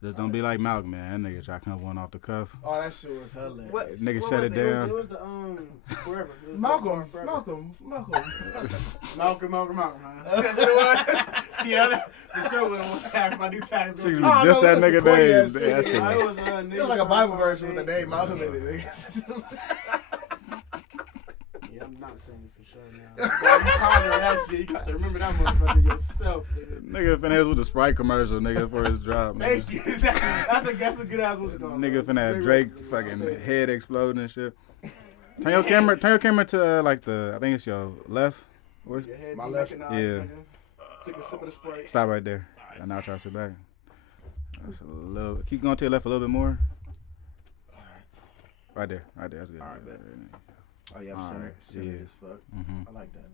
Just don't be like Malcolm, man. That nigga try to come one off the cuff. Oh, that shit was hilarious. Nigga shut it down. It was the whoever. Malcolm, man. Yeah, the show was tag my new tag. Just that nigga name. It was like a Bible verse with the name Malcolm in it. Yeah, I'm not saying it for sure now. You ponder that shit. You got to remember that motherfucker yourself, nigga. Nigga finna have with the Sprite commercial, nigga, for his drop. Man. Thank you. That's a good ass what's going on. Nigga finna have Drake fucking head exploding and shit. Turn your camera to like the. I think it's your left. Where's your head? My left. Yeah. Take a sip of the Sprite. Stop right there. And now try to sit back. That's a little. Keep going to your left a little bit more. Right there. That's good. All right, bet. Oh yeah, I'm silly as fuck. I like that.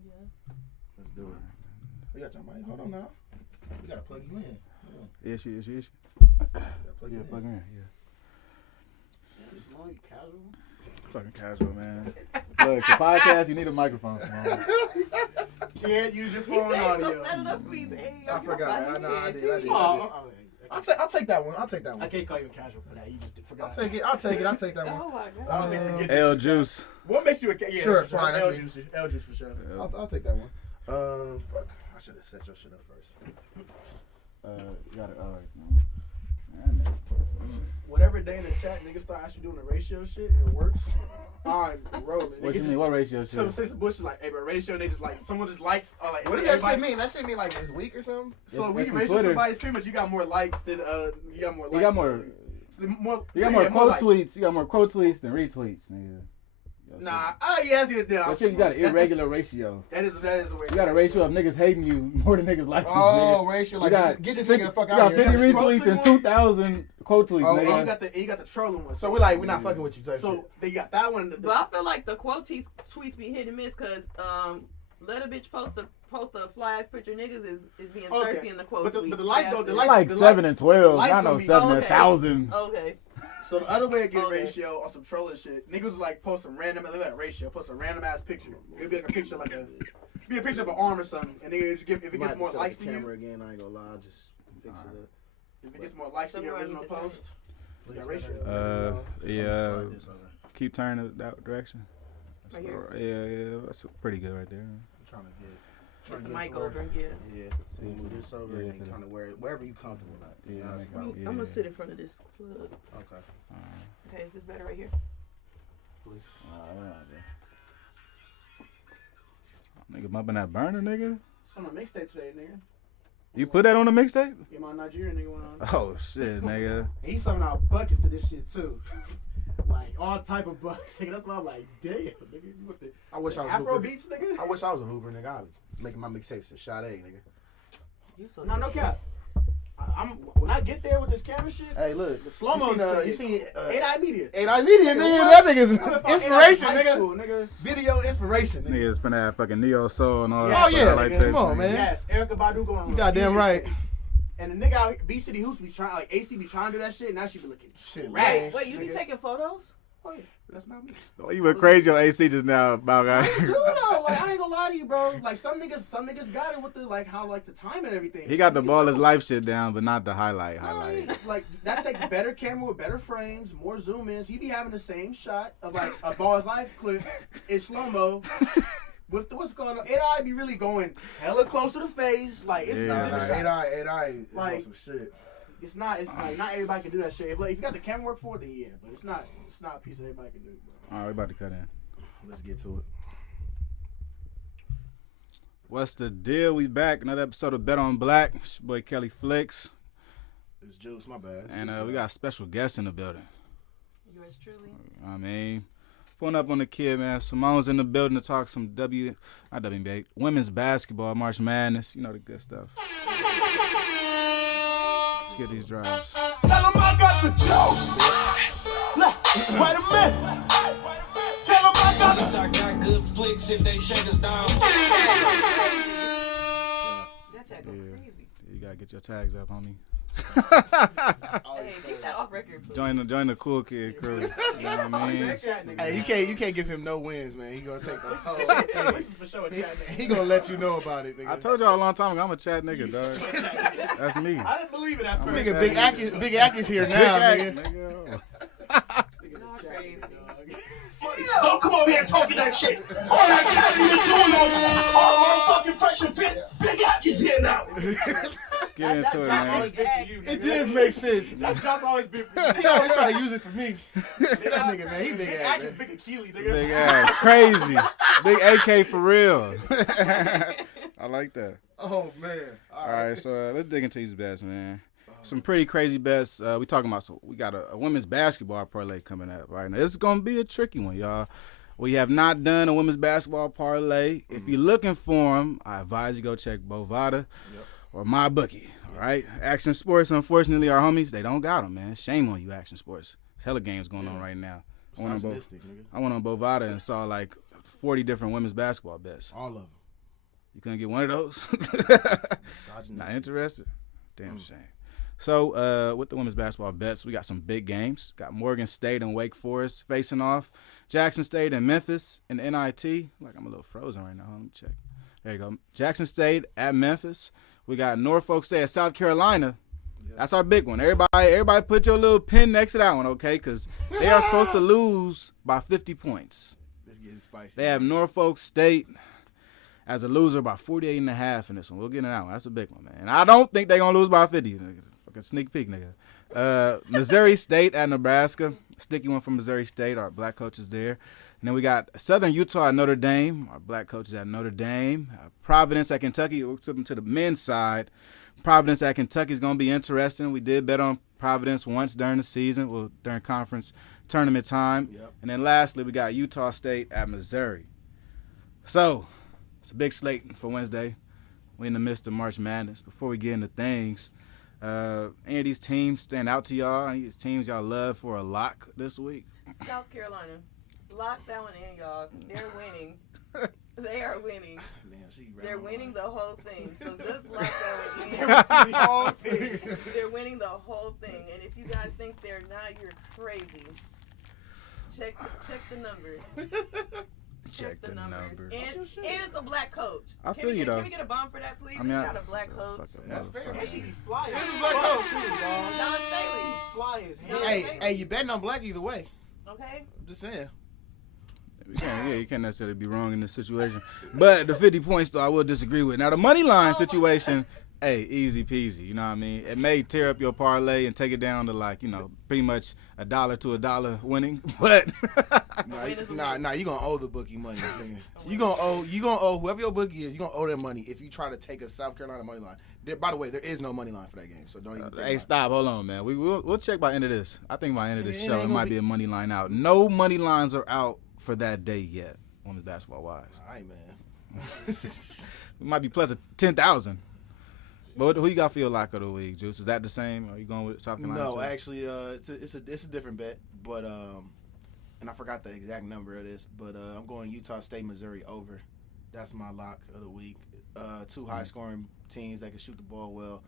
Let's do it. We got your mic. Hold on now. We gotta plug you in. Yeah, she. Plug you in. Plug in. Yeah. Casual. Fucking casual, man. Look, the podcast, you need a microphone. Can't use your phone audio. I forgot. I did. I'll take that one. I can't call you a casual for that. You just forgot. I'll take that one. Oh my god. L Juice. What makes you a casual? Sure, fine. L Juice for sure. I'll take that one. Fuck. I should have set your shit up first. You got it. All right. Whatever day in the chat, niggas start actually doing the ratio shit and it works. I'm rolling. What you mean? What ratio shit? Some Bush is like, hey, bro, ratio. And they just like someone just likes. Like, What does that shit mean? That shit mean like it's weak or something? So when you ratio somebody, it's pretty much you got more likes than you got more. You got more quote tweets. You got more quote tweets than retweets, nigga. Nah, yeah, you got an irregular ratio. That is a way. You got a ratio of niggas hating you more than niggas liking you. Oh, ratio like get this nigga the fuck out of here. You got 50 retweets and 2,000 quote tweets, nigga. And you got the trolling one. So we're not fucking with you. So they got that one. But I feel like the quote tweets be hit and miss because let a bitch post a fly ass picture niggas is being thirsty in the quote tweets. But the likes though, like 7 and 12. I know 7 and 1,000. Okay. So the other way to get ratio on some trolling shit, niggas like post some random, look at that ratio, post a random ass picture. It'd be like a picture of an arm or something, and nigga just if it gets more likes to you. Camera again, I ain't gonna lie, just fix it up. If it gets more likes to your original post, that ratio. Keep turning that direction. Right here. Yeah, that's pretty good right there. I'm trying to get the mic over, yeah. So you move this over and kind of wherever you comfortable at. I'm gonna sit in front of this plug. Okay. Okay, is this better right here? Please. Nigga bumping that burner, nigga. It's on a mixtape today, nigga. You put that on the mixtape? Yeah, my Nigerian nigga went on. Oh shit, nigga. And he's selling out buckets to this shit too. Like all type of buckets, nigga. That's why I'm like, damn, nigga. You with the I wish I was Afro Hooper. beats, nigga. I wish I was a Hooper, nigga. I'd be making my mixtapes to Sade, nigga. No cap. When I get there with this camera shit. Hey, look, the slow mo. You seen 8i Media. 8i Media, nigga. That nigga's inspiration, nigga. Video inspiration, nigga. Niggas finna have fucking Neo Soul and all that. Oh yeah, like come on, man. Yes, Erykah Badu going on. You goddamn right. And the nigga out B City Hoops be trying, like AC be trying to do that shit. Now she be looking shit. Right. Wait, you be taking photos? Oh yeah, that's not me. Oh, you went crazy on AC just now, about guy. I do though. Like I ain't gonna lie to you, bro. Like some niggas got it with the like how like the time and everything. He got the ball his life shit down, but not the highlight. Like that takes better camera with better frames, more zoom ins. He be having the same shot of like a ball his life clip in slow mo. With what's going on, 8i be really going hella close to the face. Like it's not 8i like some shit. It's like not everybody can do that shit. If you got the camera work for it, then yeah, but it's not a piece that everybody can do. Bro. All right, we about to cut in. Let's get to it. What's the deal? We back. Another episode of Bet on Black. It's your boy Kelly Flicks. It's Juice, my bad. And we got a special guest in the building. Yours truly. I mean, pulling up on the kid, man. Simone's in the building to talk some women's basketball, March Madness. You know the good stuff. Let's get these drives. Tell them I got the juice. Wait a minute. Tell them I got the I got good flicks if they shake us down. That tag go crazy. You gotta get your tags up, homie. Hey, keep that off record, please. Join the cool kid crew. You know what I mean? Hey, you can't give him no wins, man. He gonna take the whole thing. For sure, a chat nigga. He gonna let you know about it, nigga. I told y'all a long time ago, I'm a chat nigga, dog. That's me. I didn't believe it at first. Nigga, Big Ack is here now, nigga. Nigga. Y'all crazy. Don't come over here talking that shit. All that chatting you're doing all motherfucking fresh and fit. Big Ack is here now. Let's get into it, man. It does make sense. That job's always been for you. He always try to use it for me. That nigga, man, he Big Big Ack, Ack is man. big Achilles, nigga. Big ass. Crazy. Big AK for real. I like that. Oh, man. All right, so let's dig into these bets, man. Some pretty crazy bets. We talking about, so we got a women's basketball parlay coming up right now. This is going to be a tricky one, y'all. We have not done a women's basketball parlay. If you're looking for them, I advise you go check Bovada or MyBookie, all right? Action Sports, unfortunately, our homies, they don't got them, man. Shame on you, Action Sports. There's hella games going on right now. I went on Bovada and saw like 40 different women's basketball bets. All of them. You couldn't get one of those? Not interested? Damn shame. So, with the women's basketball bets, we got some big games. Got Morgan State and Wake Forest facing off. Jackson State and Memphis in the NIT. Like, I'm a little frozen right now. Let me check. There you go. Jackson State at Memphis. We got Norfolk State at South Carolina. That's our big one. Everybody put your little pin next to that one, okay? Because they are supposed to lose by 50 points. This getting spicy. They have Norfolk State as a loser by 48.5 in this one. We'll get into that one. That's a big one, man. And I don't think they're going to lose by 50. Fucking sneak peek, nigga. Missouri State at Nebraska. Sticky one from Missouri State. Our black coaches there. And then we got Southern Utah at Notre Dame. Our black coaches at Notre Dame. Providence at Kentucky. We'll flip them to the men's side. Providence at Kentucky is going to be interesting. We did bet on Providence once during the season, well, during conference tournament time. Yep. And then lastly, we got Utah State at Missouri. So, it's a big slate for Wednesday. We're in the midst of March Madness. Before we get into things, any of these teams stand out to y'all? Any of these teams y'all love for a lock this week? South Carolina. Lock that one in, y'all. They're winning. They are winning. Man, They're winning the whole thing. So just lock that one in. They're winning the whole thing. And if you guys think they're not, you're crazy. Check the numbers. Check the numbers. And it's a black coach. I feel you, though. Can we get a bomb for that, please? I mean, We got a black coach. That's fair. This is fly. This is black coach, too, dog. Don Staley. Fly as hell. Hey, you betting on black either way. Okay? I'm just saying. You can't necessarily be wrong in this situation. But the 50 points, though, I will disagree with. Now, the money line situation, hey, easy peasy. You know what I mean? It may tear up your parlay and take it down to, like, pretty much $1 to $1 winning. But Nah, you gonna owe the bookie money. Nigga. You gonna owe whoever your bookie is. You gonna owe them money if you try to take a South Carolina money line. By the way, there is no money line for that game, so don't even. Hey, stop. Hold on, man. We'll check by the end of this. I think by the end of this It show, ain't it might gonna be a money line out. No money lines are out for that day yet, women's basketball wise. All right, man. We might be plus a 10,000. But who you got for your lock of the week, Juice? Is that the same? Are you going with South Carolina? No, too? actually, it's a different bet, but and I forgot the exact number of this, but I'm going Utah State, Missouri over. That's my lock of the week. Two high-scoring teams that can shoot the ball well.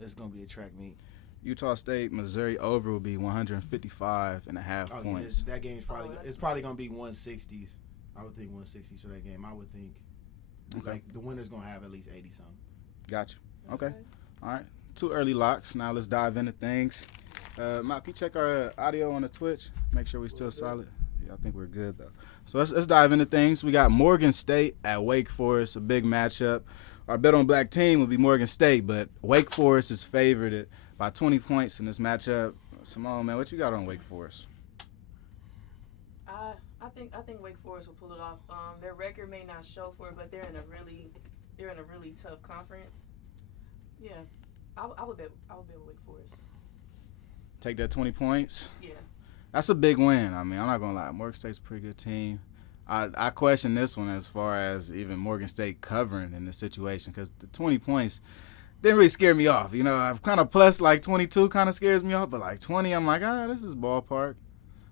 It's gonna be a track meet. Utah State, Missouri over will be 155.5 points. That game's probably gonna be 160s. I would think 160s for that game. I would think like the winner's gonna have at least 80 something. Got you. Okay. All right. 2 early locks. Now let's dive into things. Mark, can you check our audio on the Twitch? Make sure we're still solid. Yeah, I think we're good though. So let's dive into things. We got Morgan State at Wake Forest, a big matchup. Our bet on black team will be Morgan State, but Wake Forest is favored by 20 points in this matchup. Simone, man, what you got on Wake Forest? I think Wake Forest will pull it off. Their record may not show for it, but they're in a really tough conference. Yeah, I would bet Wake Forest. Take that 20 points. Yeah. That's a big win. I mean, I'm not gonna lie. Morgan State's a pretty good team. I question this one as far as even Morgan State covering in this situation because the 20 points didn't really scare me off. You know, I'm kind of plus like 22 kind of scares me off, but like 20, I'm like, this is ballpark.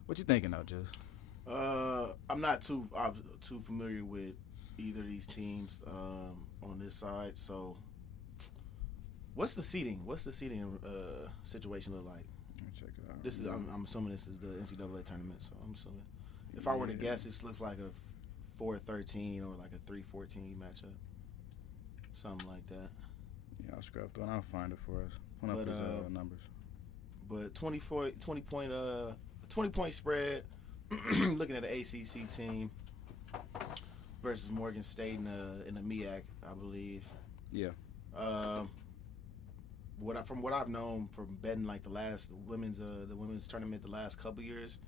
What you thinking though, Juice? I'm not too familiar with either of these teams on this side, so What's the seating? Situation look like? Let me check it out. This is I'm assuming this is the NCAA tournament, so I'm assuming. If I were to guess, this looks like a 4-13 or like a 3-14 matchup, something like that. Yeah, I'll scrap through and I'll find it for us. Put up his numbers. But 20 point spread. Looking at the ACC team versus Morgan State in the MEAC, I believe. Yeah. From what I've known from betting like the women's tournament the last couple years,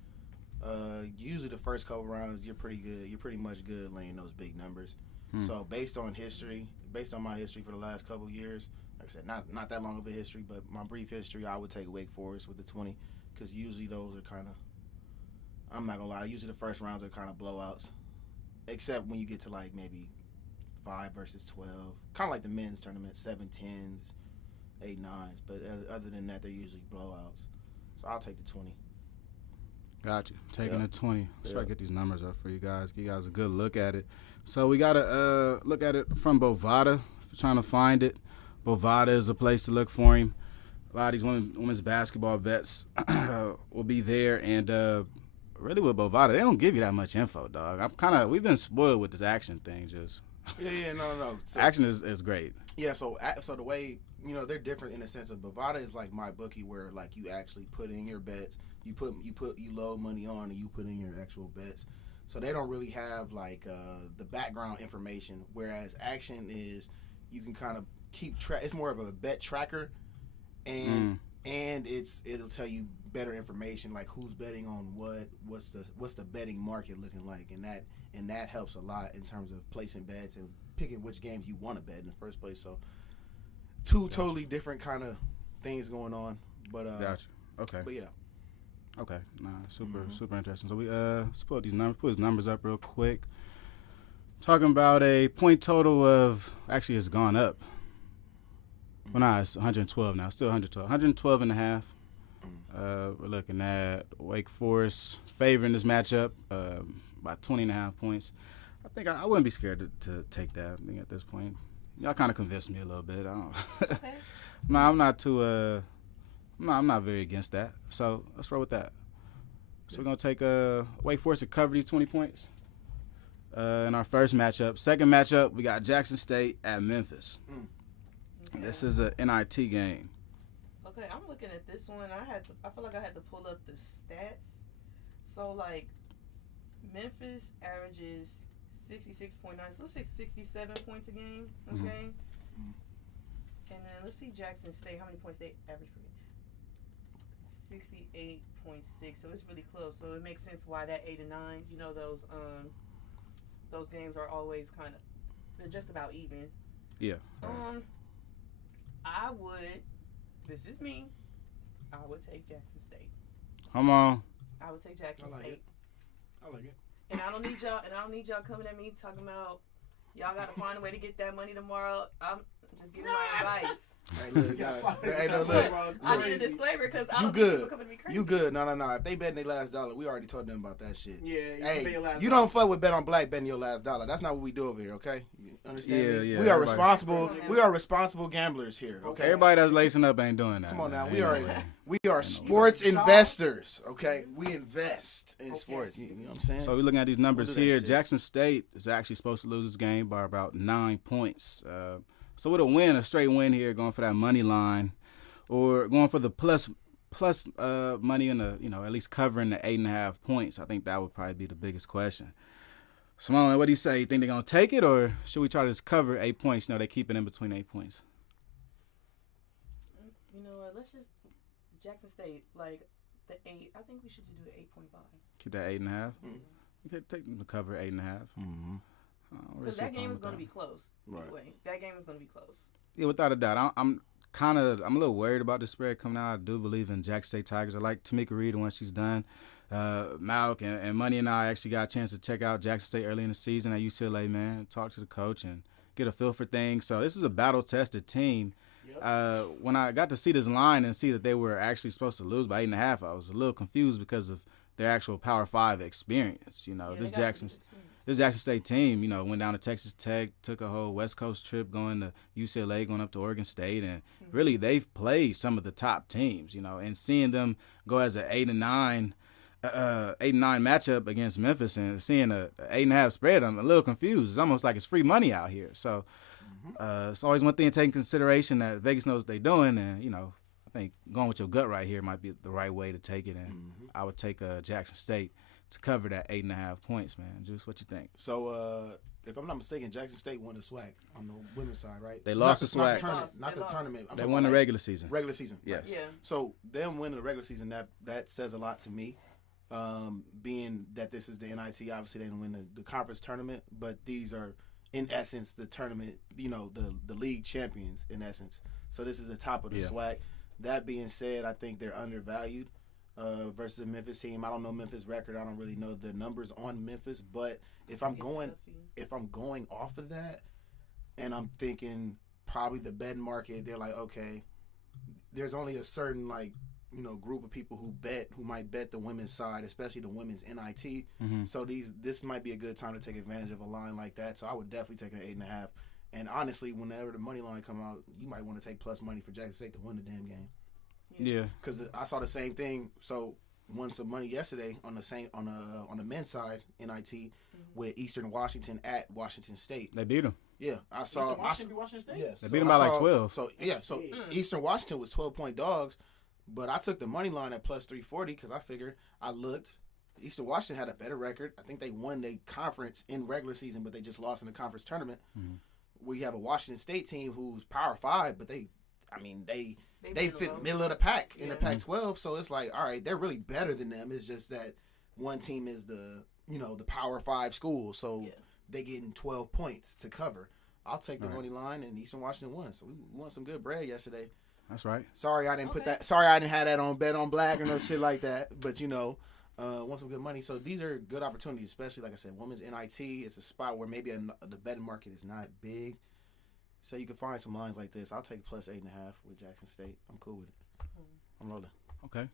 usually the first couple rounds you're pretty good. You're pretty much good laying those big numbers. So based on my history for the last couple years, like I said, not that long of a history, but my brief history, I would take Wake Forest with the 20 because usually those are kind of, I'm not gonna lie, usually the first rounds are kind of blowouts, except when you get to like maybe 5 versus 12, kind of like the men's tournament, 7-10s, 8-9s. But other than that, they're usually blowouts. So I'll take the 20. Gotcha. Taking the 20. Let's try to get these numbers up for you guys. Give you guys a good look at it. So we got to look at it from Bovada. If you're trying to find it, Bovada is a place to look for him. A lot of these women's basketball bets will be there. And really with Bovada, they don't give you that much info, dog. We've been spoiled with this action thing. No. So, action is great. Yeah, so the way, they're different in the sense of Bovada is like my bookie where like you actually put in your bets. You load money on and you put in your actual bets. So they don't really have like the background information, whereas Action is you can kind of keep track. It's more of a bet tracker, and it'll tell you better information like who's betting on what's the betting market looking like, and that helps a lot in terms of placing bets and picking which games you want to bet in the first place. So two totally different kind of things going on, but gotcha. Okay. But yeah. Okay, super interesting. So we let's put his numbers up real quick. Talking about a point total of, actually it's gone up. Well, nah, it's 112 now. Still 112. 112 and a half. We're looking at Wake Forest favoring this matchup by 20 and a half points. I think I wouldn't be scared to take that. I think at this point, y'all kind of convinced me a little bit. Okay. No, I'm not too. I'm not very against that. So let's roll with that. So we're gonna take Wake Forest to cover these 20 points in our first matchup. Second matchup, we got Jackson State at Memphis. Okay. This is a NIT game. Okay, I'm looking at this one. I feel like I had to pull up the stats. So like Memphis averages 66.9. So let's say 67 points a game. Okay. And then let's see Jackson State. How many points they average per game? 68.6. So it's really close. So it makes sense why that 8 and 9. Those games are always they're just about even. Yeah. I would. This is me. I would take Jackson State. Come on. I would take Jackson State. I like it. And I don't need y'all coming at me talking about y'all got to find a way to get that money tomorrow. I'm just giving my advice. Hey, look. I need a disclaimer because I don't You think good. people coming to me crazy. You good. No. If they betting their last dollar, we already told them about that shit. Yeah, Hey, you don't fuck with Bet on Black betting your last dollar. That's not what we do over here, okay? You understand me? Yeah, We are everybody. responsible. We are responsible gamblers here, okay? Everybody that's lacing up ain't doing that. Come on now. man. We Ain't are no way. we are sports investors, okay? We invest in sports. You know what I'm saying? So we're looking at these numbers We'll do that here. shit. Jackson State is actually supposed to lose this game by about 9 points. So with a straight win here, going for that money line, or going for the plus money in the, at least covering the 8.5 points, I think that would probably be the biggest question. Simone, what do you say? You think they're gonna take it, or should we try to just cover 8 points? They keep it in between 8 points. You know what? Let's just Jackson State like the 8. I think we should do 8.5. Keep that 8.5. Okay, take them to cover 8.5. Because that game is going to be close. Right. Anyway, that game is going to be close. Yeah, without a doubt. I'm a little worried about the spread coming out. I do believe in Jackson State Tigers. I like Tamika Reed when she's done. Malk and Money and I actually got a chance to check out Jackson State early in the season at UCLA, man. Talk to the coach and get a feel for things. So this is a battle-tested team. Yep. When I got to see this line and see that they were actually supposed to lose by 8.5, I was a little confused because of their actual Power 5 experience. Yeah, this Jackson this Jackson State team, went down to Texas Tech, took a whole West Coast trip, going to UCLA, going up to Oregon State, and really they've played some of the top teams, and seeing them go as an 8-9 matchup against Memphis and seeing a 8.5 spread, I'm a little confused. It's almost like it's free money out here. So it's always one thing to take into consideration that Vegas knows what they're doing, and I think going with your gut right here might be the right way to take it, and I would take Jackson State to cover that 8.5 points, man. Juice, what you think? So, if I'm not mistaken, Jackson State won the SWAC on the women's side, right? They lost the SWAC. Not the tournament. They won the regular season. Regular season. Yes. Right. Yeah. So them winning the regular season, that says a lot to me. Being that this is the NIT, obviously they didn't win the conference tournament, but these are in essence the tournament, the league champions in essence. So this is the top of the SWAC. That being said, I think they're undervalued versus the Memphis team. I don't know Memphis record. I don't really know the numbers on Memphis, but if I'm going off of that, and I'm thinking probably the betting market, they're like, okay, there's only a certain group of people who might bet the women's side, especially the women's NIT. So this might be a good time to take advantage of a line like that. So I would definitely take an 8.5. And honestly, whenever the money line come out, you might want to take plus money for Jackson State to win the damn game. Yeah. Because I saw the same thing. So won some money yesterday on the men's side NIT with Eastern Washington at Washington State. They beat them. Yeah, I saw. Washington State. Yes, They beat them by like 12. So Eastern Washington was 12-point dogs, but I took the money line at plus 340 because I figured I looked. Eastern Washington had a better record. I think they won the conference in regular season, but they just lost in the conference tournament. We have a Washington State team who's Power 5, but they fit middle of the pack in the Pac-12. So it's like, all right, they're really better than them. It's just that one team is the Power 5 school, so they getting 12 points to cover. I'll take the money line, and Eastern Washington won. So we won some good bread yesterday. That's right. Sorry I didn't put that. Sorry I didn't have that on Bet on Black or no shit like that. But won some good money. So these are good opportunities, especially like I said, women's NIT. It's a spot where maybe the betting market is not big, so you can find some lines like this. I'll take plus 8.5 with Jackson State. I'm cool with it. I'm rolling. Okay,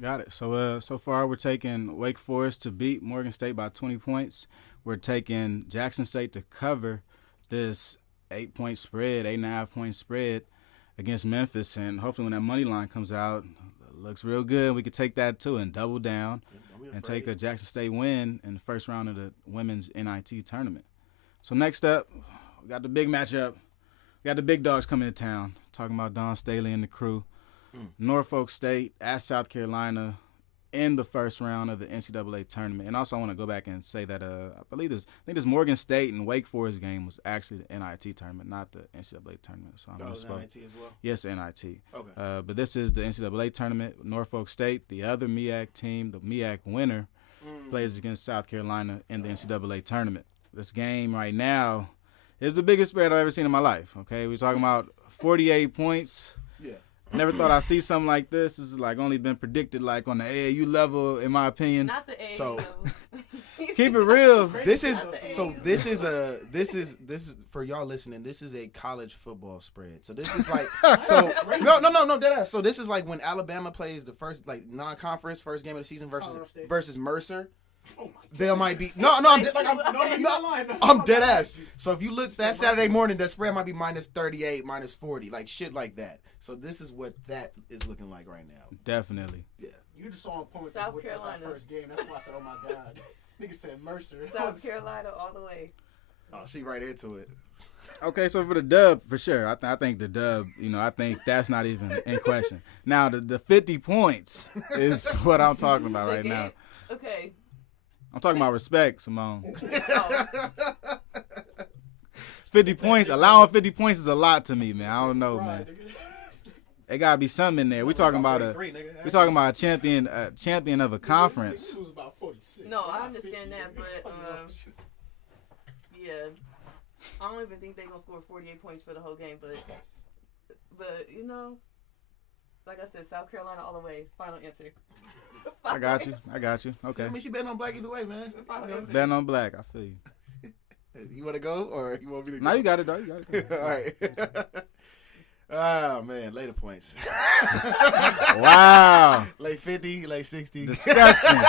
got it. So so far we're taking Wake Forest to beat Morgan State by 20 points. We're taking Jackson State to cover this 8-point spread, 8.5-point spread against Memphis, and hopefully when that money line comes out, it looks real good. We could take that too and double down and take a Jackson State win in the first round of the women's NIT tournament. So next up, we got the big matchup. We got the big dogs coming to town. Talking about Don Staley and the crew. Norfolk State at South Carolina in the first round of the NCAA tournament. And also I want to go back and say that I think this Morgan State and Wake Forest game was actually the NIT tournament, not the NCAA tournament. So I'm was NIT as well? Yes, NIT. Okay. But this is the NCAA tournament. Norfolk State, the other MEAC team, the MEAC winner, plays against South Carolina in the NCAA tournament. This game right now is the biggest spread I've ever seen in my life. Okay, we're talking about 48 points. Yeah. Never thought I'd see something like this. This is only been predicted on the AAU level, in my opinion. Not the AAU So, level. Keep it real. This is for y'all listening. This is a college football spread. So this is no, dead ass. So this is like when Alabama plays the first non-conference first game of the season versus Mercer. Oh my There might be I'm dead ass. So if you look that Saturday morning, that spread might be minus 38, minus 40, like shit like that. So this is what that is looking like right now. Definitely. Yeah. You just saw him point South with Carolina. that first game. That's why I said, oh my God. Nigga said Mercer. South Carolina all the way. Oh, she right into it. Okay, so for the dub, for sure, I think the dub, I think that's not even in question. Now, the 50 points is what I'm talking about right now. Okay. I'm talking about respect, Simone. Oh. 50 points, allowing 50 points is a lot to me, man. I don't know, man. It gotta be something in there. We talking about a champion of a conference. No, I understand that, but yeah, I don't even think they're gonna score 48 points for the whole game. But like I said, South Carolina all the way. Final answer. I got you. Okay. I mean, she betting on black either way, man. Betting on black. I feel you. You want to go or you want me to go? No, you got it, though. You got it. All right. Oh, man. Later points. Wow. Late 50, late 60. Disgusting.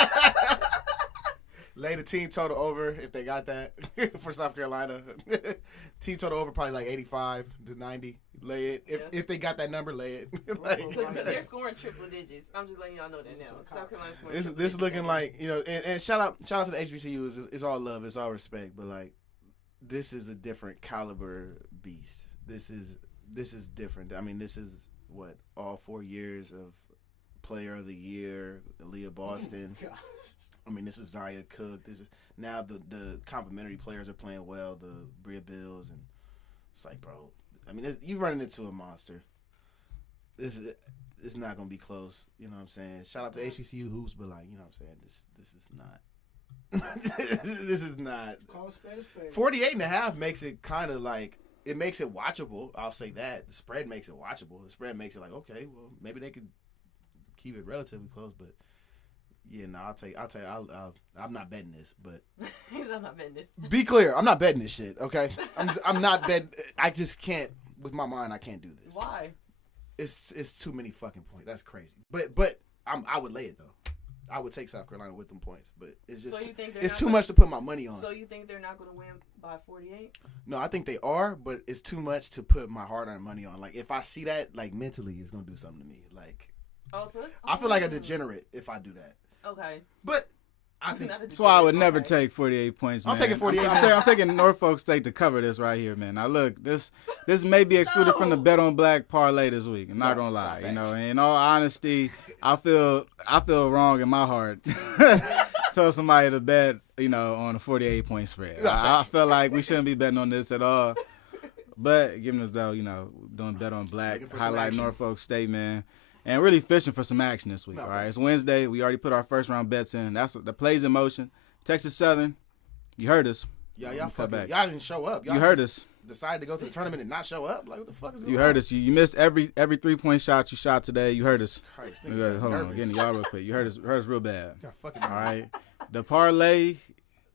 Lay the team total over if they got that for South Carolina. Team total over probably like 85 to 90. Lay it if they got that number. Lay it. Because they're scoring triple digits. I'm just letting y'all know that now. South Carolina's scoring triple This is looking digits. like and shout out to the HBCUs. It's all love. It's all respect. But like, this is a different caliber beast. This is different. I mean, this is what all 4 years of Player of the Year, Aaliyah Boston. I mean, this is Zaya Cook. This is now the complimentary players are playing well. The Bria Bills, and it's like, bro. I mean, you running into a monster. This is not gonna be close. You know what I'm saying? Shout out to HBCU hoops, but like, you know what I'm saying? This is not. This is not. 48.5 makes it kind of like it makes it watchable. I'll say that the spread makes it watchable. The spread makes it like, okay, well, maybe they could keep it relatively close, but. Yeah, no, I'll tell you, I'm not betting this, but I'm not betting this. Be clear, I'm not betting this shit. Okay, I'm not betting. I just can't with my mind. I can't do this. Why? It's too many fucking points. That's crazy. But I would lay it though. I would take South Carolina with them points, but it's just it's too much to put my money on. So you think they're not going to win by 48? No, I think they are, but it's too much to put my hard-earned money on. Like if I see that, like mentally, it's gonna do something to me. Like I feel like a degenerate if I do that. Okay. But I think that's why I would never take 48 points, man. I'm taking 48. I'm taking Norfolk State to cover this right here, man. Now look, this may be excluded from the Bet on Black parlay this week. I'm not gonna lie, you know. And in all honesty, I feel wrong in my heart. Tell somebody to bet, you know, on a 48-point spread. I feel like we shouldn't be betting on this at all. But given us though, you know, doing Bet on Black, highlight Norfolk State, man. And really fishing for some action this week, all right? It's Wednesday. We already put our first-round bets in. That's the plays in motion. Texas Southern, you heard us. Y'all didn't show up. Y'all you heard us. Decided to go to the tournament and not show up? Like, what the fuck is going on? You heard us. You missed every 3-point shot you shot today. You heard us. Christ, Hold on. Getting y'all real quick. You heard us real bad. All right? The parlay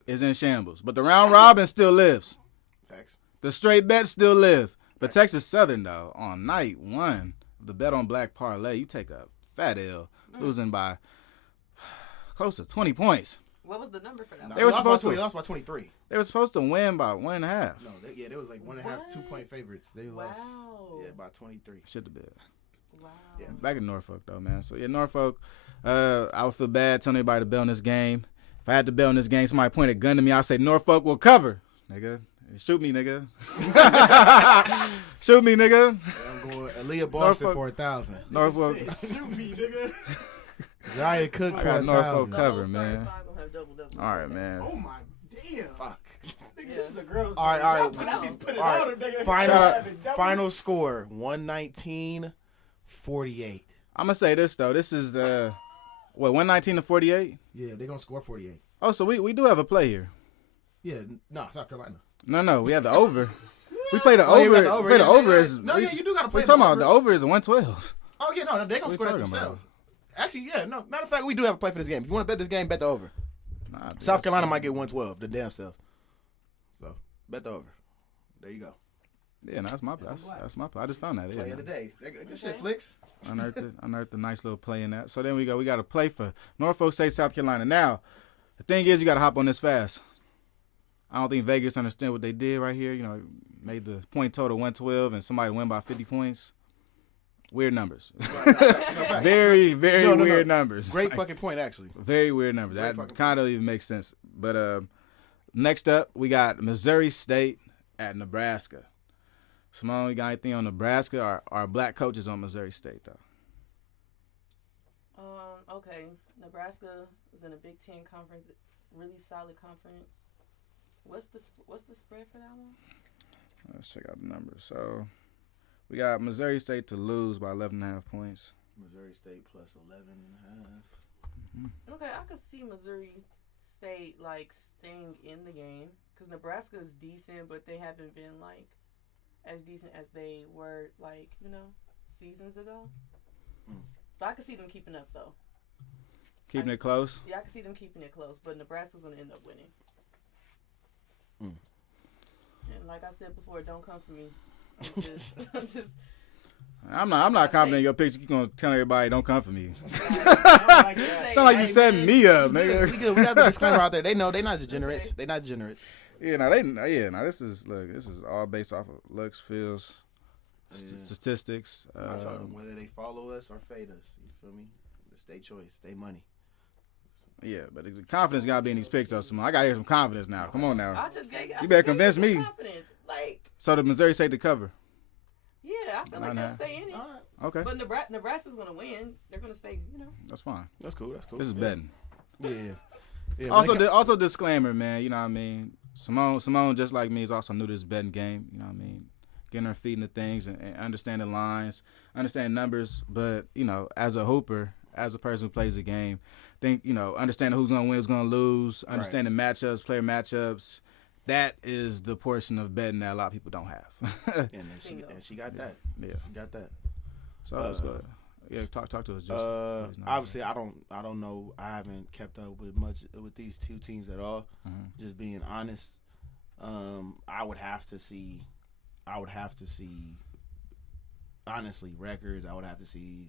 is in shambles. But the round robin still lives. Thanks. The straight bets still live. But Texas Southern, though, on night one, the Bet on Black parlay, you take a fat L, losing by close to 20 points. What was the number for that? They lost by 23. They were supposed to win by 1.5. No, they was like 1.5, 2-point favorites. They lost, by 23. Should have been. Wow. Yeah. Back in Norfolk though, man. So yeah, Norfolk. I would feel bad telling anybody to bet on this game. If I had to bet on this game, somebody pointed a gun to me, I'd say Norfolk will cover, nigga. Shoot me, nigga. Shoot me, nigga. I'm going Aaliyah Boston for 1,000. Norfolk. Shoot me, nigga. Zaya Cook for 1,000. Norfolk cover, man. All right, man. Oh my damn. Fuck. Nigga, this is a girl's All right. Nigga. Final score 119-48. I'm gonna say this though. This is the 119 to 48. Yeah, they're gonna score 48. Oh, so we do have a play here. Yeah, no, South Carolina. No, we have the over. We play the over. You got the over. The over is. You do got to play. We're talking about the over is 112. Oh yeah, no, they're gonna score that themselves. Actually, yeah, no. Matter of fact, we do have a play for this game. If you want to bet this game, bet the over. Nah, South Carolina might get 112, the damn self. So bet the over. There you go. Yeah, no, that's my play. That's my play. I just found that. Play of the day. Good shit, Flicks. Unearthed a nice little play in that. So then we got a play for Norfolk State, South Carolina. Now, the thing is, you got to hop on this fast. I don't think Vegas understand what they did right here. You know, made the point total 112 and somebody win by 50 points. Weird numbers. Very, very weird numbers. Great fucking point, actually. Very weird numbers. That kind of even makes sense. But next up, we got Missouri State at Nebraska. Simone, you got anything on Nebraska? Our black coaches on Missouri State, though. Okay. Nebraska is in a Big Ten conference, really solid conference. What's the spread for that one? Let's check out the numbers. So we got Missouri State to lose by 11.5 points. Missouri State plus 11.5. Mm-hmm. Okay, I could see Missouri State like staying in the game because Nebraska is decent, but they haven't been like as decent as they were like seasons ago. But I could see them keeping up though. Keeping it close? Yeah, I can see them keeping it close, but Nebraska's gonna end up winning. And like I said before, don't come for me. I'm not confident in your picks. You're gonna tell everybody don't come for me. I Sound like you setting me up, We nigga. good. We got the disclaimer out there. They know they not degenerates. They not degenerates. Now this is all based off of looks, feels, statistics. I told them whether they follow us or fade us. You feel me? It's their choice. They money. Yeah, but the confidence gotta be in these picks, though, Simone. I gotta hear some confidence now. Come on now. I just gave You better convince some me. confidence. Like, So the Missouri State to cover. yeah, I feel like they'll stay in it. All right. Okay, But Nebraska's gonna win. They're gonna stay. that's fine. That's cool. That's cool. This is betting. Yeah. Also disclaimer, man. You know what I mean. Simone, just like me, is also new to this betting game. You know what I mean. Getting her feet into things and understanding lines, understanding numbers. But as a hooper, as a person who plays the game, understanding who's gonna win, who's gonna lose, understanding matchups, player matchups. That is the portion of betting that a lot of people don't have. and she got that. Yeah. She got that. So let's go. Yeah, talk to us. Just Obviously, I don't know. I haven't kept up with much with these two teams at all. Mm-hmm. Just being honest, I would have to see. Honestly, records. I would have to see.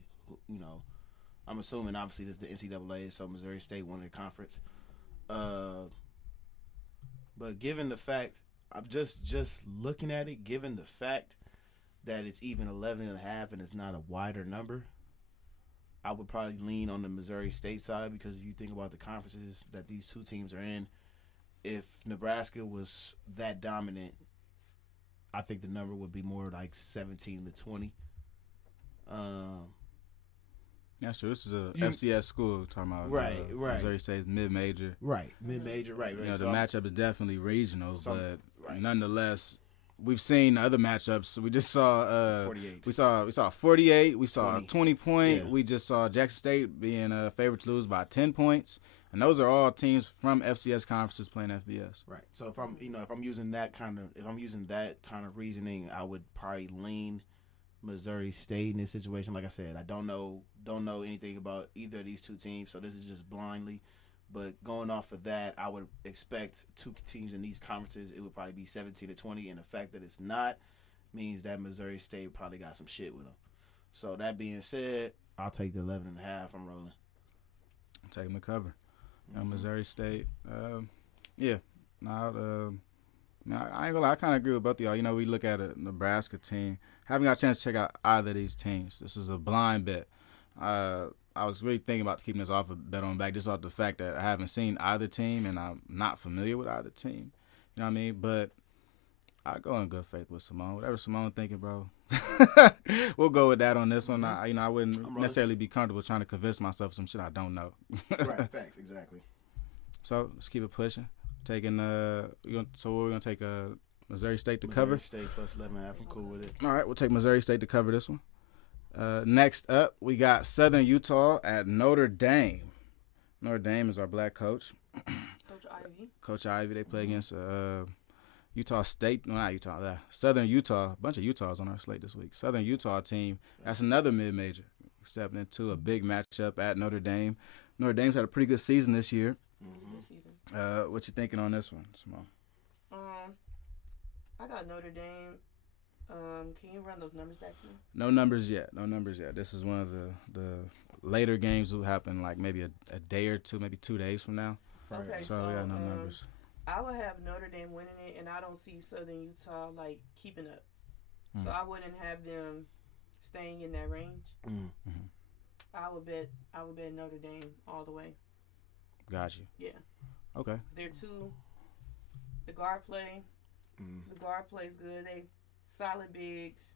I'm assuming obviously this is the NCAA, so Missouri State won their conference. But given the fact, I'm just looking at it. Given the fact that it's even 11.5 and it's not a wider number, I would probably lean on the Missouri State side because if you think about the conferences that these two teams are in, if Nebraska was that dominant, I think the number would be more like 17-20. Yeah, sure. This is a FCS school talking about Right. Missouri State's mid-major. Right, mid-major, right. The matchup is definitely regional, but right. nonetheless, we've seen other matchups. We just saw 48. We saw 48. We saw 20. 20 point. Yeah. We just saw Jackson State being a favorite to lose by 10 points, and those are all teams from FCS conferences playing FBS. Right. So if I'm using that kind of reasoning, I would probably lean Missouri State in this situation. Like I said, I don't know anything about either of these two teams, so this is just blindly. But going off of that, I would expect two teams in these conferences, it would probably be 17-20, and the fact that it's not means that Missouri State probably got some shit with them. So that being said, I'll take the 11.5. I'm rolling. I'm taking the cover. Mm-hmm. Missouri State. I ain't gonna lie. I kind of agree with both of y'all. We look at a Nebraska team. Haven't got a chance to check out either of these teams. This is a blind bet. I was really thinking about keeping this off of Bet on Back just off the fact that I haven't seen either team and I'm not familiar with either team. You know what I mean? But I go in good faith with Simone. Whatever Simone thinking, bro. We'll go with that on this one. I wouldn't necessarily be comfortable trying to convince myself of some shit I don't know. Right, facts, exactly. So let's keep it pushing. We're gonna take Missouri State to cover. Missouri State plus 11.5. I'm cool with it. All right, we'll take Missouri State to cover this one. Next up, we got Southern Utah at Notre Dame. Notre Dame is our black coach. Coach Ivy. They play against Utah State. No, not Utah. Southern Utah. A bunch of Utahs on our slate this week. Southern Utah team. That's another mid-major. Stepping into a big matchup at Notre Dame. Notre Dame's had a pretty good season this year. Mm-hmm. What you thinking on this one, Simone? I got Notre Dame. Can you run those numbers back to me? No numbers yet. This is one of the later games will happen like maybe a day or two, maybe 2 days from now. Okay, so we got no numbers. I would have Notre Dame winning it, and I don't see Southern Utah like keeping up. So I wouldn't have them staying in that range. Mm-hmm. I would bet Notre Dame all the way. Got you. Yeah. Okay. They're two. The guard play. The guard plays good. They solid bigs,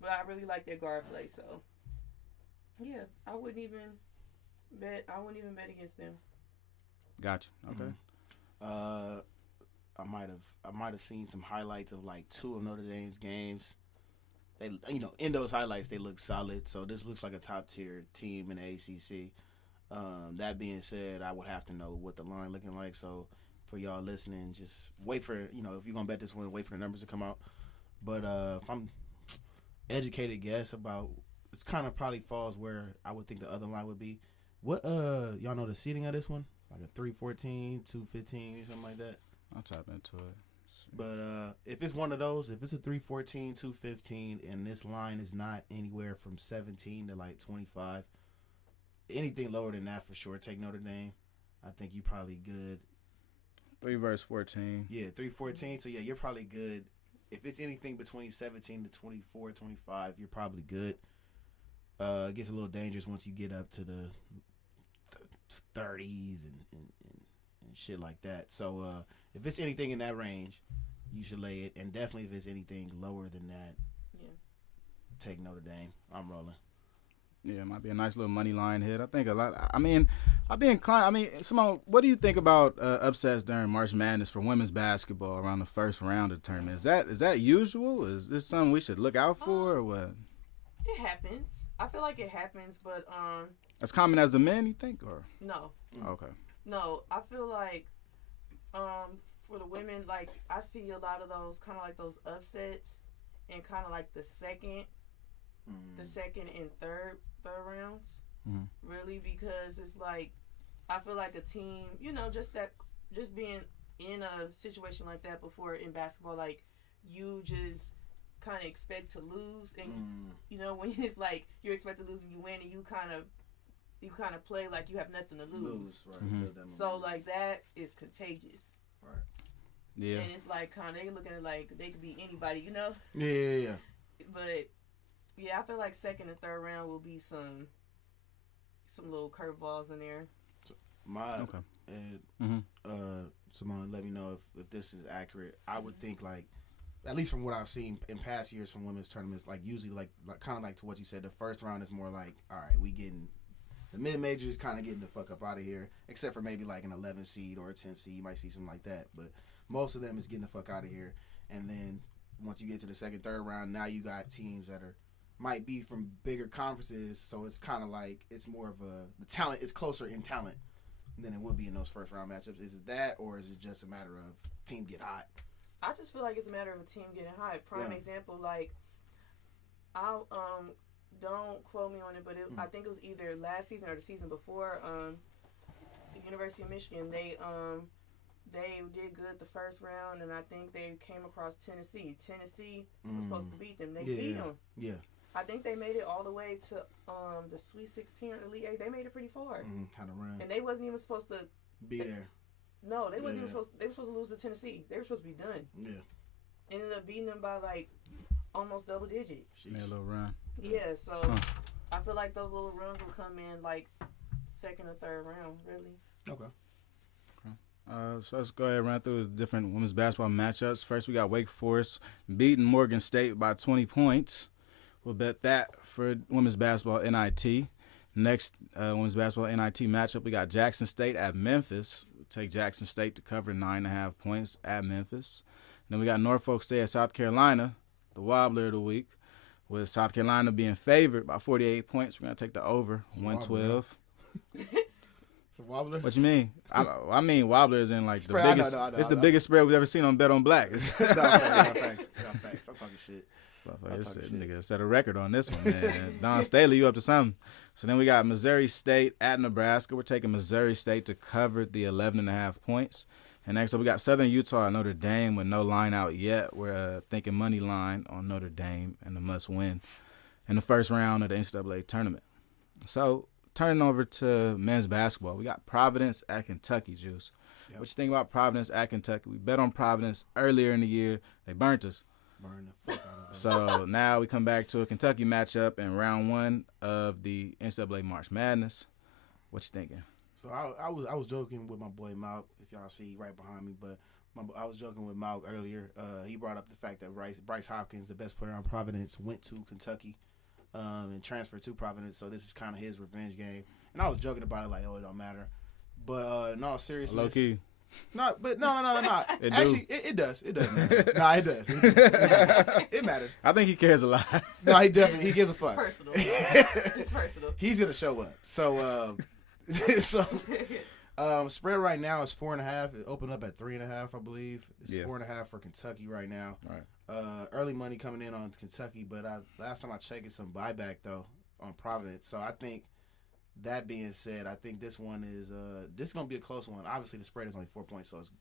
but I really like their guard play. So yeah, I wouldn't even bet against them. Got you. Okay. I might have seen some highlights of like two of Notre Dame's games. They, in those highlights they look solid. So this looks like a top tier team in the ACC. That being said, I would have to know what the line looking like. So for y'all listening, just wait for if you're gonna bet this one, wait for the numbers to come out. But if I'm educated guess about, it's kind of probably falls where I would think the other line would be. What y'all know the seating of this one? Like a 314, 215, something like that. I'll tap into it. But if it's one of those, if it's a 314, 215, and this line is not anywhere from 17 to like 25, anything lower than that for sure. Take Notre Dame. I think you're probably good. 3 versus 14. Yeah, 3-14. So yeah, you're probably good. If it's anything between 17 to 24, 25, you're probably good. It gets a little dangerous once you get up to the 30s and shit like that. So if it's anything in that range, you should lay it. And definitely if it's anything lower than that, take Notre Dame. I'm rolling. Yeah, it might be a nice little money line hit. I think a lot. I mean, I'd be inclined. I mean, Simone, what do you think about upsets during March Madness for women's basketball around the first round of the tournament? Is that usual? Is this something we should look out for, or what? It happens. I feel like it happens, but As common as the men, you think, or no. Okay. No, I feel like for the women, like I see a lot of those kind of like those upsets and kind of like the second and third rounds. Mm-hmm. Really, because it's like I feel like a team, just being in a situation like that before in basketball, like you just kind of expect to lose, and when it's like you expect to lose and you win, and you kind of play like you have nothing to lose. Right. Mm-hmm. So like that is contagious. Right. Yeah. And it's like kind of they looking at like they could be anybody, Yeah. But yeah, I feel like second and third round will be some little curveballs in there. Simone, let me know if this is accurate. I would think like, at least from what I've seen in past years from women's tournaments, like usually like kind of like to what you said, the first round is more like, all right, we getting the mid majors kind of getting the fuck up out of here, except for maybe like an 11 seed or a 10 seed, you might see something like that, but most of them is getting the fuck out of here. And then once you get to the second, third round, now you got teams that might be from bigger conferences, so it's kind of like it's more of the talent is closer in talent than it would be in those first round matchups. Is it that, or is it just a matter of team get hot? I just feel like it's a matter of a team getting hot. Prime example, like I'll don't quote me on it, but I think it was either last season or the season before. The University of Michigan, they did good the first round, and I think they came across Tennessee. Tennessee was supposed to beat them. They beat them. Yeah. I think they made it all the way to the Sweet 16 or the Elite 8. They made it pretty far. Had a run. And they wasn't even supposed to be there. No, they wasn't even supposed. They were supposed to lose to Tennessee. They were supposed to be done. Yeah. Ended up beating them by like almost double digits. Made a little run. Yeah, so I feel like those little runs will come in like second or third round, really. Okay. So let's go ahead and run through the different women's basketball matchups. First, we got Wake Forest beating Morgan State by 20 points. We'll bet that for women's basketball NIT. Next women's basketball NIT matchup, we got Jackson State at Memphis. We'll take Jackson State to cover 9.5 points at Memphis. Then we got Norfolk State at South Carolina, the wobbler of the week, with South Carolina being favored by 48 points. We're going to take the over, 112. It's a wobbler? What you mean? I mean wobbler is in like Spread. the biggest. I know. It's the biggest spread we've ever seen on Bet on Black. Facts. I'm talking shit. Nigga set a record on this one, man. Don Staley, you up to something. So then we got Missouri State at Nebraska. We're taking Missouri State to cover the 11.5 points. And next up, we got Southern Utah at Notre Dame with no line out yet. We're thinking money line on Notre Dame and a must win in the first round of the NCAA tournament. So turning over to men's basketball, we got Providence at Kentucky, Juice. Yep. What you think about Providence at Kentucky? We bet on Providence earlier in the year. They burnt us. Burn the fuck out of us. So now we come back to a Kentucky matchup in round 1 of the NCAA March Madness. What you thinking? So I was joking with my boy Malk, if y'all see right behind me, but I was joking with Malk earlier. He brought up the fact that Bryce Hopkins, the best player on Providence, went to Kentucky and transferred to Providence. So this is kind of his revenge game. And I was joking about it like, oh, it don't matter. But in all seriousness, Low key. No. It Actually, it does. It does matter. It does. It matters. I think he cares a lot. No, he gives a fuck. It's personal. It's personal. He's gonna show up. So, spread right now is 4.5. It opened up at 3.5, I believe. It's 4.5 for Kentucky right now. All right. Early money coming in on Kentucky, but last time I checked, it's some buyback though on Providence. So I think. That being said, I think this one is gonna be a close one. Obviously, the spread is only 4 points, so it's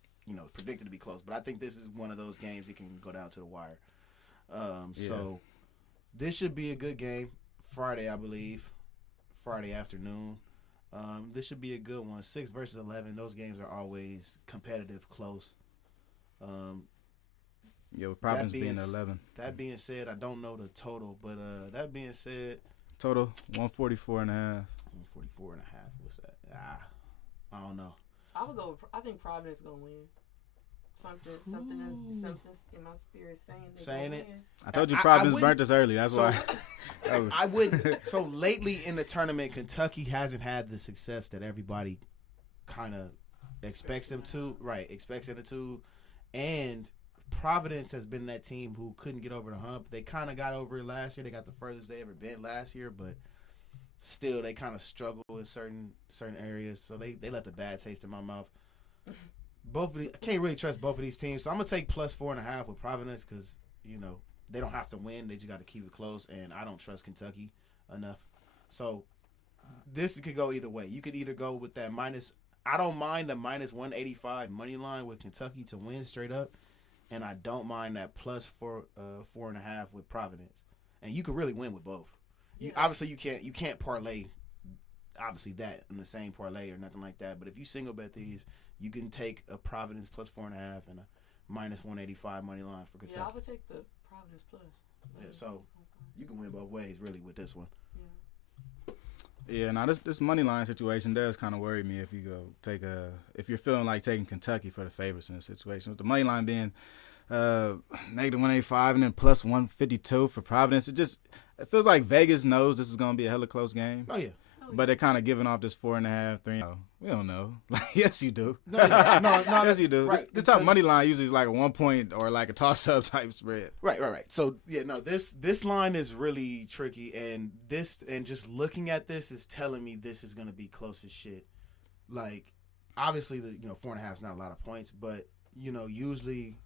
predicted to be close. But I think this is one of those games that can go down to the wire. So this should be a good game. Friday, I believe, Friday afternoon. This should be a good one. 6 versus 11. Those games are always competitive, close. Yeah, with Providence being 11. That being said, I don't know the total, but that being said, Total 144 and a half. 144 and a half. What's that? I don't know. I would go. I think Providence gonna win. Something in my spirit saying it. Win. I told you Providence burnt us early. That's why. I wouldn't. So lately in the tournament, Kentucky hasn't had the success that everybody kind of expects them to. Right, expects them to. And Providence has been that team who couldn't get over the hump. They kind of got over it last year. They got the furthest they ever been last year, but still they kind of struggle in certain areas. So they left a bad taste in my mouth. I can't really trust both of these teams. So I'm going to take plus 4.5 with Providence because, they don't have to win. They just got to keep it close, and I don't trust Kentucky enough. So this could go either way. You could either go with that minus – I don't mind the minus 185 money line with Kentucky to win straight up, and I don't mind that plus 4.5 with Providence. And you could really win with both. Obviously, you can't parlay obviously that in the same parlay or nothing like that. But if you single bet these, you can take a Providence plus 4.5 and a minus 185 money line for Kentucky. Yeah, I would take the Providence plus. Yeah, so you can win both ways really with this one. Yeah, now this money line situation does kind of worry me if you go if you're feeling like taking Kentucky for the favorites in this situation. With the money line being negative 185 and then plus 152 for Providence, it feels like Vegas knows this is gonna be a hella close game. Oh yeah. But they're kind of giving off this 4.5, 3. We don't know. Like, yes, you do. No, yes, you do. Right. This type of money line usually is like a 1 point or like a toss-up type spread. Right. So yeah, no, this line is really tricky, and just looking at this is telling me this is gonna be close as shit. Like, obviously, 4.5 is not a lot of points, but usually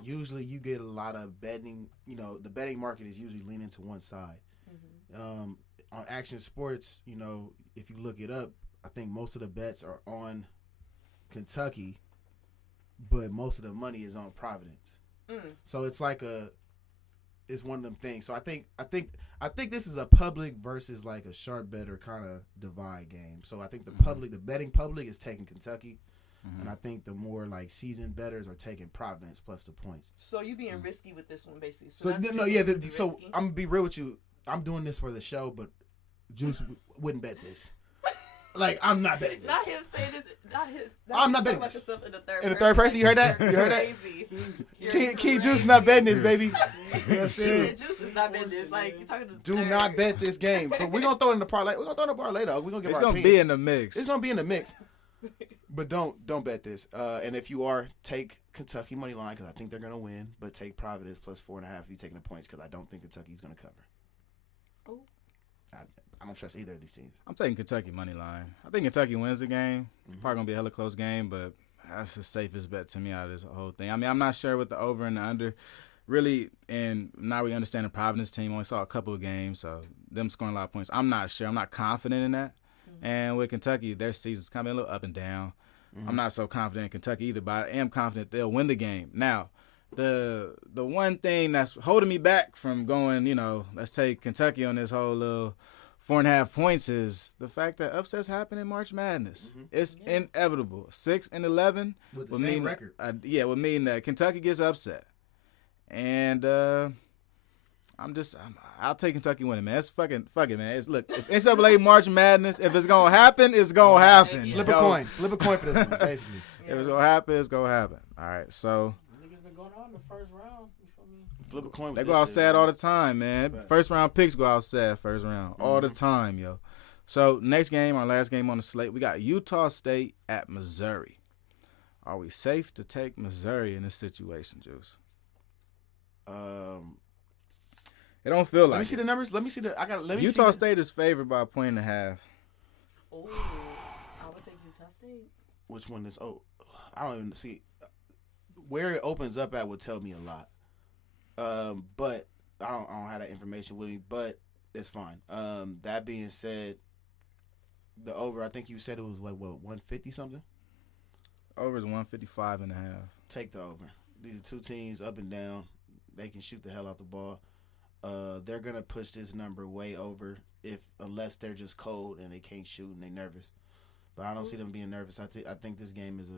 you get a lot of betting. The betting market is usually leaning to one side. Mm-hmm. On Action Sports, if you look it up, I think most of the bets are on Kentucky, but most of the money is on Providence. So it's like it's one of them things. So I think this is a public versus like a sharp better kind of divide game. So I think the betting public is taking Kentucky, and I think the more like seasoned bettors are taking Providence plus the points. So you being risky with this one, basically. So I'm gonna be real with you. I'm doing this for the show, but Juice wouldn't bet this. Like, I'm not betting this. Not him saying this. I'm not betting this. In the third person, you heard that? You heard that? Crazy. Key Juice not betting this, baby. Juice is not betting this. Like, you're talking to the Do third. not bet this game. But we're gonna throw it in the parlay. We're gonna throw it in the parlay though. We're gonna give It's our gonna opinion. be in the mix. It's gonna be in the mix. But don't bet this. And if you are, take Kentucky money line because I think they're gonna win. But take Providence plus 4.5 if you're taking the points because I don't think Kentucky's gonna cover. Oh. I don't trust either of these teams. I'm taking Kentucky money line. I think Kentucky wins the game. Probably gonna be a hella close game, but that's the safest bet to me out of this whole thing. I mean, I'm not sure with the over and the under, really, and now we understand the Providence team only saw a couple of games, so them scoring a lot of points. I'm not sure. I'm not confident in that. And with Kentucky, their season's kind of a little up and down. I'm not so confident in Kentucky either, but I am confident they'll win the game. Now, the one thing that's holding me back from going, let's take Kentucky on this whole little 4.5 points is the fact that upsets happen in March Madness. It's inevitable. 6 and 11 with the same record. Would mean that Kentucky gets upset, and I'll take Kentucky winning, man. It's fuck it, man. It's NCAA March Madness. If it's gonna happen, it's gonna happen. Flip a coin for this one, basically. If it's gonna happen, it's gonna happen. All right, so. Niggas been going on the first round. You feel me? Flip a coin. They go out sad all the time, man. Right. First round picks go out sad first round all the time, yo. So next game, our last game on the slate, we got Utah State at Missouri. Are we safe to take Missouri in this situation, Juice? It don't feel like. Let me see the numbers. Let me see Utah State is favored by 1.5. Oh, I would take Utah State. Which one is? Oh, I don't even see where it opens up at. Would tell me a lot. But I don't have that information with me. But it's fine. That being said, the over. I think you said it was like 150 something. Over is 155.5. Take the over. These are two teams up and down. They can shoot the hell out the ball. They're gonna push this number way over. unless they're just cold and they can't shoot and they nervous. But I don't see them being nervous. I think this game is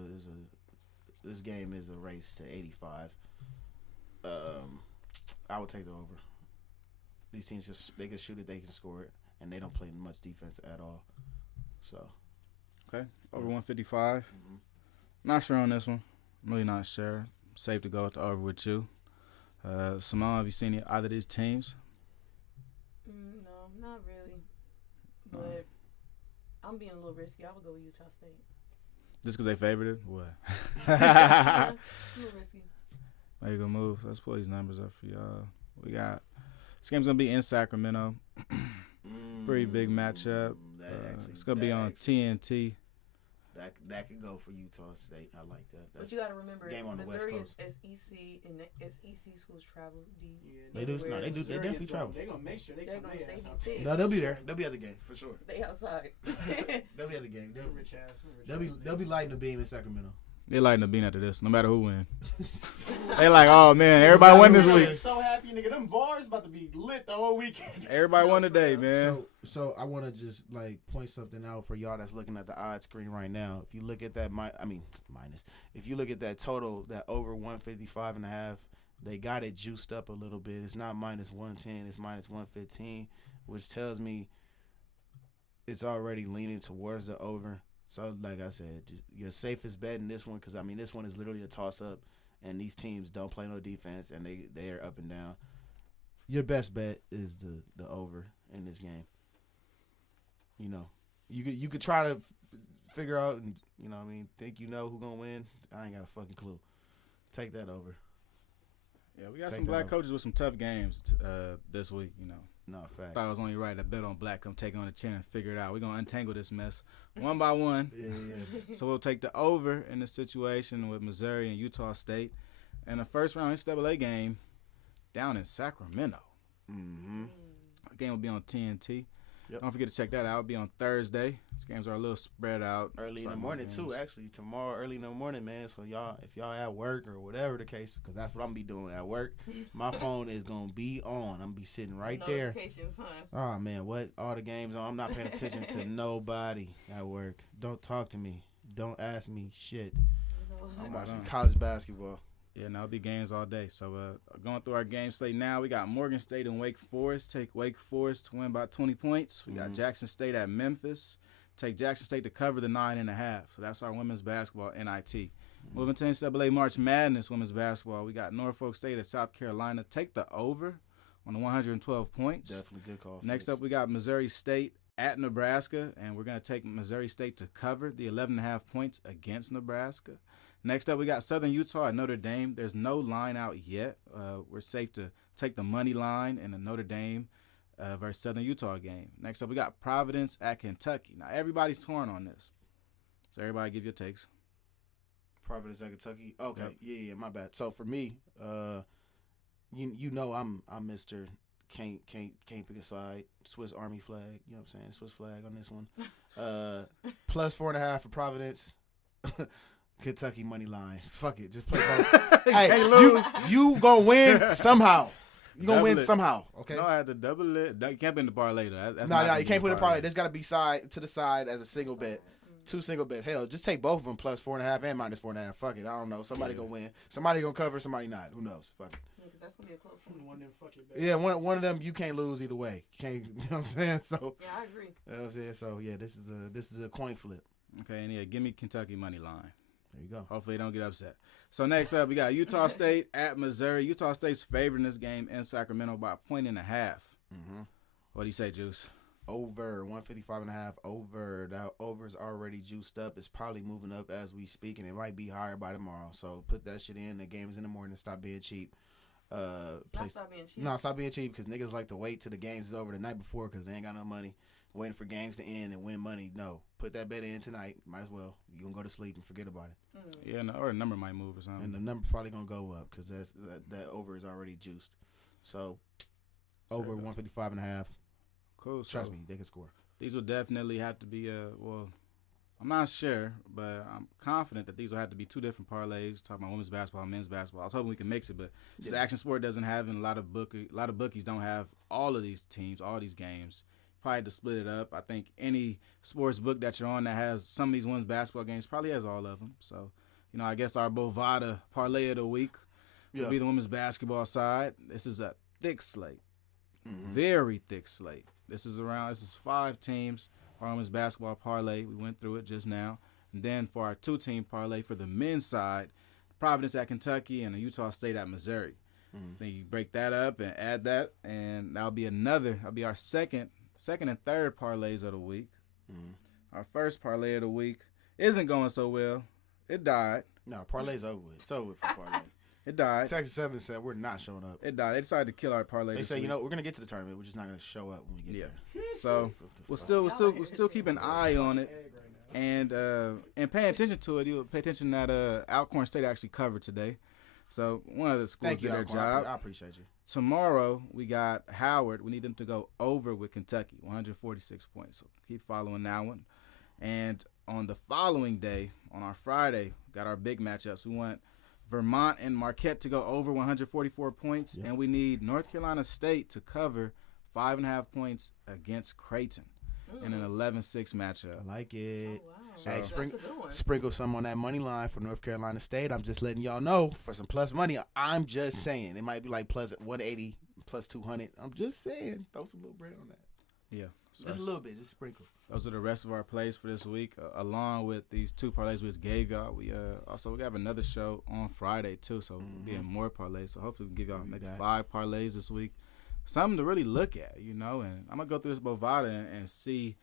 a race to 85. I would take the over. These teams they can shoot it, they can score it, and they don't play much defense at all. So, Okay, over 155. Mm-hmm. Not sure on this one. I'm really not sure. Safe to go with the over with you. Simone, have you seen either of these teams? No, not really. But I'm being a little risky. I would go with Utah State. Just because they favored it? What? Yeah, a little risky. There you go, move. Let's pull these numbers up for y'all. We got this game's gonna be in Sacramento. Pretty big matchup. It's gonna be on TNT. That could go for Utah State. I like that. But you got to remember, game on the West Missouri Coast. is SEC, and SEC schools travel deep. They do. No, they do. They definitely travel. They're gonna make sure they come their ass out. thick. No, they'll be there. They'll be at the game for sure. They outside. They'll be at the game. Rich ass. They'll be lighting the beam in Sacramento. They lighting the bean after this, no matter who win. They like, oh man, everybody won this week. So happy, nigga. Them bars about to be lit the whole weekend. Everybody won today, man. So I want to just like point something out for y'all that's looking at the odd screen right now. If you look at that, minus. If you look at that total, that over 155.5, they got it juiced up a little bit. It's not minus 110, it's minus 115, which tells me it's already leaning towards the over. So, like I said, just your safest bet in this one, because, this one is literally a toss-up, and these teams don't play no defense, and they are up and down. Your best bet is the over in this game. You could try to figure out, and think who going to win. I ain't got a fucking clue. Take that over. Yeah, we got some black coaches with some tough games this week, No, facts. Thought it was only right to bet on black, come take on the chin and figure it out. We're going to untangle this mess one by one. Yeah. So we'll take the over in this situation with Missouri and Utah State. And the first round NCAA game down in Sacramento. Mm-hmm. The game will be on TNT. Yep. Don't forget to check that out. It'll be on Thursday. These games are a little spread out. Early in the morning, too, actually. Tomorrow, early in the morning, man. So, if y'all at work or whatever the case, because that's what I'm going to be doing at work, my phone is going to be on. I'm going to be sitting right there. Oh, man, what? All the games on. I'm not paying attention to nobody at work. Don't talk to me. Don't ask me shit. I'm watching college basketball. Yeah, now it'll be games all day. So going through our game slate now, we got Morgan State and Wake Forest. Take Wake Forest to win by 20 points. We got Jackson State at Memphis. Take Jackson State to cover the 9.5. So that's our women's basketball NIT. Moving to NCAA March Madness women's basketball, we got Norfolk State at South Carolina. Take the over on the 112 points. Definitely good call. Next up, we got Missouri State at Nebraska, and we're going to take Missouri State to cover the 11.5 points against Nebraska. Next up, we got Southern Utah at Notre Dame. There's no line out yet. We're safe to take the money line in the Notre Dame versus Southern Utah game. Next up, we got Providence at Kentucky. Now, everybody's torn on this. So, everybody give your takes. Providence at Kentucky? Okay. Yep. Yeah, my bad. So, for me, I'm Mr. Can't pick a side. Swiss Army flag. You know what I'm saying? Swiss flag on this one. Plus 4.5 for Providence. Kentucky money line. Fuck it. Just play both. Hey, you gonna win somehow. You gonna win somehow. Okay. No, I had to double it. You can't put in the parlay though. No, you can't put in the parlay. There's gotta be side to the side as a single bet. 2 single bets. Hell, just take both of them plus 4.5 and minus 4.5. Fuck it. I don't know. Somebody gonna win. Somebody gonna cover. Somebody not. Who knows? Fuck it. Yeah, that's gonna be a close one. Yeah, one of them you can't lose either way. You know what I'm saying? So yeah, I agree. You know what I'm saying? So yeah, this is a coin flip. Okay, and yeah, give me Kentucky money line. There you go. Hopefully they don't get upset. So next up, we got Utah State at Missouri. Utah State's favoring this game in Sacramento by 1.5. Mm-hmm. What do you say, Juice? Over 155.5. Over. That over is already juiced up. It's probably moving up as we speak, and it might be higher by tomorrow. So put that shit in. The game is in the morning. Stop being cheap. Stop being cheap. No, stop being cheap because niggas like to wait till the games is over the night before because they ain't got no money. Waiting for games to end and win money. No. Put that bet in tonight. Might as well. You're going to go to sleep and forget about it. Yeah, or a number might move or something. And the number probably going to go up because that over is already juiced. So, over 155.5. Cool. Trust me, they can score. These will definitely have to be, I'm not sure, but I'm confident that these will have to be 2 different parlays. Talking about women's basketball and men's basketball. I was hoping we could mix it, but the action sport doesn't have, and a lot of bookies don't have all of these teams, all these games probably to split it up. I think any sports book that you're on that has some of these women's basketball games probably has all of them. So, I guess our Bovada parlay of the week will be the women's basketball side. This is a thick slate, very thick slate. This is 5 teams. Our women's basketball parlay, we went through it just now. And then for our 2-team parlay for the men's side, Providence at Kentucky and Utah State at Missouri. Then you break that up and add that, and that'll be our second and third parlays of the week. Our first parlay of the week isn't going so well. It died. No, parlay's over with. It's over with for parlay. It died. Texas Southern said we're not showing up. It died. They decided to kill our parlay. They this say, week. we're gonna get to the tournament. We're just not gonna show up when we get there. So we'll still keep an eye on it, and pay attention to it. You'll pay attention that Alcorn State actually covered today. So one of the schools did their job. I appreciate you. Tomorrow we got Howard. We need them to go over with Kentucky, 146 points. So keep following that one. And on the following day, on our Friday, got our big matchups. We want Vermont and Marquette to go over 144 points, and we need North Carolina State to cover 5.5 points against Creighton in an 11-6 matchup. I like it. Oh, wow. Hey, That's a good one. sprinkle some on that money line for North Carolina State. I'm just letting y'all know for some plus money. I'm just saying it might be like plus 180, plus 200. I'm just saying throw some little bread on that. Yeah. Just a little bit, just sprinkle. Those are the rest of our plays for this week, along with these 2 parlays we just gave y'all. We have another show on Friday too, so we'll be in more parlays. So hopefully we can give y'all maybe 5 parlays this week, something to really look at, And I'm gonna go through this Bovada and see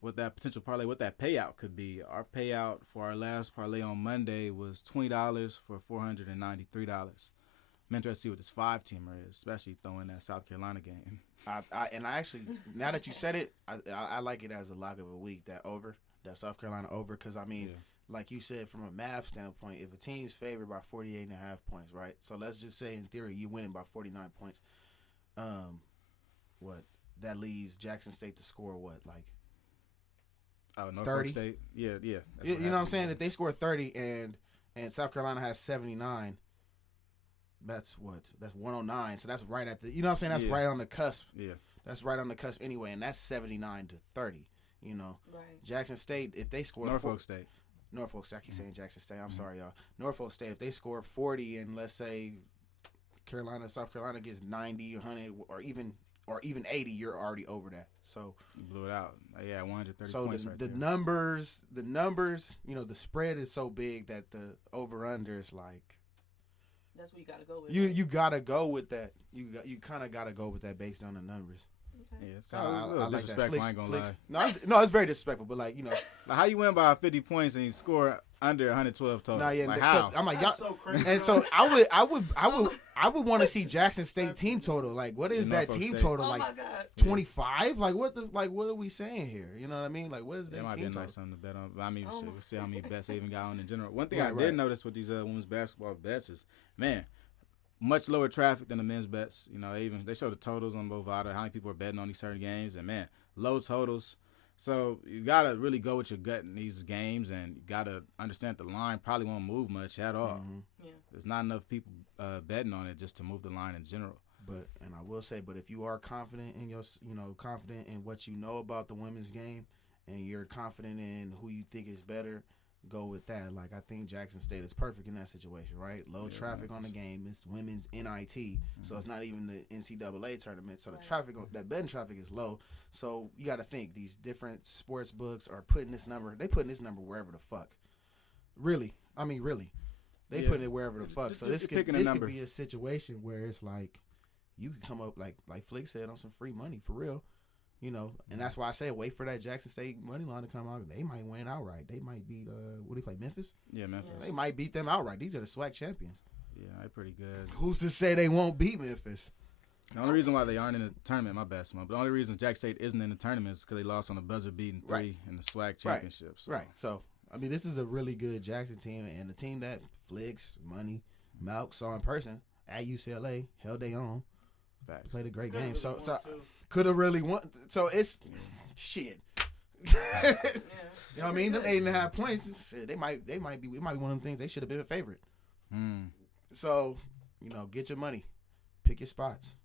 what that potential parlay, what that payout could be. Our payout for our last parlay on Monday was $20 for $493. I'm interested to see what this 5-teamer is, especially throwing that South Carolina game. I actually, now that you said it, I like it as a lock of a week, that South Carolina over, because, like you said, from a math standpoint, if a team's favored by 48.5 points, right? So let's just say, in theory, you winning by 49 points. That leaves Jackson State to score Norfolk 30? State? Yeah. You know what I'm saying? If they score 30 and South Carolina has 79, that's 109. So that's right at the, you know what I'm saying? That's right on the cusp. Yeah. That's right on the cusp anyway, and that's 79 to 30. Right. Jackson State, if they score Norfolk State. Norfolk State, I keep saying Jackson State. I'm sorry, y'all. Norfolk State, if they score 40 and let's say South Carolina gets 90, 100, or even 80, you're already over that. So You blew it out. Yeah, 130 so points the there. numbers, the spread is so big that the over/under is like, That's what you got to go with. you gotta go with that. You kind of gotta go with that based on the numbers. Okay. Yeah, it's kind of a little like disrespectful, I ain't gonna lie. No, it's very disrespectful. But like Like how you win by 50 points and you score under 112 total? nah, yeah. Like So, how? I'm like, y'all, That's so crazy. and so I would want to see Jackson State team total. Like, what is that Norfolk team State. total? Oh Like my God. 25? Like what what are we saying here? You know what I mean? Like what is that That might be team a total? nice something to bet on. I mean, Oh. we'll see how many bets they even got on in general. One thing Right, I did right. notice with these women's basketball bets is, man, much lower traffic than the men's bets. They show the totals on Bovada, how many people are betting on these certain games, and man, low totals. So you gotta really go with your gut in these games, and you gotta understand the line probably won't move much at all. Mm-hmm. Yeah. There's not enough people betting on it just to move the line in general. But I will say, but if you are confident in confident in what you know about the women's game, and you're confident in who you think is better, go with that. Like I think Jackson State is perfect in that situation, right? Low traffic on the game. It's women's NIT, so it's not even the NCAA tournament. So the traffic, that betting traffic is low. So you got to think these different sports books are putting this number. They putting this number wherever the fuck. Really, I mean, really, they Yeah. putting it wherever the fuck. Just- So this just could picking a this could number. be a situation where it's like you could come up like Flick said on some free money for real. And that's why I say wait for that Jackson State money line to come out. They might win outright. They might beat what do you play, Memphis? Yeah, Memphis. They might beat them outright. These are the SWAC champions. Yeah, they're pretty good. Who's to say they won't beat Memphis? The only reason why they aren't in the tournament, my bad, Simone, but the only reason Jack State isn't in the tournament is because they lost on a buzzer beating 3 Right. in the SWAC championship. So. Right. So I mean, this is a really good Jackson team, and the team that Flicks, Money, Malk saw in person at UCLA held their own. Facts. Played a great Could've game. really So won, too. could have really won. So it's shit. Yeah. You know what I mean? Them 8.5 points, shit, it might be one of them things they should have been a favorite. Mm, So, get your money. Pick your spots.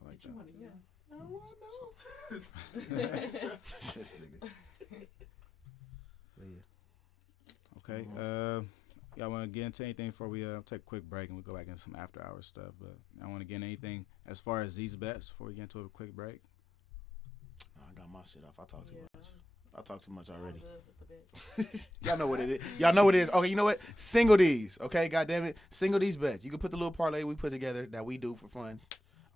I like Get your that. money, yeah. This nigga. But yeah. Okay. Y'all want to get into anything before we take a quick break and we go back into some after hours stuff? But I want to get into anything as far as these bets before we get into a quick break. I got my shit off. I talk too much. I talk too much already. I'm good with the bet. Y'all know what it is. Y'all know what it is. Okay, you know what? Single these. Okay, goddamn it. Single these bets. You can put the little parlay we put together that we do for fun.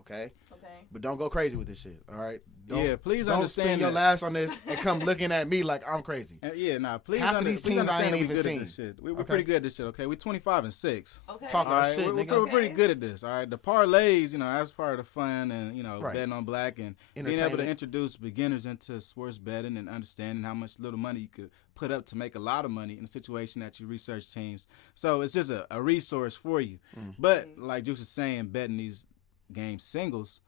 Okay. Okay. But don't go crazy with this shit. All right. Yeah, please don't understand spend your that. last on this and come looking at me like I'm crazy. Please Half of these please teams I understand ain't that we even good at seen. this shit. We're Okay. pretty good at this shit, okay? We're 25-6. Okay. Talk All our right, shit, we're nigga. pretty good at this. All right, the parlays, that's part of the fun, and Right. betting on black and being able to Entertainment. introduce beginners into sports betting and understanding how much little money you could put up to make a lot of money in a situation that you research teams. So it's just a resource for you. But like Juice is saying, betting these games singles,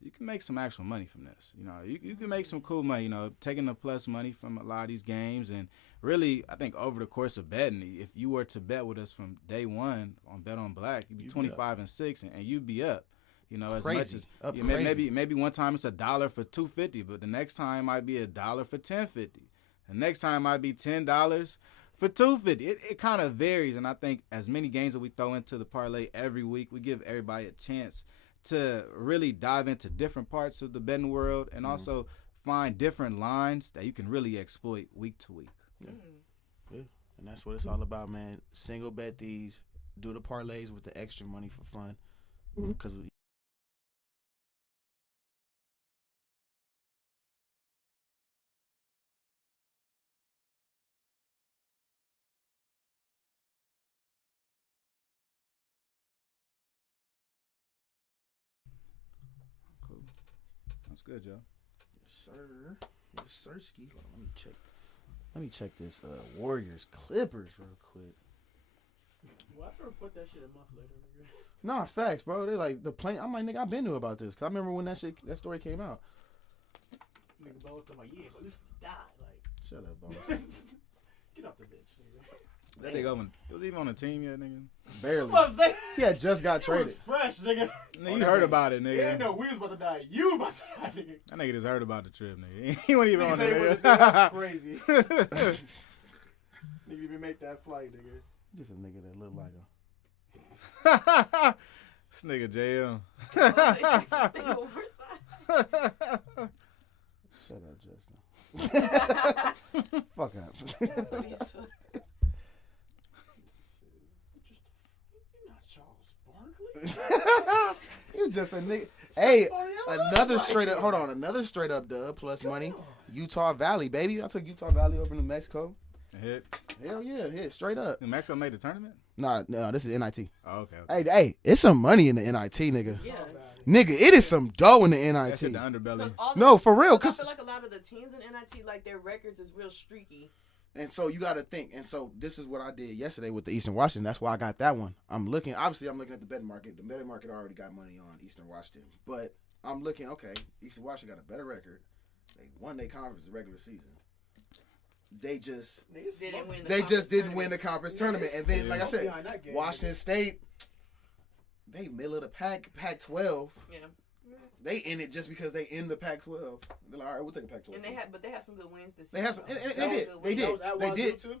you can make some actual money from this. You can make some cool money, taking the plus money from a lot of these games. And really, I think over the course of betting, if you were to bet with us from day one on Bet on Black, you'd be 25-6 and you'd be up. As Crazy. much as Up maybe one time it's $1 for $2.50, but the next time might be $1 for $10.50. The next time might be $10 for $2.50. It kind of varies, and I think as many games that we throw into the parlay every week, we give everybody a chance to really dive into different parts of the betting world and also find different lines that you can really exploit week to week. Yeah. And that's what it's all about, man. Single bet these, do the parlays with the extra money for fun. Because Cool. That's good, Joe. Yes, sir. Yes, sir. Ski. Hold on, let me check this Warriors Clippers real quick. Well, I never put that shit a month later. Nigga. Nah, facts, bro. They like the plane. I'm like, nigga, I've been knew about this. Cause I remember when that story came out. Nigga, both I'm like, yeah, but this die. Like, Shut up, bro. get off the bench, nigga. That nigga was even on the team yet, nigga? Barely. What I'm saying? He had just got It was traded. fresh, nigga. Nigga, you heard about it, Yeah, nigga. no, we was about to die. You about to die, nigga. That nigga just heard about the trip, nigga. He wasn't even on Nigga, there. that's crazy. Nigga even make that flight, nigga. Just a nigga that look like him. This nigga JM. Shut up, Justin. Fuck up. You're not Charles Barkley. You just a nigga. Hey, another straight up dub plus money. Utah Valley, baby. I took Utah Valley over to New Mexico. Hit. Hell yeah, hit straight up. New Mexico made the tournament? No, this is NIT. Oh, okay. Hey, it's some money in the NIT, nigga. Yeah. Nigga, it is some dough in the That shit NIT. the underbelly. No, for real, I cause feel like a lot of the teams in NIT, like their records is real streaky. and so you got to think, and so this is what I did yesterday with the Eastern Washington. That's why I got that one. I'm looking at the betting market. The betting market already got money on Eastern Washington, but I'm looking. Okay, Eastern Washington got a better record. They won their conference the regular season. They just Didn't win the they just conference didn't win the tournament. conference tournament, and then like I said, Behind that game, Washington State, they middle of the Pac-12. Yeah. They in it just because they in the Pac-12. They're like, all right, we'll take a Pac-12. And they had some good wins this They season. had some, and That they was- did. that They did. was at They Wazoo did too?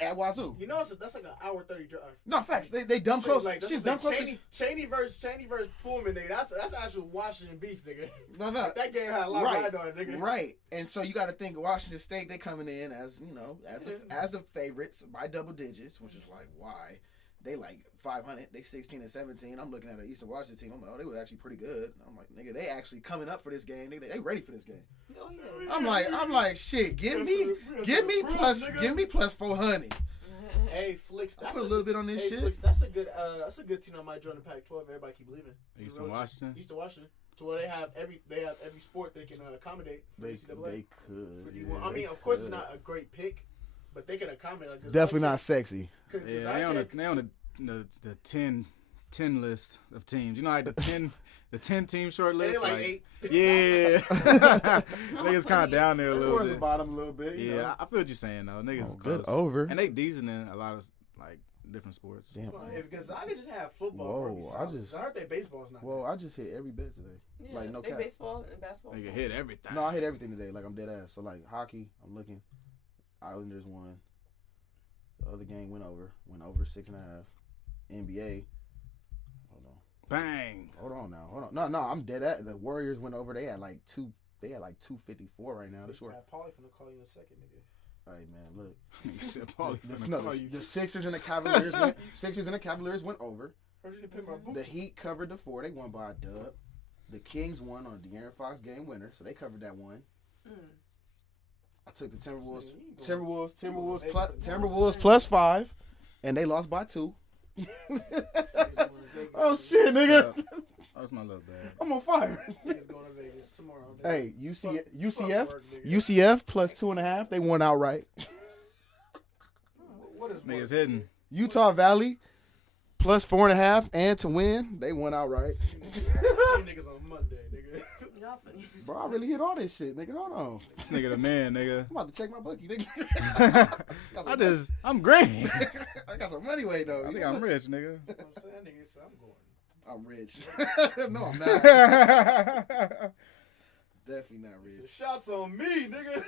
at Wazoo. You know, that's like an hour 30 drive. No facts. They dumb close. Like, She's dumb close. Cheney versus Pullman, nigga. That's actual Washington beef, nigga. No. Like, that game had a lot Right. of ride on it, nigga. Right. And so you got to think Washington State. They coming in as as the favorites by double digits, which is like why they like 500. They 16 and 17. I'm looking at an Eastern Washington team. I'm like, oh, they were actually pretty good. I'm like, nigga, they actually coming up for this game. They ready for this game. Oh, yeah. I'm like, shit. Give me plus 400. Hey, Flicks, I that's put a little bit on this shit. Flicks, that's a good team that might join the Pac-12. Everybody keep leaving. Eastern Washington? Eastern Washington. To where they have every sport they can accommodate for NCAA. could. For D1. I mean, of course, it's not a great pick, but they can accommodate. Like, 'cause Definitely I not sexy. can't- 'cause Yeah, I they on can't- the 10 list of teams. You know, like the 10 team short They list. like 8. Yeah. Niggas kind of down there a little Towards the bit. bottom a little bit. You know. Yeah, I feel what you're saying though. Niggas is Good close. over. And they decent in a lot of like different sports. Damn. If Gonzaga just have football, Whoa, bro, it'd be I solid. just- I heard their baseball's not. Well, I just hit every bet today. Yeah, Like, no they cap. baseball and basketball. They can hit everything. No, I hit everything today. Like, I'm dead ass. So, like, hockey, I'm looking. Islanders won. The other game went over 6.5. NBA. Bang. Hold on now. No, I'm dead at. The Warriors went over. They had like 254 right now. That's short. Paulie finna call you in a second, nigga. Hey man, look. You said Paulie finna No, call you. the Sixers and the Cavaliers went over. Heard you to pick my boot. The Heat covered the 4. They won by a dub. The Kings won on De'Aaron Fox game winner, so they covered that one. I took the Timberwolves plus 5, and they lost by 2. Oh shit, nigga! Oh, that's my little bad. I'm on fire. Niggas going to Vegas tomorrow. Hey, UCF work, nigga. plus 2.5. They won outright. What is Niggas work? hitting. Utah Valley plus 4.5 and to win. They won outright. See niggas on Monday, nigga. Y'all funny. Bro, I really hit all this shit, nigga. Hold on. This nigga the man, nigga. I'm about to check my bookie, nigga. I'm green. I got some money weight though. I think I'm rich, nigga. I'm saying, nigga, so I'm going. I'm rich. No, I'm not. Definitely not So rich. shots on me, nigga.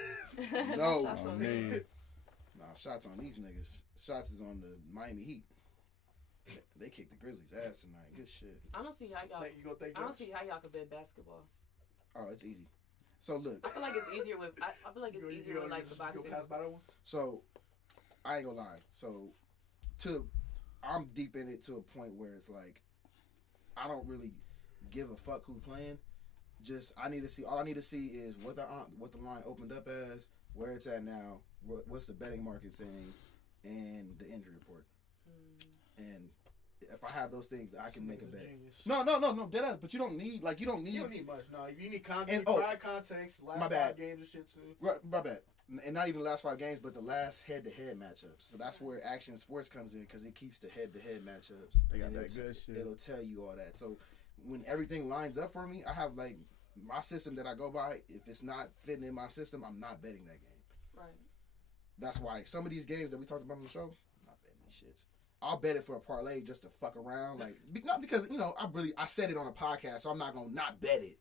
No, Shots on me. me. Nah, shots on these niggas. Shots is on the Miami Heat. They kicked the Grizzlies' ass tonight. Good shit. I don't see how y'all. Think you gonna think I don't Josh? see how y'all could bet basketball. Oh, it's easy. So look, I feel like it's easier with. I feel like it's You easier gonna with like the just go boxing. pass by that one? so I ain't gonna lie. So I'm deep in it to a point where it's like I don't really give a fuck who's playing. Just I need to see. All I need to see is what the line opened up as, where it's at now, what's the betting market saying, and the injury report. And if I have those things, I can make a bet. Genius. No, dead ass. But you don't need You don't need much. No, if you need context, And- you oh, provide context. Last my 5 bad. games and shit too. Right, my bad. And not even the last 5 games, but the last head-to-head matchups. So that's where Action Sports comes in because it keeps the head-to-head matchups. They got And that good shit. It'll tell you all that. So when everything lines up for me, I have like my system that I go by. If it's not fitting in my system, I'm not betting that game. Right. That's why some of these games that we talked about on the show, I'm not betting these shits. I'll bet it for a parlay just to fuck around, like not because I said it on a podcast, so I'm not gonna not bet it.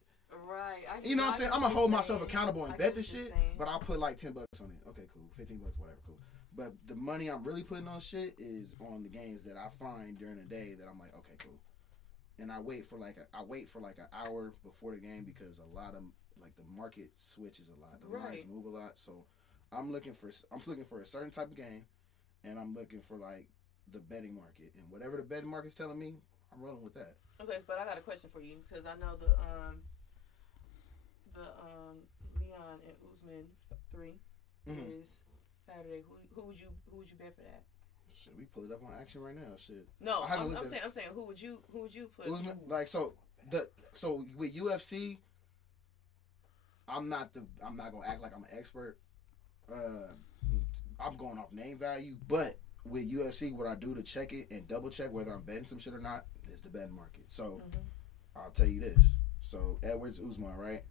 Right. You know what I'm saying? I'm gonna hold myself accountable and bet this shit. shit, but I'll put like $10 on it. Okay, cool. $15, whatever, cool. But the money I'm really putting on shit is on the games that I find during the day that I'm like, okay, cool. And I wait for like an hour before the game because a lot of like the market switches a lot, the lines move a lot. So I'm looking for a certain type of game, and I'm looking for like the betting market, and whatever the betting market's telling me, I'm rolling with that. Okay, but I got a question for you because I know the Leon and Usman 3 is Saturday. Who would you bet for that? Shit, we pull it up on Action right now. Shit. No, I haven't I'm looked at saying who would you put? Usman, like so with UFC, I'm not gonna act like I'm an expert. I'm going off name value, but with UFC, what I do to check it and double check whether I'm betting some shit or not is the betting market. So I'll tell you this. So Edwards Usman, right?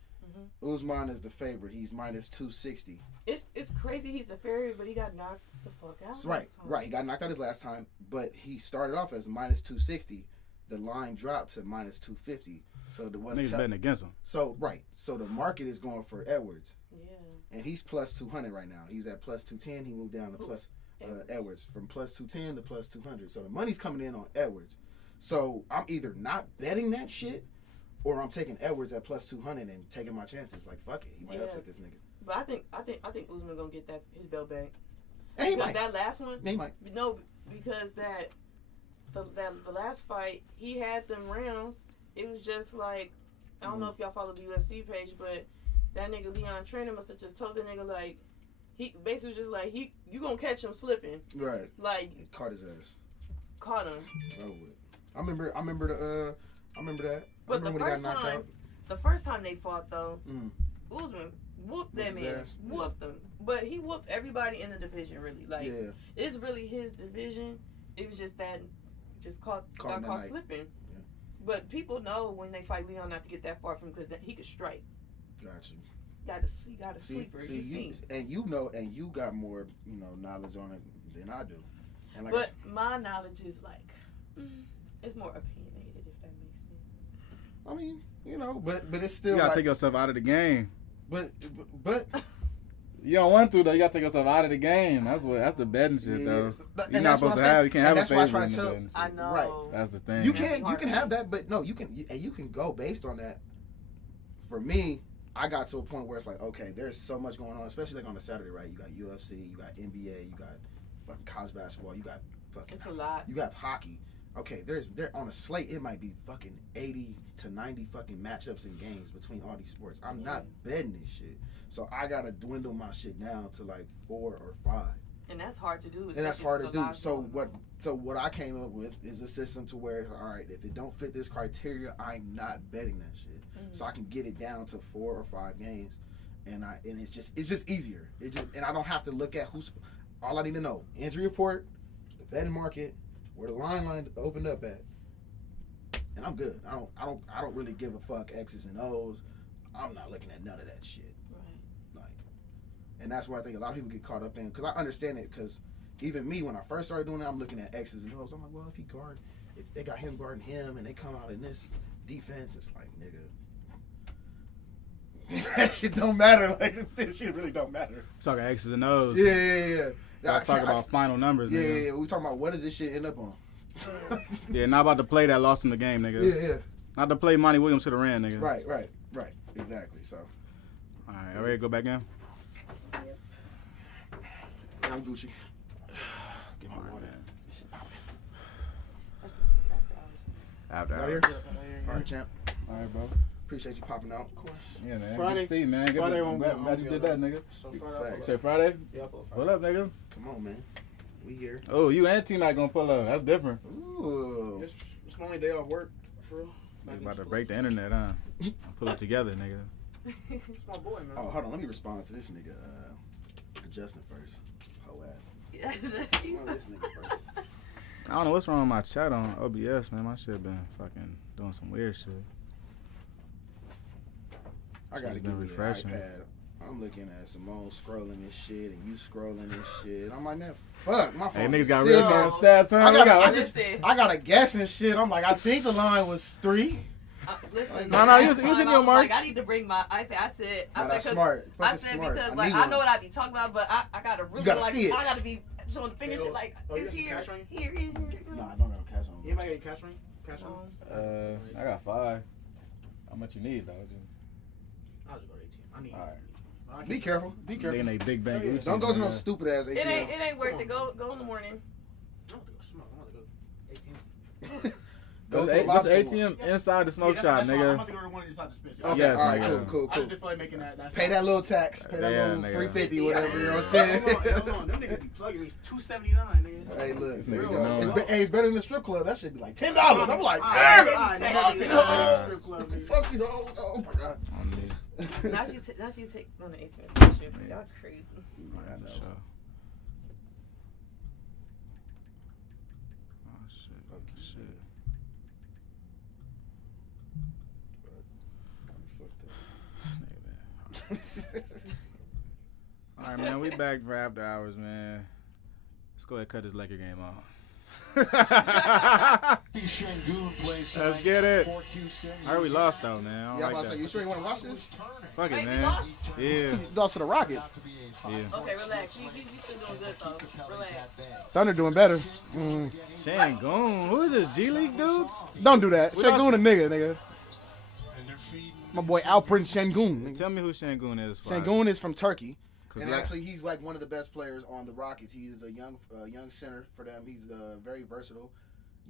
Usman is the favorite. He's minus 260. It's crazy. He's the favorite, but he got knocked the fuck out. Right. He got knocked out his last time, but he started off as minus 260. The line dropped to minus 250. So there was Niggas betting against him. So so the market is going for Edwards. Yeah. And he's plus 200 right now. He's at plus 210. He moved down to plus Edwards from plus 210 to plus 200. So the money's coming in on Edwards. So I'm either not betting that shit, or I'm taking Edwards at plus 200 and taking my chances. Like fuck it, he might upset this nigga. But I think Usman gonna get his belt back. And he Because might. that last one. He might. No, because the last fight he had them rounds. It was just like I don't know if y'all follow the UFC page, but that nigga Leon Trainer must have just told the nigga like he basically was just like you gonna catch him slipping. Right. Like He caught his ass. caught him. Oh, I remember that. But I remember when he got knocked out. the first time they fought though, Usman whooped that Whooped his man, ass. whooped him. But he whooped everybody in the division really. Like Yeah. it's really his division. It was just that got him caught that night. slipping. Yeah. But people know when they fight Leon not to get that far from him because he could strike. Got you. Got a sleeper. See, you got more, knowledge on it than I do. And like, But my knowledge is like, it's more opinionated, if that makes sense. I mean, you know, but it's still You gotta like, take yourself out of the game. but You don't want to though. You gotta take yourself out of the game. That's the betting shit though. and You're not that's supposed what to I'm saying. have. You can't And have a that's why I favorite try in to the tell- betting I shit. know. Right. That's the thing. You Yeah. can have that, but no, you can go based on that. For me, I got to a point where it's like, okay, there's so much going on, especially like on a Saturday, right? You got UFC, you got NBA, you got fucking college basketball, you got fucking, It's a lot. you got hockey. Okay, there on a slate, it might be fucking 80 to 90 fucking matchups and games between all these sports. I'm not betting this shit, so I gotta dwindle my shit down to like 4 or 5. And that's hard to do. And that's especially hard to if do. it's a lot So what I came up with is a system to where, all right, if it don't fit this criteria, I'm not betting that shit. So I can get it down to 4 or 5 games, and it's just easier. And I don't have to look at who's. All I need to know: injury report, the betting market, where the line opened up at, and I'm good. I don't really give a fuck X's and O's. I'm not looking at none of that shit. Right. Like, and that's where I think a lot of people get caught up in, because I understand it, because even me, when I first started doing that, I'm looking at X's and O's. I'm like, well, if they got him guarding him and they come out in this defense, it's like, nigga, that shit don't matter. Like, this shit really don't matter. Talking X's and O's. Yeah. Gotta talk about final numbers, nigga. Yeah. We talking about what does this shit end up on? Yeah, not about the play that lost in the game, nigga. Yeah. Not the play Monty Williams should have ran, nigga. Right. Exactly. So, All right, ready to go back in? I'm Gucci. Get my water. Out After here? hours. All right, champ. All right, bro. Appreciate you popping out. Of course. Yeah, man. Friday- Good to see you, man. Friday I'm won't be- glad you did that, nigga. So Big Friday, facts. Say Friday? Yeah, Friday. What up, nigga? Come on, man. We here. Oh, you and T-Mac gonna pull up. That's different. Ooh. It's my only day off work, for real. You about to break the internet, huh? Pull it together, nigga. It's my boy, man. Oh, hold on. Let me respond to this nigga, Justin first. Ho ass. Respond to this nigga first. I don't know what's wrong with my chat on OBS, man. My shit been fucking doing some weird shit. I gotta Shit's give been me an refreshing. iPad. I'm looking at Simone scrolling this shit and you scrolling this shit. I'm like, man, fuck, my phone. Hey, niggas is got sick. real time stats, huh? I gotta guess and shit. I'm like, I think the line was 3. Listen, No, you was in I your was marks. like, I need to bring my iPad. I said, That's 'cause- smart. I Fucking said smart. because I like need I know one. what I be talking about, but I gotta really gotta like see it. I gotta be showing the finger shit like Oh, you it's got here, cash on you? here. Nah, I don't got cash on me. Anybody got cash ring? Cash on? I got 5. How much you need, though? I'll just go to ATM. I need. Alright. Be careful. Be They in careful. they big bang. Oh, yeah. Gucci's, Don't go to no man. stupid ass It ATM. ain't worth it. Go in the morning. I don't think I smoke. I'm about to go ATM. Go There's to a there's logical one. ATM inside the smoke Yeah, shop, that's fine. I'm nigga. about to go to one inside the dispensary. Okay, Yes, all right, nigga. cool. I just didn't feel like making that. That's Pay that little tax. Pay that Yeah, little nigga. 350 whatever. You know what I'm saying? Hold on. Them niggas be plugging me. It's $279, nigga. Hey, look. This There you nigga go. know. It's better than the strip club. That should be like $10. I'm like, Alright, damn. alright, Fuck nigga. you. Strip club, nigga. Fuck these hoes. Oh my god. On me. Now you take on the ATM. Shit, y'all crazy. Yeah, for sure. Oh shit. Shit. All right, man. We back for after hours, man. Let's go ahead and cut this Laker game off. Let's get it. I heard we lost though, man. I don't Yeah, I'm like about to say, that. you sure you want to watch this? Fuck it, Wait, we man. lost? Yeah, Lost to the Rockets. yeah. Okay, relax. You still doing good though. Relax. Thunder doing better. Shangoon. Who is this? G League dudes? Don't do that. We lost- Shangoon a nigga. It's my boy Alprin Shangoon. Tell me who Shangoon is. Shangoon is from Turkey. 'Cause And like- actually, he's like one of the best players on the Rockets. He's a young center for them. He's very versatile.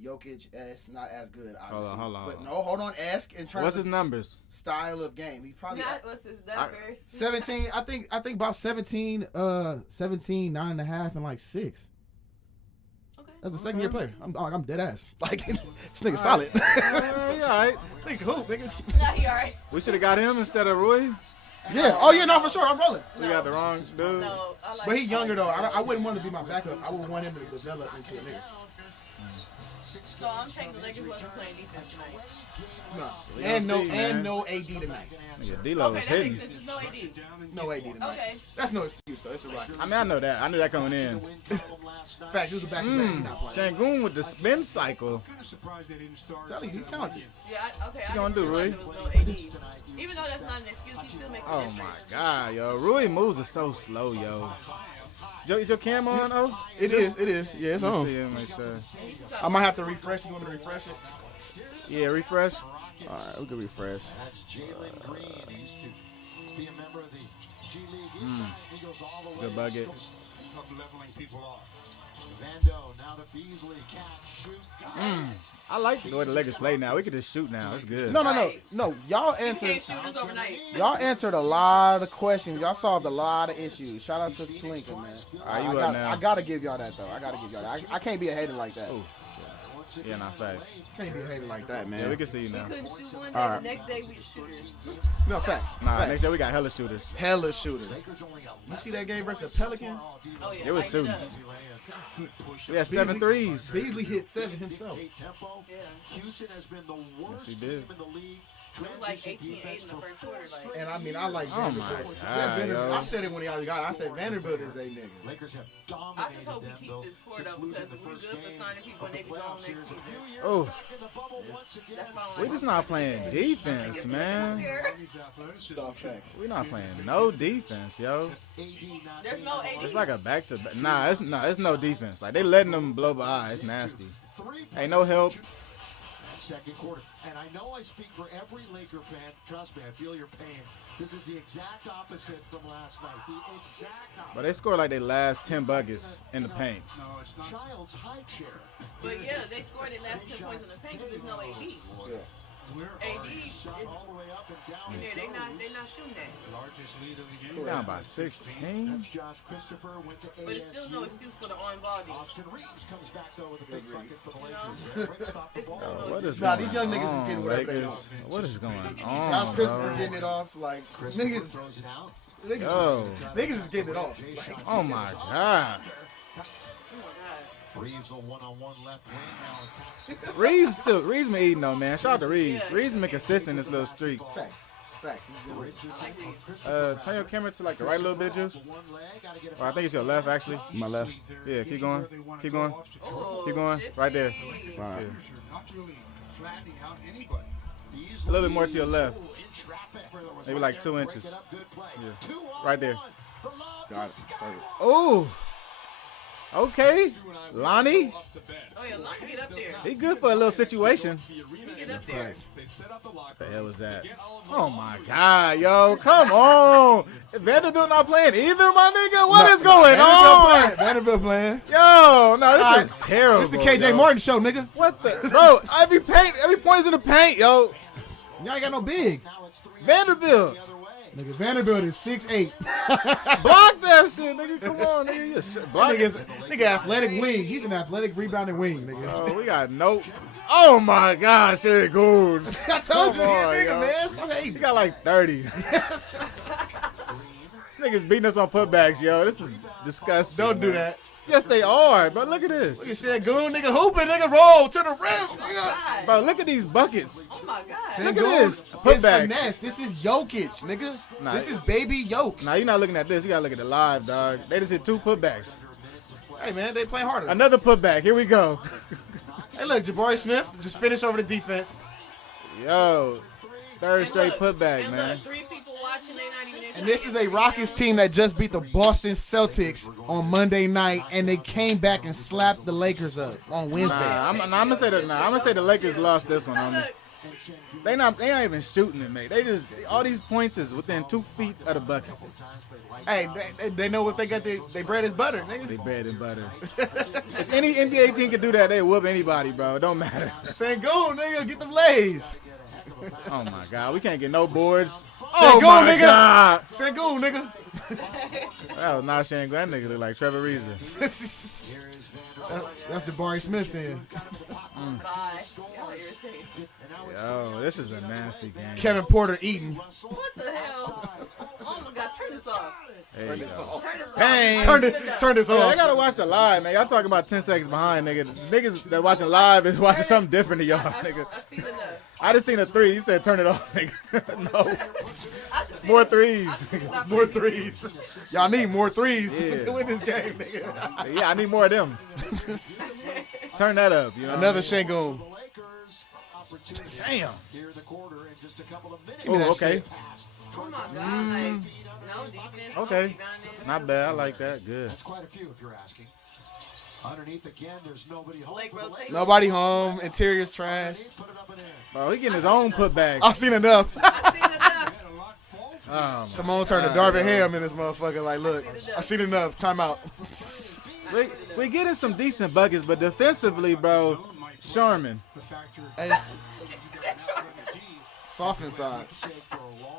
Jokic is not as good, obviously. Hold on. But no, hold on. Ask in terms What's of his numbers? style of game. He probably What's his numbers? 17. I think about 17, 9.5, and like 6. Okay. That's a second year player. I'm dead ass. Like this nigga solid. Yeah, all right. Think who, nigga? Nah, he alright. We should have got him instead of Rui. Yeah. Oh yeah, no, for sure. I'm rolling. We got the wrong dude. No, I like But he's younger though. I wouldn't want to be my backup. I would want him to develop into a nigga. So I'm taking the Lakers wasn't playing defense tonight. No. We And gonna no see, man. and no AD tonight. Nigga, D-Lo Okay, was that makes hitting. sense. There's no AD. No AD tonight. Okay. That's no excuse though. It's a rock. I mean, I know that. I knew that coming in. Facts. This is a back-to-back. He's not playing. Shangoon with the spin cycle. Tell you, he's talented. Yeah, okay. What you gonna do, Rui? No AD. Even though that's not an excuse, he still makes a Oh difference. my God, yo. Rui moves are so slow, yo. Is your cam on, oh? It is. Yeah, it's Let me on. see it, make sure. I might have to refresh. You want me to refresh it? Yeah, refresh. All right, we can refresh. That's Jalen Green. He's to be a member of the G League. He goes all the It's a way good bucket. of leveling people off. Vando, now to Beasley. Catch, shoot, got it. I like the way the Lakers play now. We can just shoot now. It's good. No. Y'all You answered. can't shoot this overnight. Y'all answered a lot of questions. Y'all solved a lot of issues. Shout out to Lincoln, man. Are you up now? I gotta give y'all that though. I can't be a hater like that. Ooh. Yeah, not facts. Can't be a hater like that, man. Yeah, we can see you We now. couldn't shoot one day, All right. the next day we shooters. No facts. Nah, Facts. next year we got hella shooters. Hella shooters. You see that game versus the Pelicans? Oh yeah, It was tighten shooting. up. We had 7 threes. Beasley hit 7 himself. Tempo. Yeah. Houston has been the worst he team did. in the league. It was like 18-8 in the first quarter. Like, And I mean, I like Oh Vanderbilt. my That God, Vanderbilt- yo. I said it when y'all got it. I said Vanderbilt is a nigga. Lakers have I just dominated hope we them, keep though, this court since up losing because the if we're first good for game signing people and of they the be gone playoff next series. A season. few years Oh. back in the bubble once again. That's why I'm We like, just not playing defense, man. Dog facts. We not playing no defense, yo. AD not There's being no able AD. to It's like a back to back. Nah, it's no defense. Like they letting them blow by. It's nasty. Ain't no help. that second quarter. And I know I speak for every Laker fan. Trust me, I feel your pain. This is the exact opposite from last night. The exact opposite. But they scored like their last 10 buckets in the paint. Child's high chair. but yeah, they scored their last 10 points in the paint because there's no AD. Yeah. AD is Shot all the way up and down. in there. They're not shooting that. We down by 16. That's Josh Christopher went to ASU. But it's still no excuse for the on-ball defense. Austin Reeves comes back though with a big bucket for the You Lakers. Great stop the It's ball. still no What is excuse. Nah, going these young niggas is on, getting whatever they Lakers? What is going Josh on, Christopher bro? getting it off like Christopher niggas. throws it out. Yo. Niggas is getting it off. Like, Oh my God. Oh my God. Reeves a one-on-one left wing now attacks. Reeves been eating though, man. Shout out to Reeves. Reeves been consistent in this little streak. facts. Facts. He's good. Turn your camera to like the right a little bit, Juice. Or I think it's your left, actually. My left. Yeah, keep going. Keep going. Oh, Keep going. Right there. Jiffy. All right. Not really flattening out anybody. A little bit more to your left. Maybe like 2 inches. Yeah. Right there. Got it. Perfect. Oh. Okay. Lonnie. Oh yeah, Lonnie get up there. He good for a little situation. He get up there. What the hell was that? Oh my God, yo. Come on. Vanderbilt not playing either, my nigga. What is going on? Vanderbilt playing. Yo, no, this is terrible. This the KJ yo. Martin show, nigga. What the? Bro, every point is in the paint, yo. Y'all ain't got no big. Vanderbilt. Nigga, Vanderbilt is 6'8". Block that shit, nigga. Come on, nigga. You just block Nigga athletic wing. He's an athletic rebounding wing, nigga. Oh, we got no. Oh my God, shit, good. I told you, Come he a on, nigga, yo. man. Stop He hating. got like 30. This nigga's beating us on putbacks, yo. This is disgusting. Don't do that. Yes, they are, bro. Look at this. Look at shit, goon, nigga, hooping, nigga, roll to the rim, nigga. God. Bro, look at these buckets. Oh my God. Look at Goon, this. It's Putback. finesse. This is Jokic, nigga. Nah, This is baby Yoke. Now, you're not looking at this. You got to look at the live, dog. They just hit 2 putbacks. Hey, man, they play harder. Another putback. Here we go. Hey, look, Jabari Smith just finished over the defense. Yo, third And straight look, putback, and man. Look, 3 people watching, they not even in. And this is a Rockets team that just beat the Boston Celtics on Monday night, and they came back and slapped the Lakers up on Wednesday. Nah, I'm gonna say the Lakers lost this one on me. They not even shooting it, mate. They just all these points is within 2 feet of the bucket. Hey, they know what they got. They bread is butter, They nigga. bread and butter. If any NBA team can do that, they whoop anybody, bro. It don't matter. Sangoon, nigga, get them lays. Oh my God, we can't get no boards. Sangoon, Oh my nigga. God, Sangoon, nigga. that was not Shane. That nigga look like Trevor Reeser. That's Jabari Smith then. Bye. Y'all irritating. Yo, this is a nasty game. Kevin Porter eating. What the hell? Oh my God, Turn this off. There you go. Turn this off. Bang. Turn this Yeah, off. I gotta watch the live, man. Y'all talking about 10 seconds behind, nigga. Niggas that watching live is watching something different than y'all, nigga. I seen enough. I just seen a 3. You said turn it off, nigga. No. More threes. More threes. Y'all need more threes Yeah. to win this game, nigga. Yeah, I need more of them. Turn that up. You know Another what I mean? Shangoon. Damn. Here in the quarter in just a couple of minutes. me that Oh, okay. shit. Oh my God, like, no defense. Okay. No rebounding. Not bad. I like that. Good. That's quite a few if you're asking. Underneath again, there's nobody home. Like for the rotation. Lakers. Nobody home. Interior's trash. Put it up and in. Bro, he getting his own putback. I've seen enough. I seen enough. Had a lot fall for Oh, Simone turned to Darvin Ham in this motherfucker. Like, look, I've seen enough. Time out. we getting some decent buckets, but defensively, bro, Sharman. the factor. Hey, it's soft inside.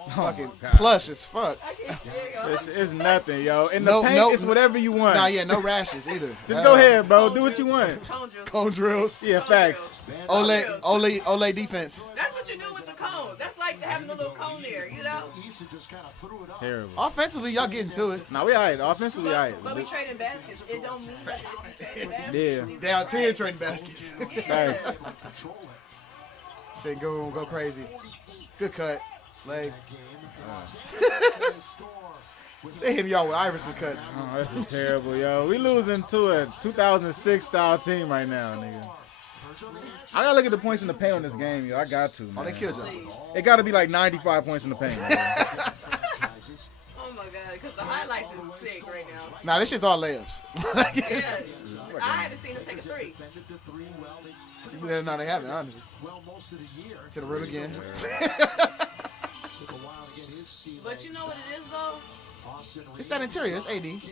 Oh, Fucking God. plush as fuck. It's nothing, yo. In the No- paint, no- it's whatever you want. Nah, yeah, no rashes either. Just go ahead, bro. Do what you want. Cone drill. Cone drills. Yeah, facts. Ole defense. That's what you do with the cone. That's like having a little cone there, you know? Easton just kind of threw it up. Terrible. Offensively, y'all getting to it. Nah, we alright. Offensively, alright. But we trading baskets. It don't mean that we trading baskets. Yeah. These Down are 10 right. trading baskets. Thanks. Control it. Shangoon, go crazy. Good cut. Like, they hitting y'all with Iverson cuts. Oh, this is terrible, yo. We losing to a 2006 style team right now, nigga. I gotta look at the points in the paint on this game, yo. I got to, man. Oh, they killed y'all. It gotta be like 95 points in the paint, man. Oh my God, because the highlights is sick right now. Nah, this shit's all layups. Yeah. I haven't seen them take a three. Defended the three well. They Yeah, no, they haven't, honestly. well most of the year. To the rim again. Took a while to get his sea But legs you know what it is though? back. Austin It's that interior. It's AD. This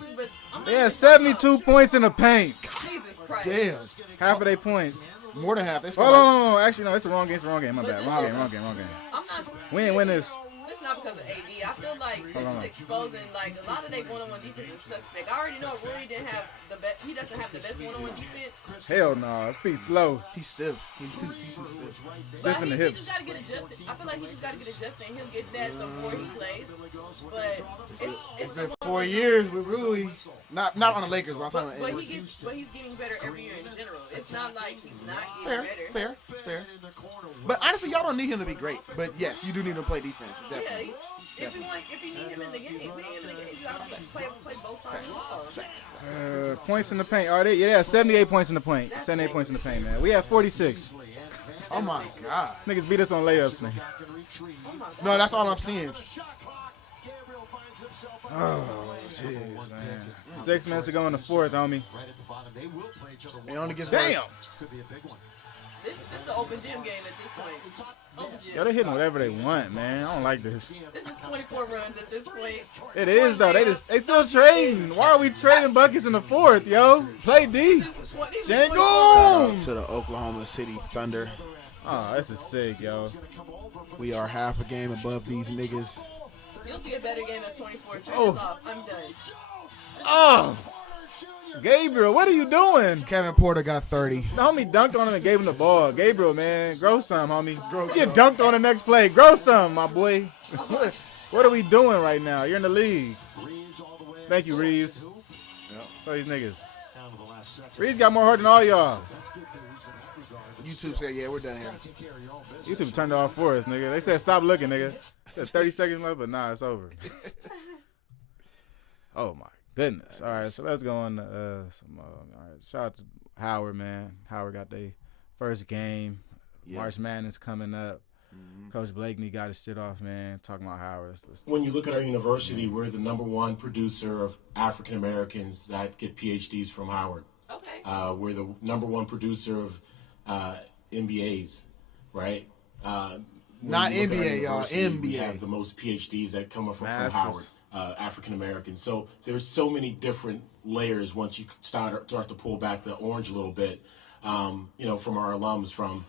is but I'm They had 72 points in the paint. Jesus Christ. Damn. Half of their points. More than half. They Oh, scored no. Actually, no, it's the wrong game. It's the wrong game. My bad. Wrong game. I'm not. We ain't win this. It's not because of AD. I feel like this Hold on. is exposing like a lot of their one-on-one defense is suspect. I already know Rui didn't have the best. He doesn't have the best one-on-one defense. Hell no. His feet slow. He's stiff. He's too stiff. Stiff in the He hips. just gotta get adjusted. I feel like he just gotta get adjusted, and he'll get that before he plays. But it's Been 4 years with Rui. Not on the Lakers, but I'm talking But about he's getting better every year in general. It's not like he's not getting better. fair. But honestly, y'all don't need him to be great. But yes, you do need him to play defense. Yeah, Definitely. if you need him in the game, you gotta play both sides of the ball. Points in the paint. Oh, they had 78 points in the paint. 78 points in the paint, man. We had 46. Oh my God. Niggas beat us on layups, man. No, that's all I'm seeing. Oh, jeez, man. 6 minutes to go in the fourth, homie. Right at the bottom. They will play each other. It only gets Damn. worse. Could be a big one. This is an open gym game at this point. Open gym. Yo, they hitting whatever they want, man. I don't like this. This is 24 runs at this point. It is, though. They still trading. Why are we trading buckets in the fourth, yo? Play D. Shangoon! To the Oklahoma City Thunder. Oh, this is sick, yo. We are half a game above these niggas. You'll see a better game at 24. Turn Oh. this off. I'm done. Oh! Gabriel, what are you doing? Kevin Porter got 30. The homie dunked on him and gave him the ball. Gabriel, man, grow some, homie. Get dunked on the next play. Grow some, my boy. What are we doing right now? You're in the league. Thank you, Reeves. So these niggas. Reeves got more heart than all y'all. YouTube said, yeah, we're done here. YouTube turned it off for us, nigga. They said stop looking, nigga. Said 30 seconds left, but nah, it's over. Oh my goodness. All right, so let's go on to all right. Shout out to Howard, man. Howard got their first game. March Madness coming up. Coach Blakeney got his shit off, man. Talking about Howard. When you look at our university, we're the #1 producer of African Americans that get PhDs from Howard. Okay. We're the #1 producer of MBAs, right? Not When you look at our NBA, y'all, university, We MBA. have the most PhDs that come from Masters. Howard, African Americans. So there's so many different layers once you start to pull back the orange a little bit. From our alums, from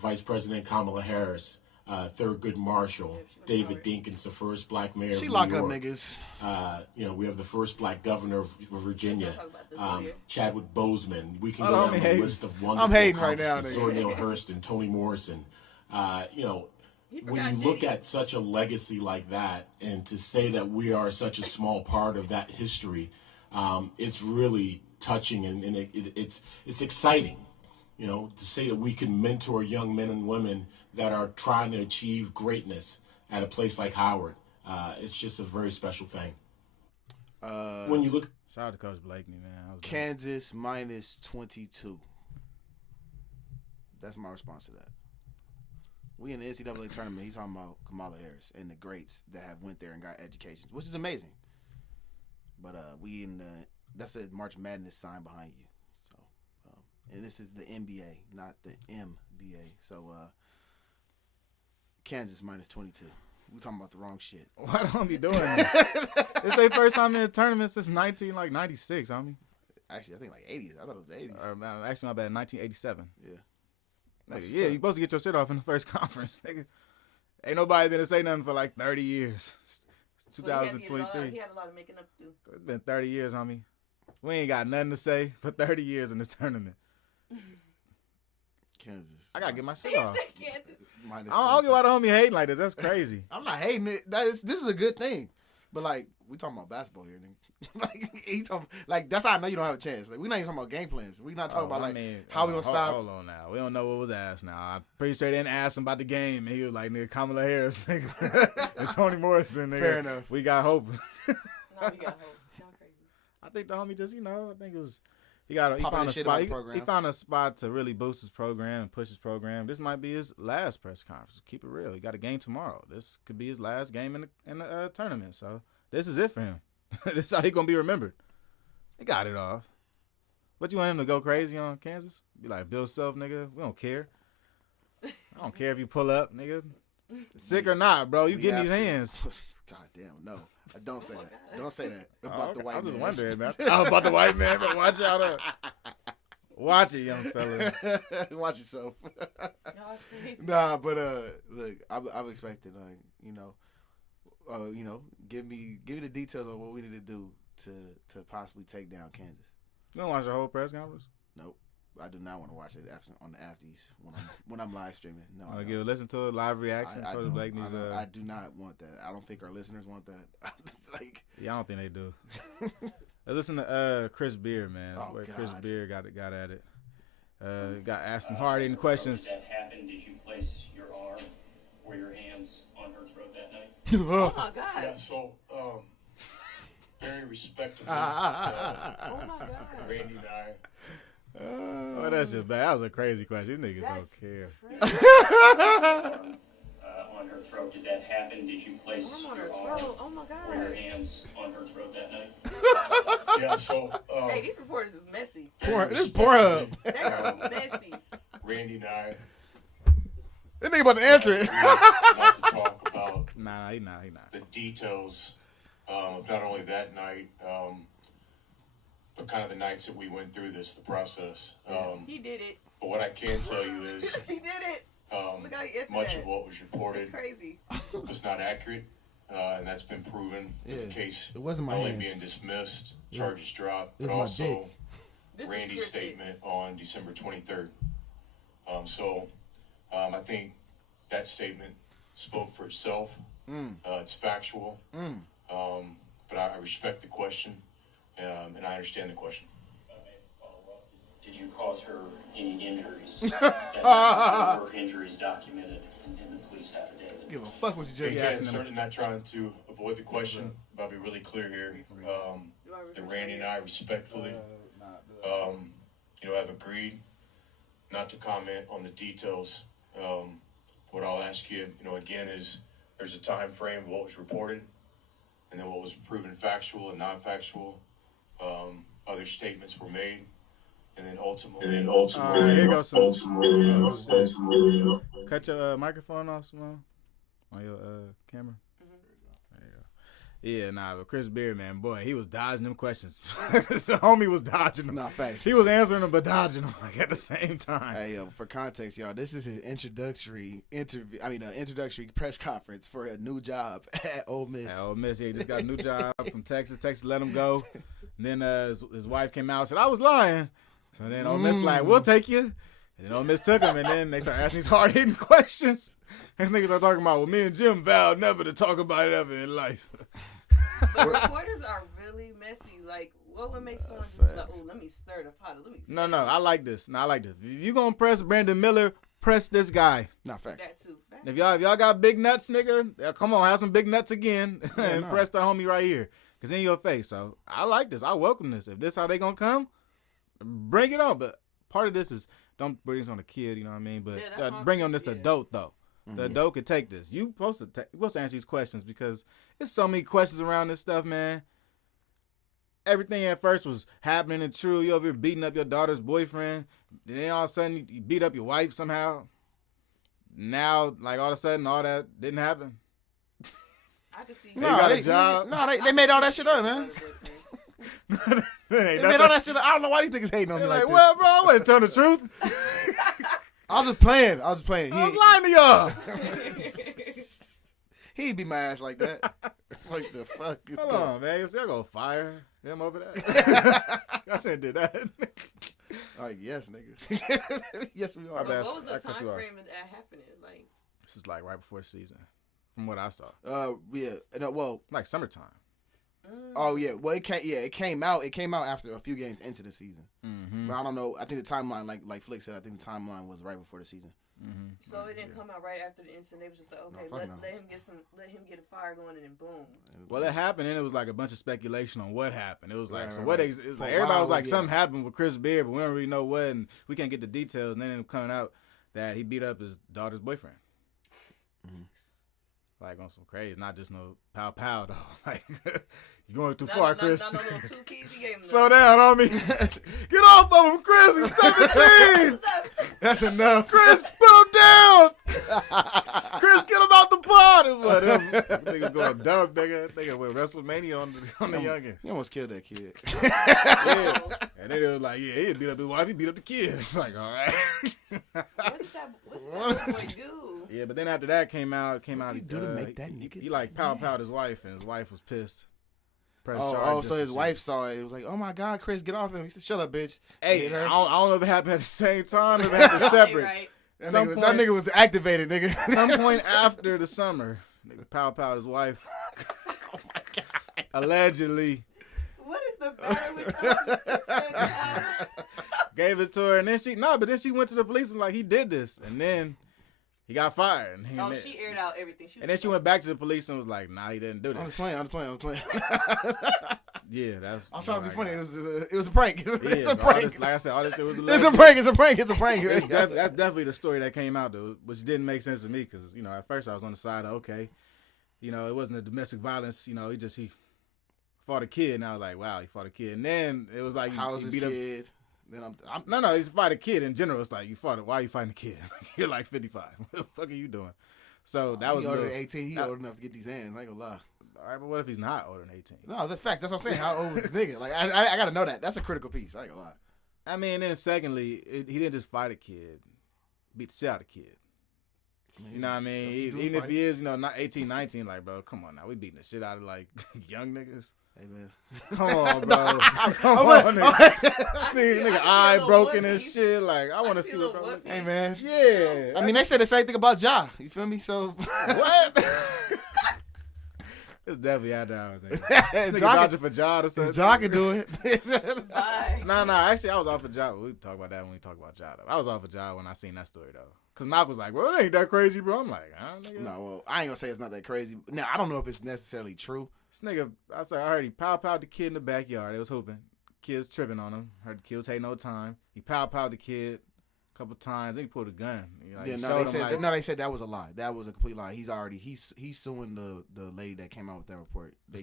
Vice President Kamala Harris, Thurgood Marshall, David Dinkins, the first black mayor She of lock New up York. niggas. We have the first black governor of Virginia, Talk about this later. Chadwick Boseman. We can Hold go on, down I'm the hating. list of wonderful I'm hating right now, accomplishments. nigga. Zora Neale Hurston, Toni Morrison. when you look at such a legacy like that, and to say that we are such a small part of that history, it's really touching, and it's exciting, to say that we can mentor young men and women that are trying to achieve greatness at a place like Howard. It's just a very special thing. When you look, shout out to Coach Blakeney, man. Kansas minus 22. That's my response to that. We in the NCAA tournament. He's talking about Kamala Harris and the greats that have went there and got educations, which is amazing. But we in the that's a March Madness sign behind you. So, and this is the NBA, not the MBA. So, Kansas minus 22. We talking about the wrong shit. Why don't be doing this? It's their first time in the tournament since 1996, homie. Actually, I think like 80s. I thought it was the 80s. Actually, my bad, 1987. Yeah. Nigga, yeah, you supposed to get your shit off in the first conference, nigga. Ain't nobody been to say nothing for like 30 years. It's 2023. He had a lot of making up to do. It's been 30 years, homie. We ain't got nothing to say for 30 years in this tournament. Kansas. I gotta get my shit off. Minus I don't get why the homie hating like this. That's crazy. I'm not hating it. This is a good thing. But like, we talking about basketball here, nigga. Like, he talking, like, that's how I know you don't have a chance. Like, we not even talking about game plans. We not talking about how we gonna stop. Hold on now. We don't know what was asked now. I'm pretty sure they didn't ask him about the game, and he was like, nigga, Kamala Harris, nigga, and Toni Morrison, nigga. Fair enough. We got hope. No, we got hope. Y'all crazy. I think the homie just, I think it was. He found a shit spot. about the He found a spot to really boost his program and push his program. This might be his last press conference. Keep it real. He got a game tomorrow. This could be his last game in the tournament. So this is it for him. This is how he gonna be remembered. He got it off. But you want him to go crazy on Kansas? Be like, Bill Self, nigga. We don't care. I don't care if you pull up, nigga. Sick or not, bro. You getting these hands. God damn, no. Don't say that. God. Don't say that about the white man. I was just wondering, man. About the white man, but watch out. Watch it, young fella. Watch yourself. Nah, but look, I'm expecting, give me the details on what we need to do to possibly take down Kansas. You don't watch the whole press conference? Nope. I do not want to watch it on the afties when I'm live streaming. No, I listen to a live reaction. I do not want that. I don't think our listeners want that. Yeah, I don't think they do. Listen to Chris Beer, man. Oh, Chris Beer got at it. Got asked some hard-hitting questions. Did that happen? Did you place your arm or your hands on her throat that night? Oh my God! Yeah, so very respectable. Oh my God! Randy and I. Oh, that's just bad. That was a crazy question. These niggas don't care. On her throat, did that happen? Did you place your arm oh my God. or your hands on her throat that night? Yeah, so hey, these reporters is messy. This is Pornhub. They are messy. Randy and I. That nigga about to answer it. Want to talk about Nah, he not. the details of not only that night, but kind of the nights that we went through the process. He did it. But what I can tell you is He did it. Look how he answered much that. of what was reported That's crazy. was not accurate, and that's been proven with the case It wasn't my not only hands. being dismissed, charges dropped, It but was my also dick. This Randy's is scripted. statement on December 23rd. I think that statement spoke for itself. It's factual, but I respect the question, and I understand the question. Did you cause her any injuries? That were injuries documented in the police affidavit? Give a fuck what you just Again, said. certainly not trying to avoid the question, but I'll be really clear here. That Randy and I respectfully, have agreed not to comment on the details. What I'll ask you, again, is there's a time frame of what was reported, and then what was proven factual and non-factual. Other statements were made, and then ultimately, Here you go, son. Cut your microphone off, Simone, on your camera. Yeah, but Chris Beard, man, boy, he was dodging them questions. The homie was dodging them. Not facts. He was answering them, but dodging them at the same time. Hey, for context, y'all, this is his introductory press conference for a new job at Ole Miss. At Ole Miss, he just got a new job from Texas. Texas let him go. And then his wife came out and said, I was lying. So then Ole Miss like, we'll take you. And then Ole Miss took him, and then they started asking these hard-hitting questions. These niggas are talking about, well, me and Jim vowed never to talk about it ever in life. But reporters are really messy. Like, what would make someone just be like, oh, let me stir the pot. Let me No, I like this. No, I like this. If you gonna press Brandon Miller, press this guy. Not facts. that too. Fact. If y'all got big nuts, nigga, come on, have some big nuts again and press the homie right here. Cause in your face. So I like this. I welcome this. If this how they gonna come, bring it on. But part of this is don't bring this on a kid, you know what I mean? But bring on this adult though. The adult could take this. You supposed to answer these questions because there's so many questions around this stuff, man. Everything at first was happening and true. You over here beating up your daughter's boyfriend. Then all of a sudden you beat up your wife somehow. Now, like all of a sudden, all that didn't happen. I can see. They got a job. They made all that shit up, man. They made all that shit up. I don't know why these niggas hating on me like this. Well, bro, I wasn't telling the truth. I was just playing. I was lying to y'all. He'd be my ass like that. Like the fuck is Hold going on, man. Y'all gonna fire him over that? Y'all shouldn't did that. Like, yes, nigga. Yes, we are. What was the time frame of that happening? Like, this is like right before the season, from what I saw. Yeah. No, well, like summertime. Oh yeah. Well, it came out. It came out after a few games into the season. Mm-hmm. But I don't know. I think the timeline, like Flick said, I think the timeline was right before the season. Mm-hmm. So it didn't come out right after the incident. They was just like, okay, let him get a fire going, and then boom. Well, it happened, and it was like a bunch of speculation on what happened. It was like, Right. It was like everybody was like, something happened with Chris Beard, but we don't really know what, and we can't get the details. And then it ended up coming out that he beat up his daughter's boyfriend. Mm-hmm. Like on some crazy, not just no pow though. Like you going too far, Chris. Not no little 2 keys he gave him. Slow down on me. Get off of him, Chris. He's 17. That's enough. Chris, put him down. Chris, get him out the pod. Is what them niggas going dumb, nigga. Nigga went WrestleMania on the youngin. He almost killed that kid. Yeah. And then it was like, yeah, he beat up his wife. He beat up the kid. It's like, all right. What did that boy do? Yeah, but then after that came out. What did he do to make that nigga? He like powed his wife, and his wife was pissed. So his wife saw it. It was like, oh my God, Chris, get off him. He said, shut up, bitch. Hey, I don't know if it happened at the same time or if it happened separate. Right. That nigga was activated, nigga. Some point after the summer, nigga powed his wife. Oh my God. Allegedly. What is the matter with you? Gave it to her, and then she went to the police and like, he did this, and then he got fired. And She aired out everything. And then she went back to the police and was like, nah, he didn't do this. I was playing. Yeah, that's. I was trying to be funny. It was a prank. It's a prank. Like I said, all this shit was It's a prank. That's definitely the story that came out, though, which didn't make sense to me because, you know, at first I was on the side of, okay, you know, it wasn't a domestic violence, you know, he fought a kid, and I was like, wow, he fought a kid. And then it was like, how was his kid? Then No, he's fought a kid in general. It's like, why are you fighting a kid? You're like 55. What the fuck are you doing? So that was older than 18. He old enough to get these hands. I ain't gonna lie. All right, but what if he's not older than 18? No, the facts. That's what I'm saying. How old was the nigga? Like, I gotta know that. That's a critical piece. I ain't gonna lie. I mean, then secondly, he didn't just fight a kid. Beat the shit out of a kid. You know what I mean? Even if he is, you know, not 18, 19, like, bro, come on now. We beating the shit out of, like, young niggas. Hey, man. Come on, bro. Come on, nigga. This nigga eye broken and shit. Like, I want to see what, bro. Hey, man. Yeah. I mean, they said the same thing about Ja. You feel me? So. What? It's definitely out there. I was like, nigga dodging for Ja or something. Ja can do it. Nah. Actually, I was off for Ja. We talk about that when we talk about Ja, though. I was off for Ja when I seen that story, though. Because Knock was like, well, it ain't that crazy, bro. I'm like, nigga. No, well, I ain't gonna say it's not that crazy. Now, I don't know if it's necessarily true. This nigga, I heard he powed the kid in the backyard. They was hooping. Kids tripping on him. Heard the kid was taking no time. He powed the kid a couple times. Then he pulled a gun. They said that was a lie. That was a complete lie. He's suing the lady that came out with that report. They're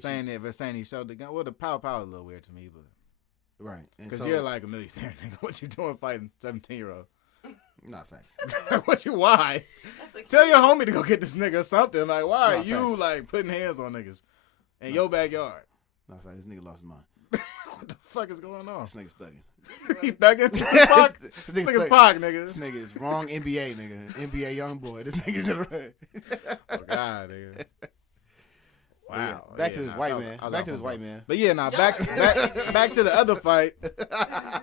saying he showed the gun. Well, the pow is a little weird to me, but right. Because you're like a millionaire, nigga. What you doing fighting 17-year-old? Not facts. Why? Tell your homie to go get this nigga or something. Like, why are you facts. like putting hands on niggas in your backyard? Not facts. This nigga lost his mind. What the fuck is going on? This nigga's thugging. He thugging? This nigga's Pac, nigga. This nigga is wrong NBA, nigga. NBA young boy. This nigga's in the right. Oh, God, nigga. Wow. Back to this white man. Back to this white man. But yeah, now back to the other fight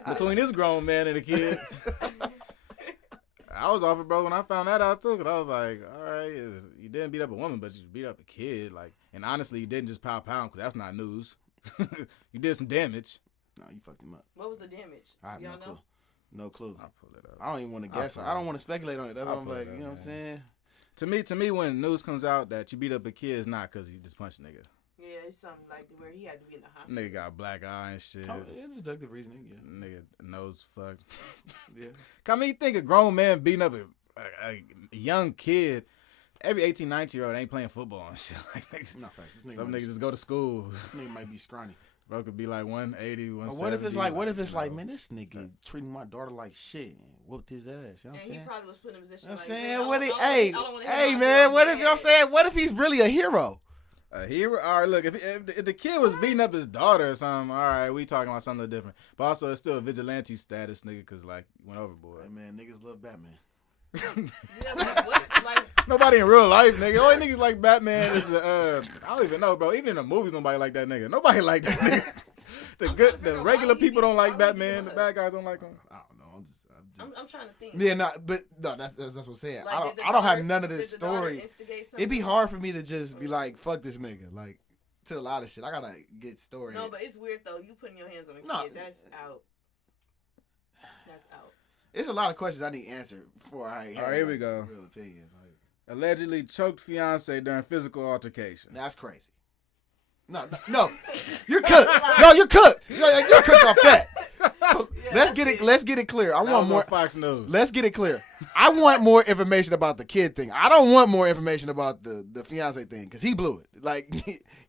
between this grown man and the kid. I was off it, bro, when I found that out too. Cause I was like, all right, you didn't beat up a woman, but you beat up a kid. Like, and honestly, you didn't just pow because that's not news. You did some damage. No, you fucked him up. What was the damage? I have Y'all no know? clue. No clue. I'll pull it up. I don't even want to guess. I don't want to speculate on it. That's what I'm like. You know what I'm saying? To me, when news comes out that you beat up a kid, it's not because you just punched a nigga. Yeah, it's something like where he had to be in the hospital. Nigga got black eye and shit. Oh, it's deductive reasoning. Yeah. Nigga nose fucked. Yeah. I mean, you think a grown man beating up a young kid. Every 18, 19-year-old ain't playing football and shit. Like, niggas, Not facts. This nigga some might niggas just go to school. This nigga might be scrawny. Bro could be like 180, 170. What if it's like, man, this nigga treating my daughter like shit and whooped his ass. You know what I'm And saying? he probably was put in a position You know what I'm like, saying? man, What I he, don't hey, wanna hey, hear man, about what my if, you know what I'm dad. saying? What if he's really a hero? A hero? All right, look, if the kid was beating up his daughter or something, all right, we talking about something different. But also, it's still a vigilante status, nigga, because, like, went overboard. Hey, man, niggas love Batman. Yeah, but what's, like, Nobody in real life, nigga. Only niggas like Batman is, I don't even know, bro. Even in the movies, nobody like that nigga. Nobody like that nigga. The regular people don't like Batman. The bad guys don't like him. I don't know. I'm trying to think. Yeah, but that's what I'm saying. Like, I did the don't have daughter- none of this did the daughter story. instigate It'd be something? hard for me to just be like, fuck this nigga. Like, to a lot of shit. I gotta get story. No, but it's weird though. You putting your hands on a kid, No. that's out. That's out. It's a lot of questions I need answered before I have All right, here we like, go. a real opinion. Like, Allegedly choked fiance during physical altercation. that's crazy. No. You're cooked. No, you're cooked. You're cooked off that. So let's get it clear. I That want was more on Fox News. Let's get it clear. I want more information about the kid thing. I don't want more information about the fiance thing because he blew it. Like,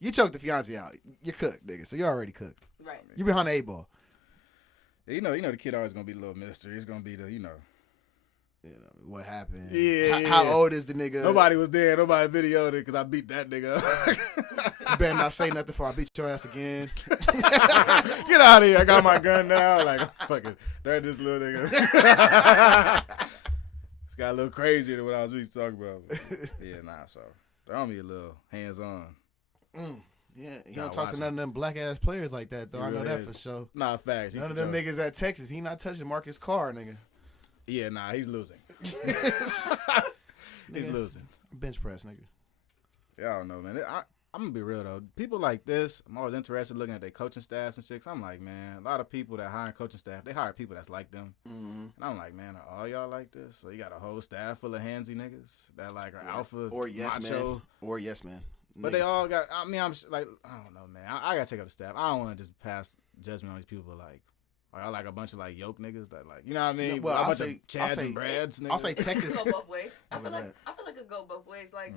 you choked the fiance out. You're cooked, nigga. So you're already cooked. Right. You're behind the 8 ball. You know, the kid always gonna be a little mystery. It's gonna be the, You know, what happened? Yeah, How yeah. old is the nigga? Nobody was there. Nobody videoed it because I beat that nigga up. You better not say nothing before I beat your ass again. Get out of here. I got my gun now. Like, fucking, that this little nigga. It's got a little crazier than what I was really talking about. But yeah, nah, so they're on me a little hands-on. Yeah, he Nah, don't talk to watch none of them black ass players like that though. He I know really that is. for sure. Nah, facts. None of them niggas at Texas. He not touching Marcus Carr, nigga. Yeah, nah, he's losing. He's losing. Bench press, nigga. Yeah, I don't know, man. I'm gonna be real though. People like this, I'm always interested looking at their coaching staffs and shit. 'Cause I'm like, man, a lot of people that hire coaching staff, they hire people that's like them. Mm-hmm. And I'm like, man, are all y'all like this? So you got a whole staff full of handsy niggas that like are alpha Or yes macho. man. Or yes man. But they all got. I mean, I'm like, I don't know, man. I gotta check out the staff. I don't want to just pass judgment on these people. Like, I like a bunch of like yoke niggas that like, you know what I mean? Well, a I'll bunch say- of Chads and Brads. Niggas. I'll say Texas. It go both ways. I feel Over like that. it could go both ways. Like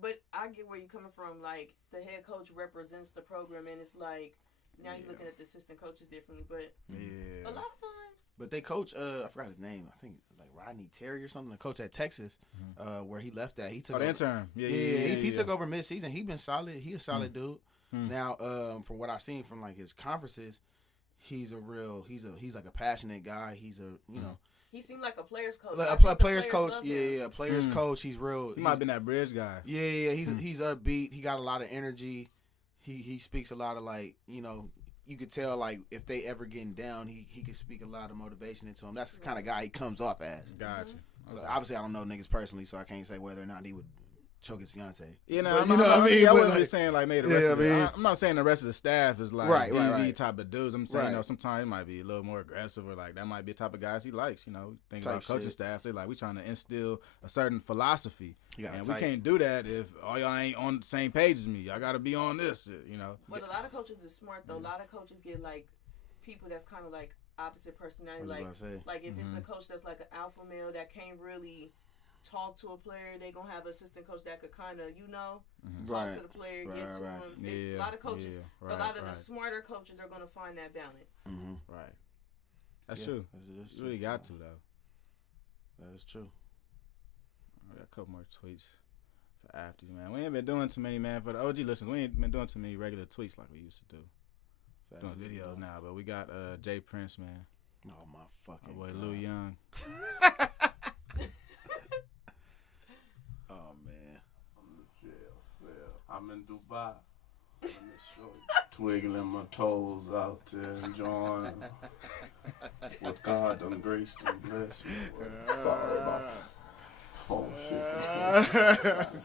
but I get where you're coming from. Like the head coach represents the program, and it's like now you're looking at the assistant coaches differently. But Yeah. a lot of times, But they coach, I forgot his name. I think like Rodney Terry or something. The coach at Texas, where he left at. He took Oh, the over. intern. Yeah, He took over mid-season. He been solid. He a solid dude. Now, from what I've seen from like his conferences, he's like a passionate guy. He's a he seemed like a player's coach. like I a think the player's players coach. love Yeah, him. yeah, player's coach. He's real. He might have been that bridge guy. Yeah. He's upbeat. He got a lot of energy. He speaks a lot of like you could tell like if they ever getting down, he can speak a lot of motivation into him. That's the kind of guy he comes off as. Gotcha. So obviously I don't know niggas personally, so I can't say whether or not he would choke his fiance. You know, But you know what I mean? I But, wasn't like, just saying like maybe the yeah, rest of the, I mean- I'm not saying the rest of the staff is like Right, DV right. type of dudes. I'm saying, Right. sometimes it might be a little more aggressive or like that might be the type of guys he likes, Think Type about coaching shit. staffs. They like, we trying to instill a certain philosophy. You gotta And we type. can't do that if all y'all ain't on the same page as me. Y'all got to be on this, But a lot of coaches is smart though. A lot of coaches get like people that's kind of like opposite personality. I was about to say. Like if it's a coach that's like an alpha male that can't really talk to a player, they gonna have an assistant coach that could kind of talk Right. to the player, Right, get to right. him. Yeah, A lot of coaches, yeah, a right, lot of right. the smarter coaches are gonna find that balance. Mm-hmm. Right. That's Yeah, true. that's You really got to, though. That is true. I got a couple more tweets for afters, man. We ain't been doing too many, man. For the OG listeners, we ain't been doing too many regular tweets like we used to do. Doing videos now, but we got Jay Prince, man. Oh my My fucking boy God. Lou Young. Oh man. I'm in the jail cell. I'm in Dubai. I'm in the show. Twiggling my toes out there, enjoying What God done graced and blessed me with. Sorry about that. Phone shaking.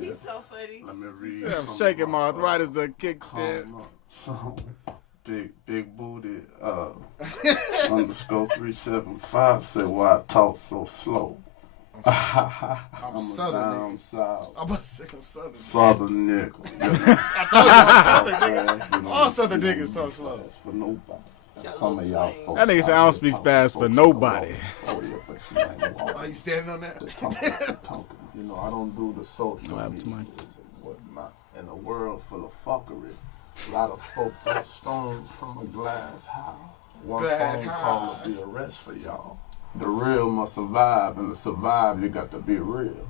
He's so funny. Let me read. I'm shaking my arthritis that kicked in. So, big booty underscore 375 said why I talk so slow. I'm Southern down nigga. south. I'm about to say I'm Southern. Southern nigga. I told you I'm Southern nigga. All Southern niggas talk slow. For nobody. Some of y'all folks. That nigga said I don't speak fast for nobody. Oh, you standing on that? Talking. You know, I don't do the social media and whatnot. In a world full of fuckery, a lot of folks throw stones from a glass house. One phone call will be a rest for y'all. The real must survive, and to survive, you got to be real.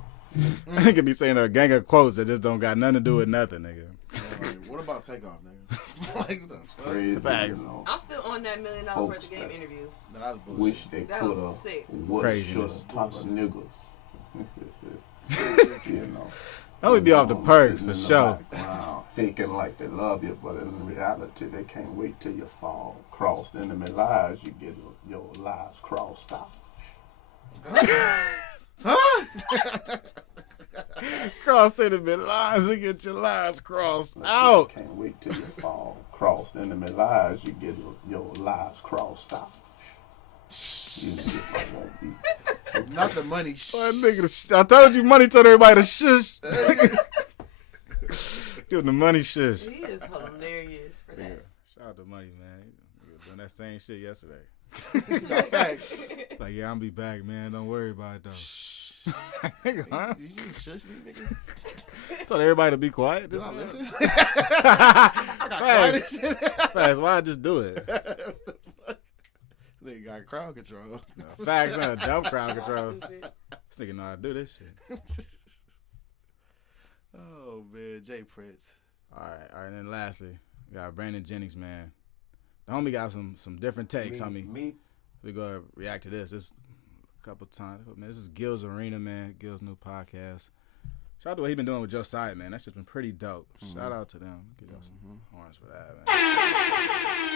He could be saying a gang of quotes that just don't got nothing to do with nothing, nigga. What about takeoff, nigga? Like, what the fuck? Crazy, Facts. you know. I'm still on that $1 million Folks worth of game that interview. That was bullshit. Wish they That coulda, was sick. woulda, Craziness. shoulda, type of niggas. You know. That would be off the perks Sitting for in the sure. background, thinking like they love you, but in reality, they can't wait till you fall. Crossed enemy lives, you get your lives crossed out. Cross enemy lines and get your lines crossed out. Can't wait till you fall. Crossed enemy lives, you get your lives crossed out. You niggas like won't be. Not the money. Boy, nigga, I told you money told everybody to shush. Give him the money shush. He is hilarious for that. Shout out to Money, man. He was doing that same shit yesterday. Facts. Like, yeah, I'm be back, man. Don't worry about it, though. Nigga, huh? Did you shush me, nigga? Told everybody to be quiet. Did I listen? Facts. Facts. Why I just do it? Nigga got crowd control. Facts, man. Dumb crowd control. This nigga know how to do this shit. Oh, man. Jay Prince. All right. And then lastly, we got Brandon Jennings, man. The homie got some different takes, homie. We gonna react to this. This a couple times. Man, this is Gil's Arena, man. Gil's new podcast. Shout out to what he been doing with Josiah, man. That's just been pretty dope. Shout out to them. Give y'all some horns for that, man.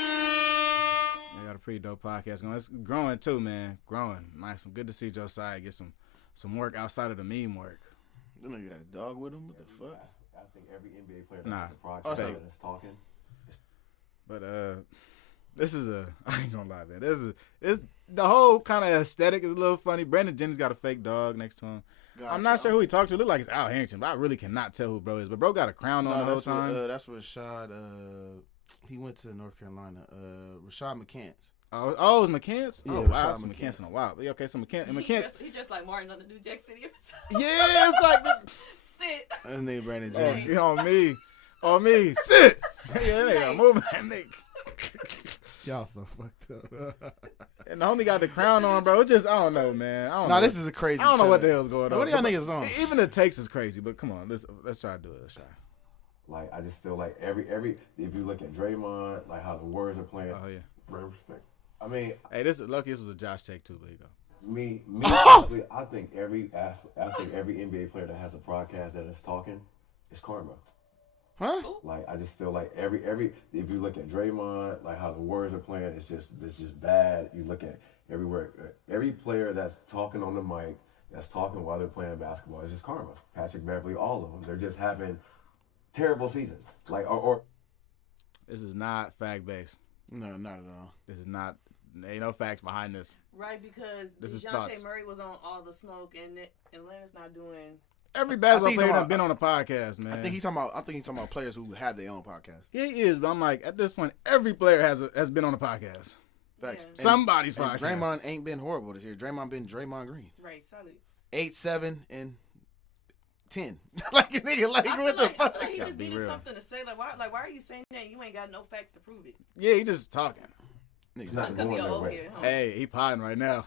They got a pretty dope podcast going. It's growing too, man. Growing. Nice. Good to see Josiah get some work outside of the meme work. You know you got a dog with him? What the fuck? I think every NBA player Nah. that's a project Fake. that's talking. But this is I ain't gonna lie, man. It's the whole kind of aesthetic is a little funny. Brandon Jennings got a fake dog next to him. Gotcha. I'm not sure who he talked to. It looked like it's Al Harrington, but I really cannot tell who bro is. But bro got a crown on the whole time. That's Rashad. He went to North Carolina. Rashad McCants. Oh, it's McCants? Yeah, Oh, wow. Rashad It's McCants McCants. in a while. But, okay, so McCants. He just like Martin on the New Jack City episode. Yeah, it's like this. Sit. His name Brandon Oh, Jennings. he on me. On me. Sit. Yeah, they got moving that nigga. Y'all so fucked up. And the homie got the crown on, bro. It's just, I don't know, man. I don't Nah, know. this is a crazy I don't know what the setup. hell's going on. What are y'all niggas on? Even the takes is crazy, but come on. Let's try to do it. Let's try. Like I just feel like every if you look at Draymond, like how the Warriors are playing. Oh, yeah. Bro, respect. I mean, Hey, this was a Josh take, too, but you go. me honestly, I think every NBA player that has a podcast that is talking is karma. Huh? Like I just feel like every if you look at Draymond, like how the Warriors are playing, it's just bad. You look at everywhere, every player that's talking on the mic, that's talking while they're playing basketball, it's just karma. Patrick Beverly, all of them, they're just having terrible seasons. Like or This is not fact based. No, not at all. This is not. Ain't no facts behind this. Right, because This is DeJounte thoughts. Murray was on All the Smoke, and Atlanta's not doing. Every basketball he's player talking done been on a podcast, man. I think he's talking about players who have their own podcast. Yeah, he is, but I'm like, at this point, every player has been on a podcast. Facts. Yeah. And- Somebody's and podcast. Draymond ain't been horrible this year. Draymond been Draymond Green. Right, solid. 8, 7, and 10. Like a nigga, like I what feel the like, fuck? I feel like he Gotta just be needed real. something to say. Like, why are you saying that? You ain't got no facts to prove it. Yeah, he just talking. Nigga, not Because going you're that over way. here. Huh? Hey, he potting right now.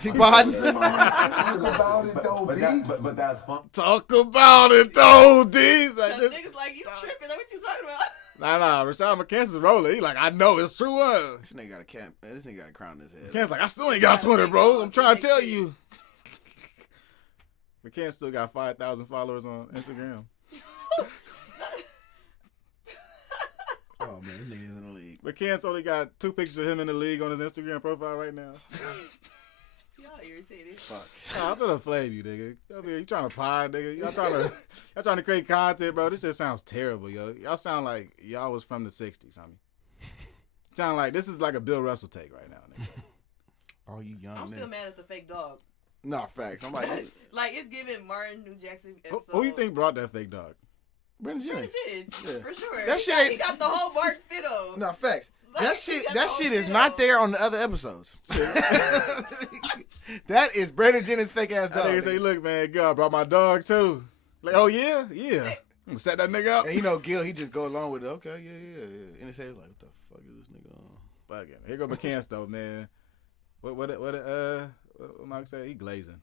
he podding. Talk about it, though, B. but that's fun. Talk about it, though, D's. Like Because this. niggas like, you tripping. That's what you talking about. Nah, Rashad McCants rolling. He like, I know it's true. This nigga got a cap. This nigga got a crown in his head. McCants like, I still ain't got Twitter, bro. I'm trying to tell you. McCants still got 5,000 followers on Instagram. Oh Man, niggas in the league. McCants only got 2 pictures of him in the league on his Instagram profile right now. Y'all irritated. Fuck. Nah, I'm finna flame you, nigga. Over here, you trying to pod, nigga. Y'all trying to create content, bro. This just sounds terrible, yo. Y'all sound like y'all was from the 60s, homie. Sound like this is like a Bill Russell take right now, nigga. Oh, you young I'm nigga. still mad at the fake dog. Nah, facts. I'm like, Like, it's giving Martin New Jackson episode. Who you think brought that fake dog? Brandon Jennings. Jennings, for sure. That shit He got the whole Mark Fido. No, facts. Like, That he shit got that the shit whole is Fido. not there on the other episodes. That is Brandon Jennings' fake ass That dog. nigga say, look, man, God brought my dog too. Like, oh yeah? Yeah. I'm gonna set that nigga up. And you know, Gil, he just go along with it. Okay, yeah. In his head, like, what the fuck is this nigga on? Fucking. Here go McCants though, man. What Mike say? He glazing.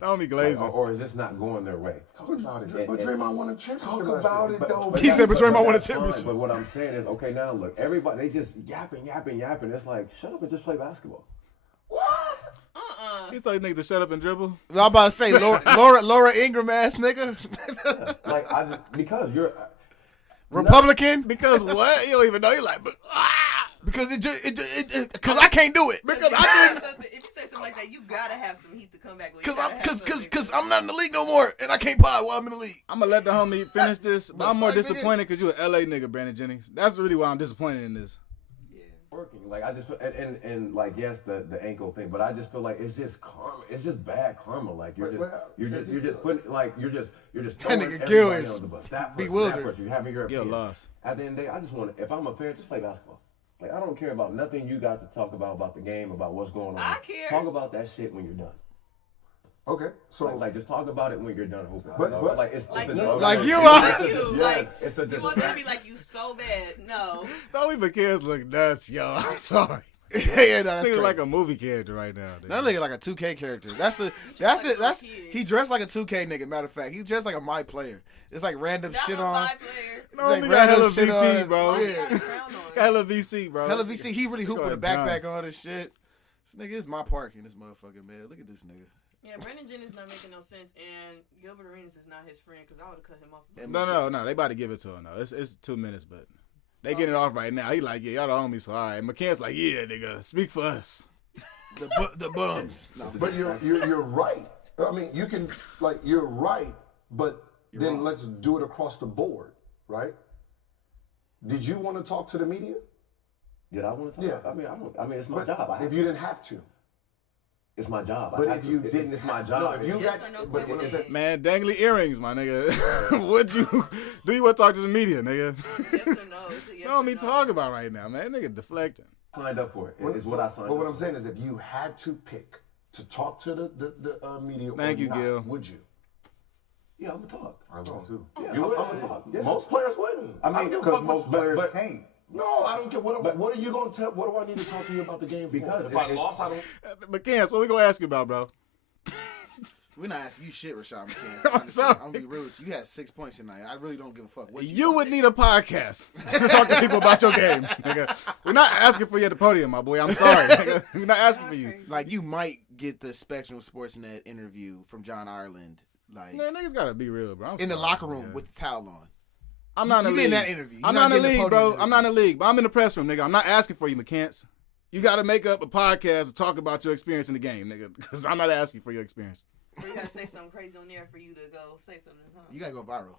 Don't be glazing. Or is this not going their way? Talk about it. But Draymond won a championship. Talk about it, though. He said, but Draymond won a that's fine, championship. But what I'm saying is, okay, now look, everybody, they just yapping. It's like, shut up and just play basketball. He told niggas to shut up and dribble. I'm about to say, Laura Ingram ass nigga. Because you're Republican? Because what? You don't even know. You like, but because because I can't do it. Because I didn't. If you say something like that, you gotta have some heat to come back with. Because I'm not in the league no more, and I can't pod while I'm in the league. I'm gonna let the homie finish this, but I'm more disappointed because you an LA nigga, Brandon Jennings. That's really why I'm disappointed in this. working. Like I just and like yes, the ankle thing, but I just feel like it's just karma. It's just bad karma. Like you're just putting like you're just throwing nigga Gil everybody is on the bus. That bewildered. You're having your Gil lost. At the end of the day, I just want to. If I'm a fan, just play basketball. Like I don't care about nothing you got to talk about the game, about what's going on. I care. Talk about that shit when you're done. Okay, so like just talk about it when you're done hooping. But like it's like a you, like you are. Yes, it's a you want them to be like you so bad. No. Don't even kids look nuts, yo. I'm sorry. Yeah, no, that's Nigga crazy. like a movie character right now. Dude. That nigga like a 2K character. He dressed like a 2K nigga. Matter of fact, he dressed like a my player. It's like random shit on. No, like nigga got hella shit VP, on. bro. Yeah. Got hella VC, bro. Hella VC. He really hooped with a Going down. backpack on and shit. This nigga is my park in this motherfucker, man. Look at this nigga. Yeah, Brandon Jennings not making no sense, and Gilbert Arenas is not his friend because I would have cut him off. No. They about to give it to him though. It's 2 minutes, but they getting it off right now. He like, yeah, y'all the homies, so all right. McCann's like, yeah, nigga, speak for us. The bums. No. But you're right. I mean, you can you're right, but then let's do it across the board, right? Did you want to talk to the media? Did I want to talk? Yeah. I mean, it's my job. If you didn't have to. It's my job. But if you didn't, it's my job. No, if you Yes got, or no but question. is it, Man, dangly earrings, my nigga. Would you do you want to talk to the media, nigga? Yes or no? It's a yes No, or me no. talk about right now, man. Nigga deflecting. Signed up for it. It's what I signed up But what for. I'm saying is, if you had to pick to talk to the media, Thank or you, not, Gil. would you? Yeah, I'm gonna talk. I would too. Yeah, You would? I'm gonna talk. Yeah. Most players wouldn't. I mean, don't give a Because fuck most what- players but- can't. No, I don't care. What are you gonna tell? What do I need to talk to you about the game for? Because if I it- lost, I don't. McCants, what we gonna ask you about, bro? We're not asking you shit, Rashad McCann. I'm sorry. I'm gonna be rude with you. You had 6 points tonight. I really don't give a fuck. What You would need a podcast to talk to people about your game, nigga. We're not asking for you at the podium, my boy. I'm sorry, nigga. We're not asking for you. Like, you might get the Spectrum Sportsnet interview from John Ireland, like, Man, niggas gotta be real, bro. I'm in the sorry, locker room nigga. with the towel on. I'm not in You the getting league. that interview. You're I'm not not in the getting the league, podium bro. interview. I'm not in the league, but I'm in the press room, nigga. I'm not asking for you, McCants. You gotta make up a podcast to talk about your experience in the game, nigga. Because I'm not asking for your experience. Or you gotta say something crazy on there for you to go say something. Huh? You gotta go viral.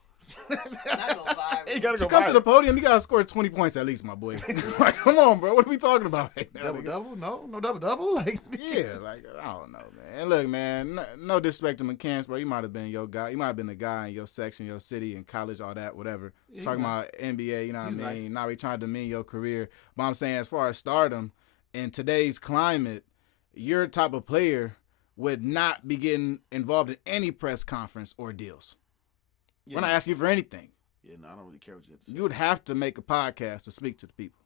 Not go viral. You gotta To go come viral. to the podium, you gotta score 20 points at least, my boy. Like, come on, bro. What are we talking about right now? Double nigga? double? No double double. Like, Yeah, like, I don't know, man. And look, man, no disrespect to McCants, bro. You might have been your guy. You might have been the guy in your section, your city, in college, all that, whatever. Yeah, Talking nice. about NBA, you know what I He's mean? nice. Not really trying to demean your career. But I'm saying, as far as stardom, in today's climate, your type of player would not be getting involved in any press conference or deals. Yeah. We're not asking you for anything. Yeah, no, I don't really care what you have to say. You would have to make a podcast to speak to the people.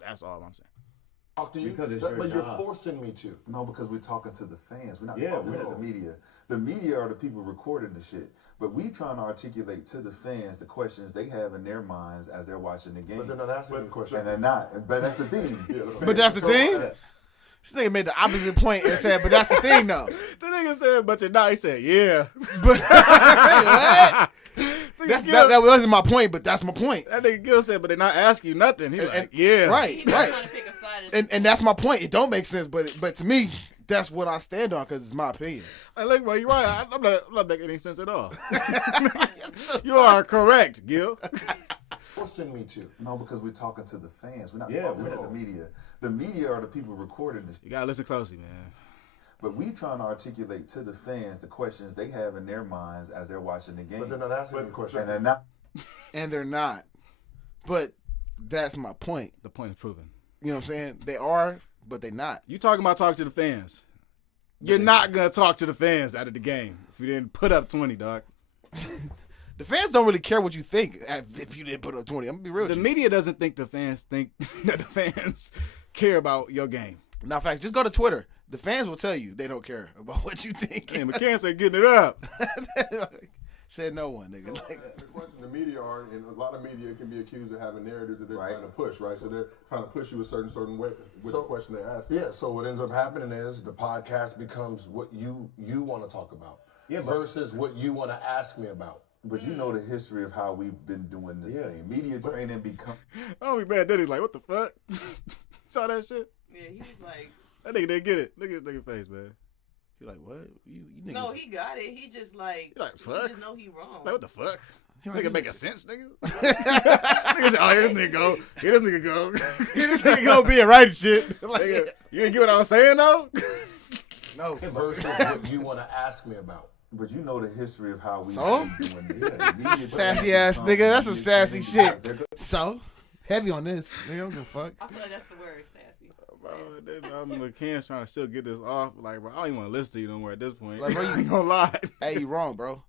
That's all I'm saying. Talk to you, Because it's but your you're job. forcing me to. No, because we're talking to the fans. We're not Yeah, talking we to know. the media. The media are the people recording the shit. But we trying to articulate to the fans the questions they have in their minds as they're watching the game. But they're not asking me the question. And they're not. But that's the thing. But that's the thing? This nigga made the opposite point and said, but that's the thing, though. The nigga said, but you're not. He said, yeah. But, The That wasn't my point, but that's my point. That nigga Gil said, but they're not asking you nothing. He's like, yeah. Right. And that's my point. It don't make sense, but to me, that's what I stand on because it's my opinion. Hey, look, bro, you're right. I'm not making any sense at all. You are correct, Gil. Forcing me to. No, because we're talking to the fans. We're not talking to the media. The media are the people recording this. You gotta listen closely, man. But we trying to articulate to the fans the questions they have in their minds as they're watching the game. But they're not asking the question. And they're not. And they're not. But that's my point. The point is proven. You know what I'm saying? They are, but they're not. You talking about talking to the fans. You're not going to talk to the fans out of the game if you didn't put up 20, dog. The fans don't really care what you think if you didn't put up 20. I'm going to be real with The you. media doesn't think the fans think that the fans care about your game. Now, facts. Just go to Twitter. The fans will tell you they don't care about what you think. Hey, McCann ain't getting it up. Said no one, nigga. The question the media are, and a lot of media can be accused of having narratives that they're trying to push, right? So they're trying to push you a certain way with the question they're asking. Yeah, so what ends up happening is the podcast becomes what you want to talk about versus what you want to ask me about. But you know the history of how we've been doing this thing. Media training become. Oh, be mad. Daddy's like, what the fuck? Saw that shit? Yeah, he was like. That nigga didn't get it. Look at his nigga face, man. He like, what? You niggas. No, he got it. He just like. Fuck. He just know he wrong. Like, what the fuck? Like, nigga making sense, nigga? Nigga said, oh, here this nigga go. Here this nigga go. Here this nigga go being right and shit. Nigga, you didn't get what I was saying, though? No. Versus what you want to ask me about. But you know the history of how we've So? been doing this. Media Sassy ass training nigga. That's some media sassy training shit. because So? Heavy on this. Nigga, don't give a fuck. I feel like that's the word, sassy. Bro, McCann's trying to still get this off. Like, bro, I don't even want to listen to you no more at this point. Like, bro, I ain't gonna lie. Hey, you wrong, bro.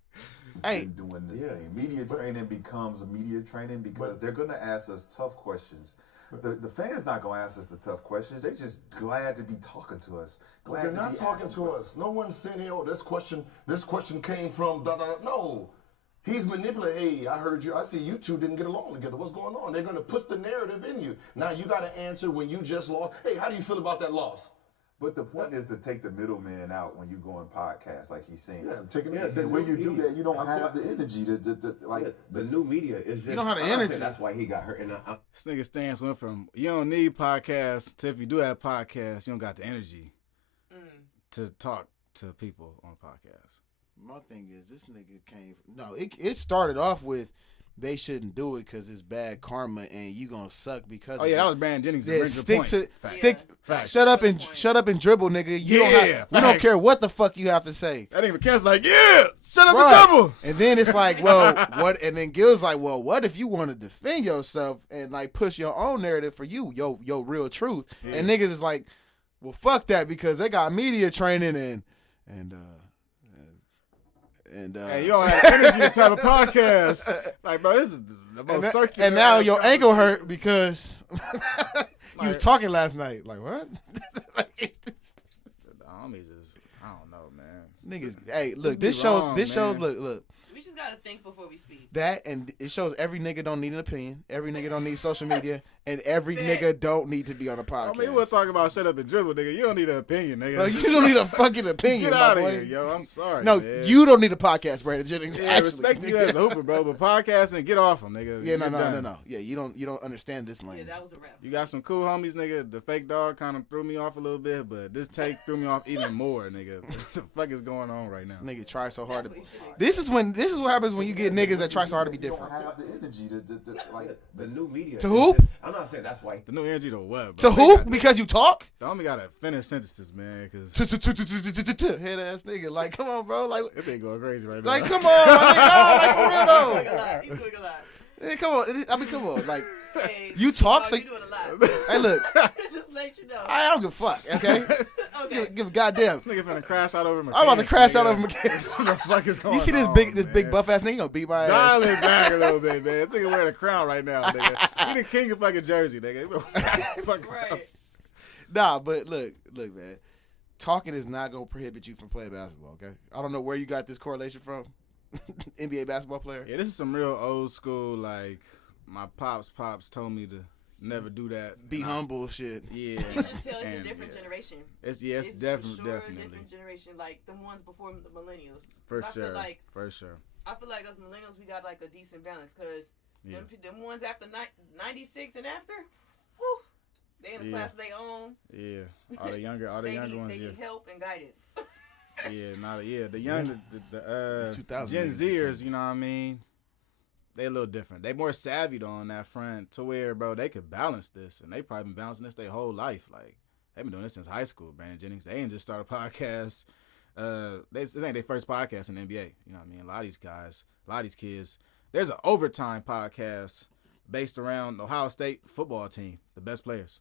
Hey, been doing this thing. Media training becomes a media training because they're gonna ask us tough questions. The fans not gonna ask us the tough questions. They just glad to be talking to us. Glad They're to not be talking asking to questions. us. No one's saying, hey, oh, this question came from da da. No. He's manipulating. Hey, I heard you. I see you two didn't get along together. What's going on? They're going to put the narrative in you. Now you got to answer when you just lost. Hey, how do you feel about that loss? But the point is to take the middleman out when you go on podcasts, like he's saying. Yeah, taking And when you do that, you don't have the energy to like. The new media is just. You don't have the I'm not saying energy. That's why he got hurt. And This nigga stance went from, you don't need podcasts, to if you do have podcasts, you don't got the energy to talk to people on podcasts. my thing is this nigga came. No, it started off with they shouldn't do it because it's bad karma and you gonna suck because. Oh yeah, that was Brandon Jennings. Yeah, stick. Facts. Shut up and dribble, nigga. You don't have, we don't care what the fuck you have to say. That nigga McKenna's like, yeah, shut up and dribble. And then it's like, well, what? And then Gil's like, well, what if you want to defend yourself and like push your own narrative for you, your real truth? Yeah. And niggas is like, well, fuck that because they got media training and hey, you don't have energy to type of podcast. Like, bro, this is the most circular. And now your ankle hurt because you was talking last night. Like what? I don't know, man. Niggas, hey, look, this shows. Look. We just gotta think before we speak. That and it shows every nigga don't need an opinion. Every nigga don't need social media, and every nigga don't need to be on a podcast. I mean, we're talking about shut up and dribble, nigga. You don't need an opinion, nigga. No, you don't need a fucking opinion. Get out my of boy. here, yo. I'm sorry. No, man. you don't need a podcast, Brandon Jennings. Yeah, actually, respect you as a hooper, bro. But podcasting, get off them, nigga. Yeah, You're done. no. Yeah, you don't understand this lane. Yeah, that was a wrap. You got some cool homies, nigga. The fake dog kind of threw me off a little bit, but this take threw me off even more, nigga. What the fuck is going on right now? Nigga try so hard to. This is what happens when you get niggas that try so hard to be different. You don't have the energy to like the new media. To hoop? I'm not saying that's why. The new energy to what, To bro? hoop because you talk. The homie gotta finish sentences, man. Cause head ass nigga, like come on, bro, like it been going crazy right now. like come on, my nigga, like for real though. He's doing a lot. Hey, come on, I mean come on, like Hey, you talk so. you doing a lot. Hey, look, Just let you know. I don't give a fuck, okay? Okay. Give a goddamn. This nigga finna crash out over McCann. I'm about to crash out over McCann. What the fuck is going on? You see this big buff ass nigga? He gonna beat my ass. Dial it back a little bit, man. This nigga wearing a crown right now, nigga. He the king of fucking Jersey, nigga. Nah, but look, man. Talking is not gonna prohibit you from playing basketball, okay? I don't know where you got this correlation from. NBA basketball player. Yeah, this is some real old school, like, my pops told me to never do that. Be humble shit. Yeah. You can just tell it's a different generation. It's for definitely. sure a different generation, like the ones before the millennials. For I sure. feel like For sure. I feel like us millennials, we got like a decent balance because them ones after 96 and after, whew, they in a class of their own. Yeah, all the younger ones. They need help and guidance. The younger, the Gen Zers, you know what I mean? They a little different. They more savvy though on that front to where, bro, they could balance this, and they probably been balancing this their whole life. Like they've been doing this since high school. Brandon Jennings, they ain't just started a podcast. This ain't their first podcast in the NBA. You know what I mean? A lot of these guys, a lot of these kids. There's an overtime podcast based around the Ohio State football team, the best players.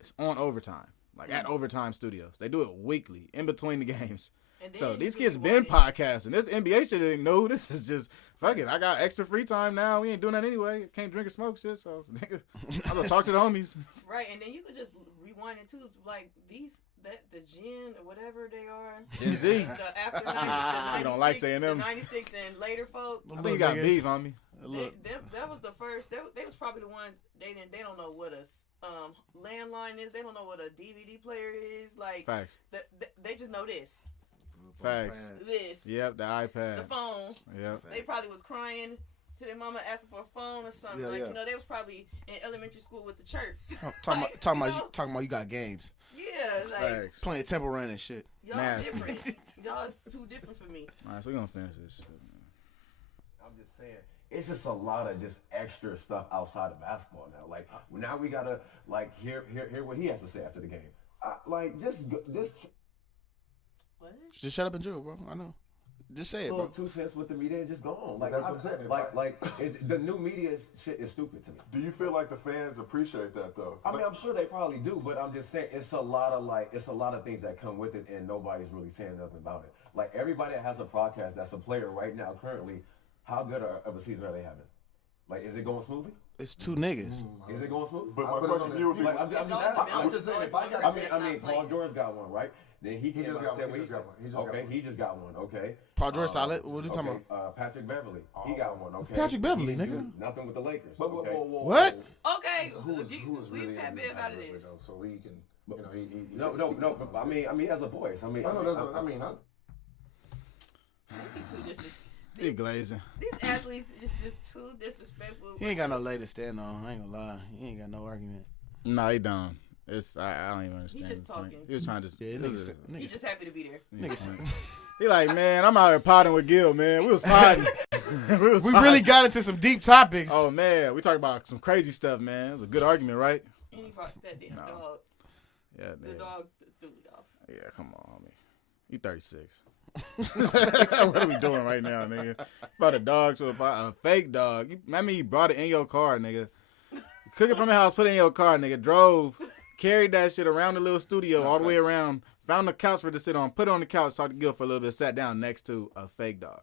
It's on overtime, like at Overtime Studios. They do it weekly in between the games. So these kids been podcasting. This NBA shit ain't new. This is just fuck it. I got extra free time now. We ain't doing that anyway. Can't drink or smoke shit. So nigga, I'm gonna talk to the homies. Right, and then you could just rewind it too. Like the Gen or whatever they are. Gen Z. The after 90, you don't like saying them. The 96 and later folk. I think you got beef on me. That was the first. They was probably the ones they don't know what a landline is. They don't know what a DVD player is. Like facts. They just know this. Facts. This. Yep, the iPad. The phone. Yep. They probably was crying to their mama asking for a phone or something. You know, they was probably in elementary school with the chirps. Talking about you got games. Yeah, like playing Temple Run and shit. Y'all different. Y'all's too different for me. All right, so we're gonna finish this shit. I'm just saying, it's just a lot of just extra stuff outside of basketball now. Like now we gotta like hear what he has to say after the game. What? Just shut up and drill, bro. I know. Just say it, bro. 2 cents with the media and just gone. Like that's what I'm saying. The new media shit is stupid to me. Do you feel like the fans appreciate that though? I mean, I'm sure they probably do, but I'm just saying it's a lot of things that come with it, and nobody's really saying nothing about it. Like everybody that has a podcast that's a player right now, currently, how good of a season are they having? Like, is it going smoothly? It's two niggas. Is it going smooth? But my question to you would be, like, I'm just saying, if I got I mean, Paul George got one, right? Then he just got one. He just got one. Okay. Paul George solid. What are you talking about? Patrick Beverly. He got one. Okay. Patrick Beverly, nigga. Nothing with the Lakers. Okay. What? Okay. Who's really Pat Bev out of this? So we can, you know, he No. I mean, he has a voice. I mean, He glazing. These athletes is just too disrespectful. He ain't got no leg to stand on. I ain't gonna lie. He ain't got no argument. No, he don't. I don't even understand. He just talking. He was trying to. He's just happy to be there. He like, man, I'm out here potting with Gil, man. We was potting. we really got into some deep topics. Oh man, we talked about some crazy stuff, man. It was a good argument, right? And he brought that damn dog. Yeah, the dog threw it off. Yeah, come on, homie. You 36. What are we doing right now, nigga? Brought a dog to a fake dog. I mean, you brought it in your car, nigga. Cook it from the house, put it in your car, nigga. Drove, carried that shit around the little studio, all the way around. Found a couch for it to sit on. Put it on the couch, talked to Gil for a little bit. Sat down next to a fake dog.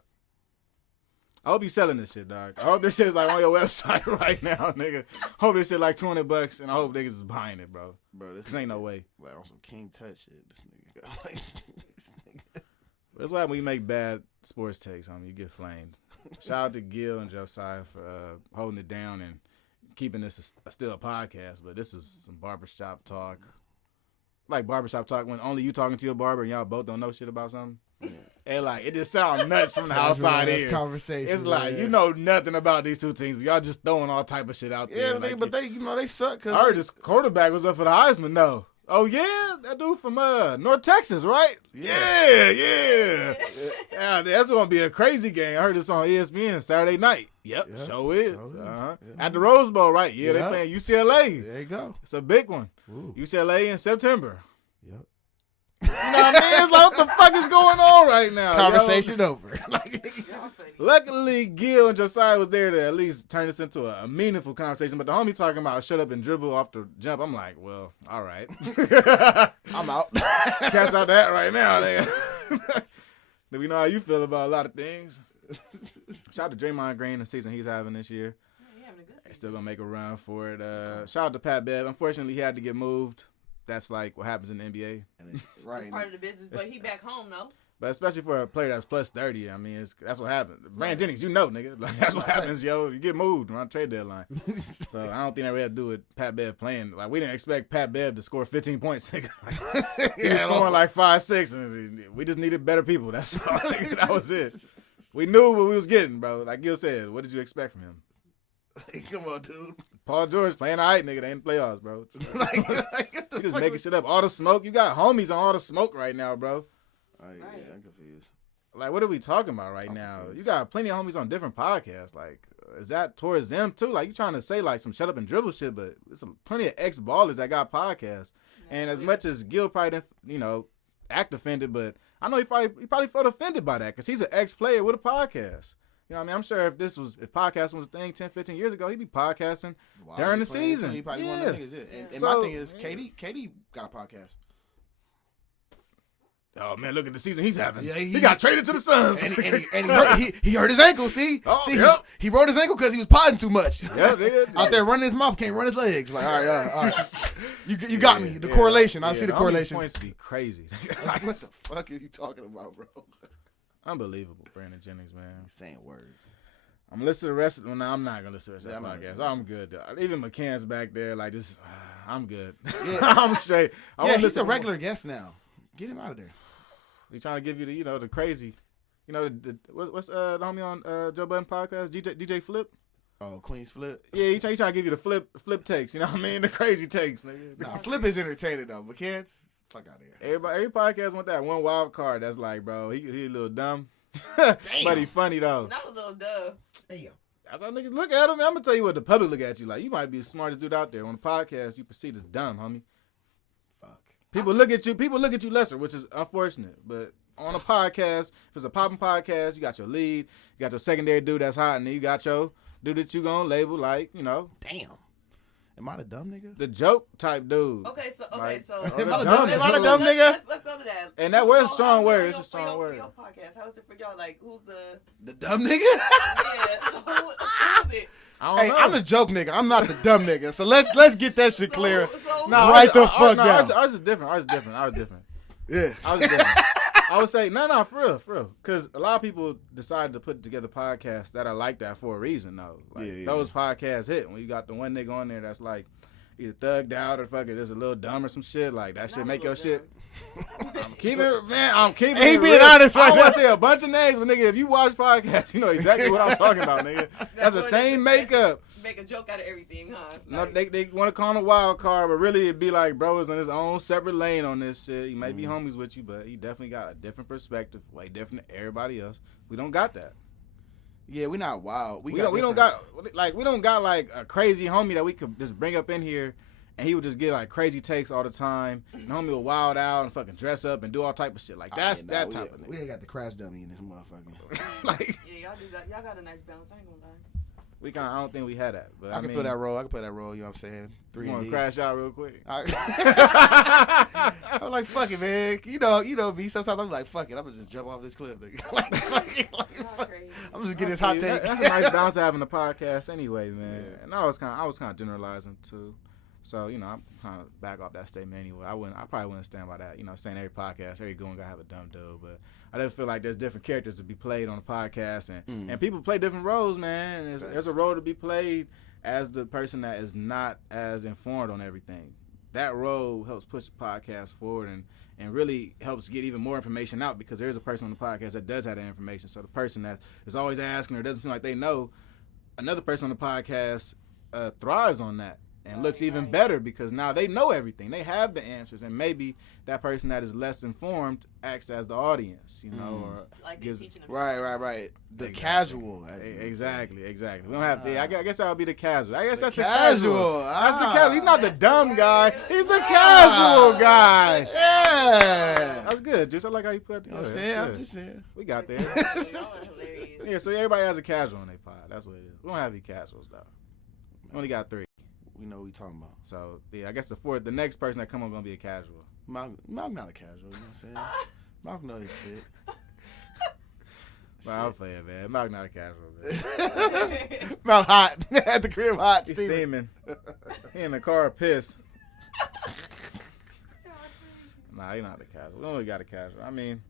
I hope you selling this shit, dog. I hope this shit's like on your website right now, nigga. Hope this shit like $20, and I hope niggas is buying it, bro. This ain't no way. Like on some King Tut shit, this nigga got like this nigga. That's why when you make bad sports takes, you get flamed. Shout out to Gil and Josiah for holding it down and keeping this still a podcast, but this is some barbershop talk. Like barbershop talk when only you talking to your barber and y'all both don't know shit about something. Yeah. And like it just sounds nuts from the outside in. Conversation. It's like you know nothing about these two teams, but y'all just throwing all type of shit out there. Yeah, like, but they suck. I heard this quarterback was up for the Heisman though. Oh yeah, that dude from North Texas, right? Yeah. That's gonna be a crazy game. I heard this on ESPN Saturday night. Yep, show is. Yeah. At the Rose Bowl, right? Yeah, they playing UCLA. There you go. It's a big one. Ooh. UCLA in September. Yep. You know what I mean? It's like, what the fuck is going on right now? Conversation over. Luckily, Gil and Josiah was there to at least turn this into a meaningful conversation. But the homie talking about shut up and dribble off the jump, I'm like, well, all right. I'm out. Cast out that right now, nigga. Do we know how you feel about a lot of things? Shout out to Draymond Green, the season he's having this year. Yeah, having a good season. Still gonna make a run for it. Shout out to Pat Bev. Unfortunately, he had to get moved. That's like what happens in the NBA. Right. It's part of the business, but he back home though. But especially for a player that's plus 30, I mean, that's what happens. Brandon Jennings, you know, nigga. Like, that's what happens, yo. You get moved around trade deadline. So I don't think that we had to do with Pat Bev playing. Like, we didn't expect Pat Bev to score 15 points, nigga. Like, he was scoring like 5-6, and we just needed better people. That's all. Nigga. That was it. We knew what we was getting, bro. Like Gil said, what did you expect from him? Come on, dude. Paul George playing all right, nigga. They in the playoffs, bro. You just making shit up. All the smoke. You got homies on all the smoke right now, bro. Oh, yeah, I'm confused. Like, what are we talking about right now? You got plenty of homies on different podcasts. Like, is that towards them, too? Like, you trying to say, like, some shut up and dribble shit, but there's plenty of ex-ballers that got podcasts. And as much as Gil probably didn't, you know, act offended, but I know he probably felt offended by that because he's an ex-player with a podcast. You know what I mean? I'm sure if podcasting was a thing 10, 15 years ago, he'd be podcasting during the season. He probably one of the niggas, yeah. And So, my thing is, KD got a podcast. Oh, man, look at the season he's having. Yeah, he got traded to the Suns. And he hurt his ankle, see? Oh, see, yep. he rolled his ankle because he was potting too much. Yeah, nigga. Out there running his mouth, can't run his legs. Like, all right. You got me. The correlation. I see the correlation. Points to be crazy. Like, what the fuck are you talking about, bro? Unbelievable, Brandon Jennings, man. He's saying words. I'm listening to the rest of the I'm not going to listen to the rest of the podcast. I'm good, though. Even McCann's back there, like, just, I'm good. Yeah. I'm straight. He's a regular guest now. Get him out of there. We trying to give you the, you know, the crazy, you know, what's the homie on Joe Budden podcast, DJ Flip? Oh, Queen's Flip. Yeah, he trying to give you the flip takes. You know what I mean? The crazy takes, nigga. Nah, Flip is entertaining though, but fuck out of here. Every podcast want that one wild card. That's like, bro, he a little dumb, but he funny though. Not a little dumb. Damn. That's how niggas look at him. I'm gonna tell you what the public look at you like. You might be the smartest dude out there. On the podcast, you perceived as dumb, homie. Fuck. People look at you lesser, which is unfortunate. But on a podcast, if it's a popping podcast, you got your lead, you got your secondary dude that's hot, and then you got your dude that you gonna label like, you know. Damn. Am I the dumb nigga? The joke type dude. Okay, so am I the dumb nigga? Let's go to that. And that word's a strong word. It's a strong word. For your podcast, how is it for y'all? Like, who's the dumb nigga? Yeah. So who is it? Hey, I'm the joke nigga. I'm not the dumb nigga. So let's get that shit clear. No, right the fuck down. Ours is different. I was different. Yeah. I was different. I would say, no, for real. Because a lot of people decide to put together podcasts that are like that for a reason, though. Like, those podcasts hit when you got the one nigga on there that's like either thugged out or fucking just a little dumb or some shit. Like, that shit make your shit. I'm keeping it being real. honest right I don't now. want to say a bunch of names, but nigga, if you watch podcasts, you know exactly what I'm talking about, nigga. That's the same makeup. Make a joke out of everything, huh? No, they want to call him a wild card, but really it'd be like bro is in his own separate lane on this shit. He might be homies with you, but he definitely got a different perspective, way different than everybody else. We don't got that. Yeah, we not wild. We don't got like a crazy homie that we could just bring up in here, and he would just get like crazy takes all the time. And homie will wild out and fucking dress up and do all type of shit. Like that's that type of nigga. We ain't got the crash dummy in this motherfucker. Like yeah, y'all got a nice balance. I ain't gonna lie. I don't think we had that. But I can play that role. You know what I'm saying? 3 You want to crash out real quick? I'm like, fuck it, man. You know me. Sometimes I'm like, fuck it. I'm gonna just jump off this cliff, nigga. I'm just getting this hot take. That's a nice balance to have in the podcast, anyway, man. Yeah. And I was kind of generalizing too. So you know, I'm kind of back off that statement anyway. I probably wouldn't stand by that. You know, saying every podcast, every going gotta have a dumb dude, but I just feel like there's different characters to be played on the podcast, and people play different roles, man. And there's a role to be played as the person that is not as informed on everything. That role helps push the podcast forward and really helps get even more information out because there's a person on the podcast that does have that information. So the person that is always asking or doesn't seem like they know, another person on the podcast thrives on that. And looks even better because now they know everything. They have the answers, and maybe that person that is less informed acts as the audience, you know, or like gives right. The casual. Exactly. We don't have. I guess that would be the casual. I guess that's casual. the casual. That's the casual. He's not the dumb guy. He's the casual guy. Yeah. That's good, Juice. I like how you put that. You know what I'm saying? I'm just saying. We got there. Yeah. So everybody has a casual on their pod. That's what it is. We don't have any casuals though. We only got 3. We know what we talking about. So yeah, I guess the next person that come up gonna be a casual. Malk not a casual, you know what I'm saying? Malk knows his shit. Well, I'm playing, man. Malk not a casual, man. Malk hot. At the crib hot. He's steaming. He in the car pissed. Nah, he not a casual. We only got a casual. I mean,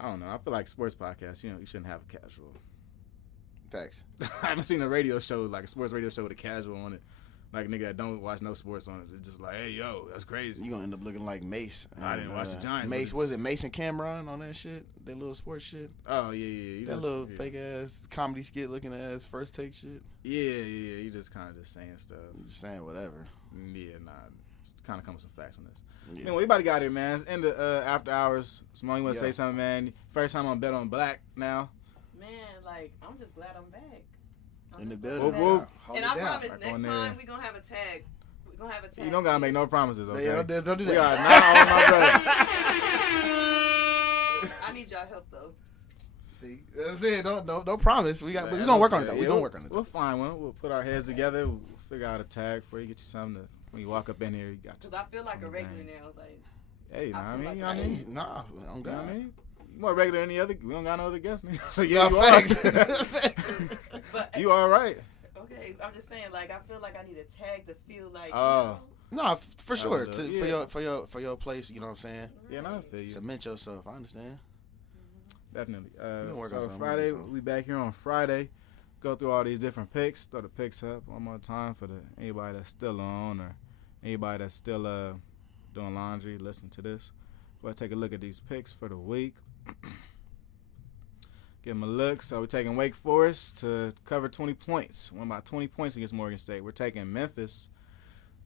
I don't know. I feel like sports podcasts, you shouldn't have a casual. Facts. I haven't seen a radio show, like a sports radio show with a casual on it. Like a nigga that don't watch no sports on it. It's just like, hey, yo, that's crazy. You gonna end up looking like Mace. I didn't watch the Giants. Mace, was it Mace and Cameron on that shit? That little sports shit? Oh, yeah. That little fake-ass comedy skit-looking ass first take shit? Yeah. You just kind of just saying stuff. Just saying whatever. Yeah, nah. Kind of come with some facts on this. Yeah. Anyway, we about to get out here, man. It's in the after hours. Simone, you want to say something, man? First time on Bet on Black now. Man, like, I'm just glad I'm back. In the building. And I promise, next time we gonna have a tag. We gonna have a tag. You don't gotta make no promises, okay? Yeah, don't do that. We are not all my brothers. I need y'all help though. See, that's it. Don't promise. We gonna work on it though. We gonna work on it. We'll find one. We'll put our heads together. We'll figure out a tag for you. Get you something to, when you walk up in here. You got. Because I feel like a regular now. Like. Hey, you know what I mean? Like You know what I mean? Nah, I'm good. You know what I mean? You more regular than any other. We don't got no other guests, nigga. So yeah, you facts. But, you all right? Okay, I'm just saying. Like, I feel like I need a tag to feel like. No, for sure. For your place, you know what I'm saying? Yeah, no, I feel you. Cement yourself. I understand. Definitely. Work on So Friday, we back here on Friday. Go through all these different picks. Throw the picks up one more time for anybody that's still on or anybody that's still doing laundry. Listen to this. Go ahead, take a look at these picks for the week. Give them a look. So we're taking Wake Forest to cover 20 points. Won by 20 points against Morgan State. We're taking Memphis.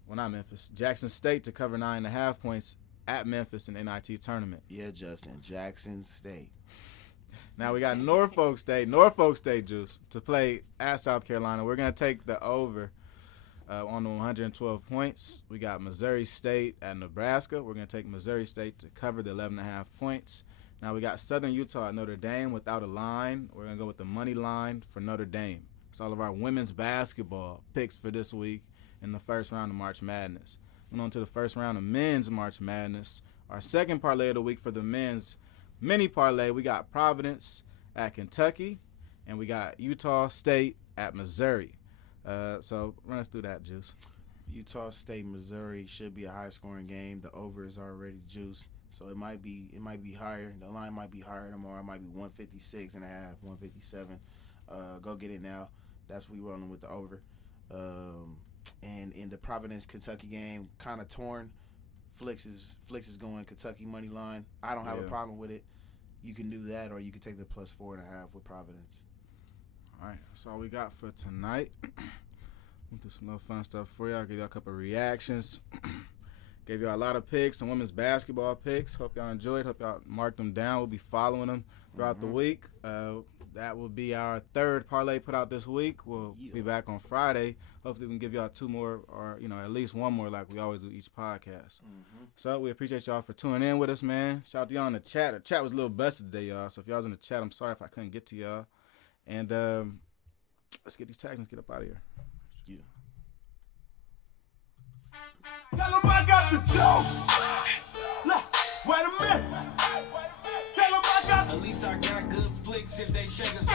Well, not Memphis. Jackson State to cover 9.5 points at Memphis in the NIT tournament. Yeah, Justin. Jackson State. Now we got Norfolk State Juice to play at South Carolina. We're going to take the over on the 112 points. We got Missouri State at Nebraska. We're going to take Missouri State to cover the 11.5 points. Now we got Southern Utah at Notre Dame without a line. We're going to go with the money line for Notre Dame. It's all of our women's basketball picks for this week in the first round of March Madness. Went on to the first round of men's March Madness. Our second parlay of the week for the men's mini parlay, we got Providence at Kentucky, and we got Utah State at Missouri. So run us through that, Juice. Utah State, Missouri should be a high-scoring game. The over is already juiced, so it might be higher. The line might be higher tomorrow. It might be 156.5, 157. Go get it now. That's what we rolling with the over. And in the Providence Kentucky game, kind of torn. Flicks is going Kentucky money line. I don't have a problem with it. You can do that, or you can take the plus 4.5 with Providence. All right, that's all we got for tonight. We'll do some little fun stuff for y'all. Give y'all a couple of reactions. Gave y'all a lot of picks, some women's basketball picks. Hope y'all enjoyed. Hope y'all marked them down. We'll be following them throughout the week. That will be our third parlay put out this week. We'll be back on Friday. Hopefully we can give y'all two more or, at least one more like we always do each podcast. So we appreciate y'all for tuning in with us, man. Shout out to y'all in the chat. The chat was a little busted today, y'all. So if y'all was in the chat, I'm sorry if I couldn't get to y'all. And let's get these tags and get up out of here. Yeah. Tell them I got the juice. Wait a minute. Tell them I got. At least I got good flicks if they shake us.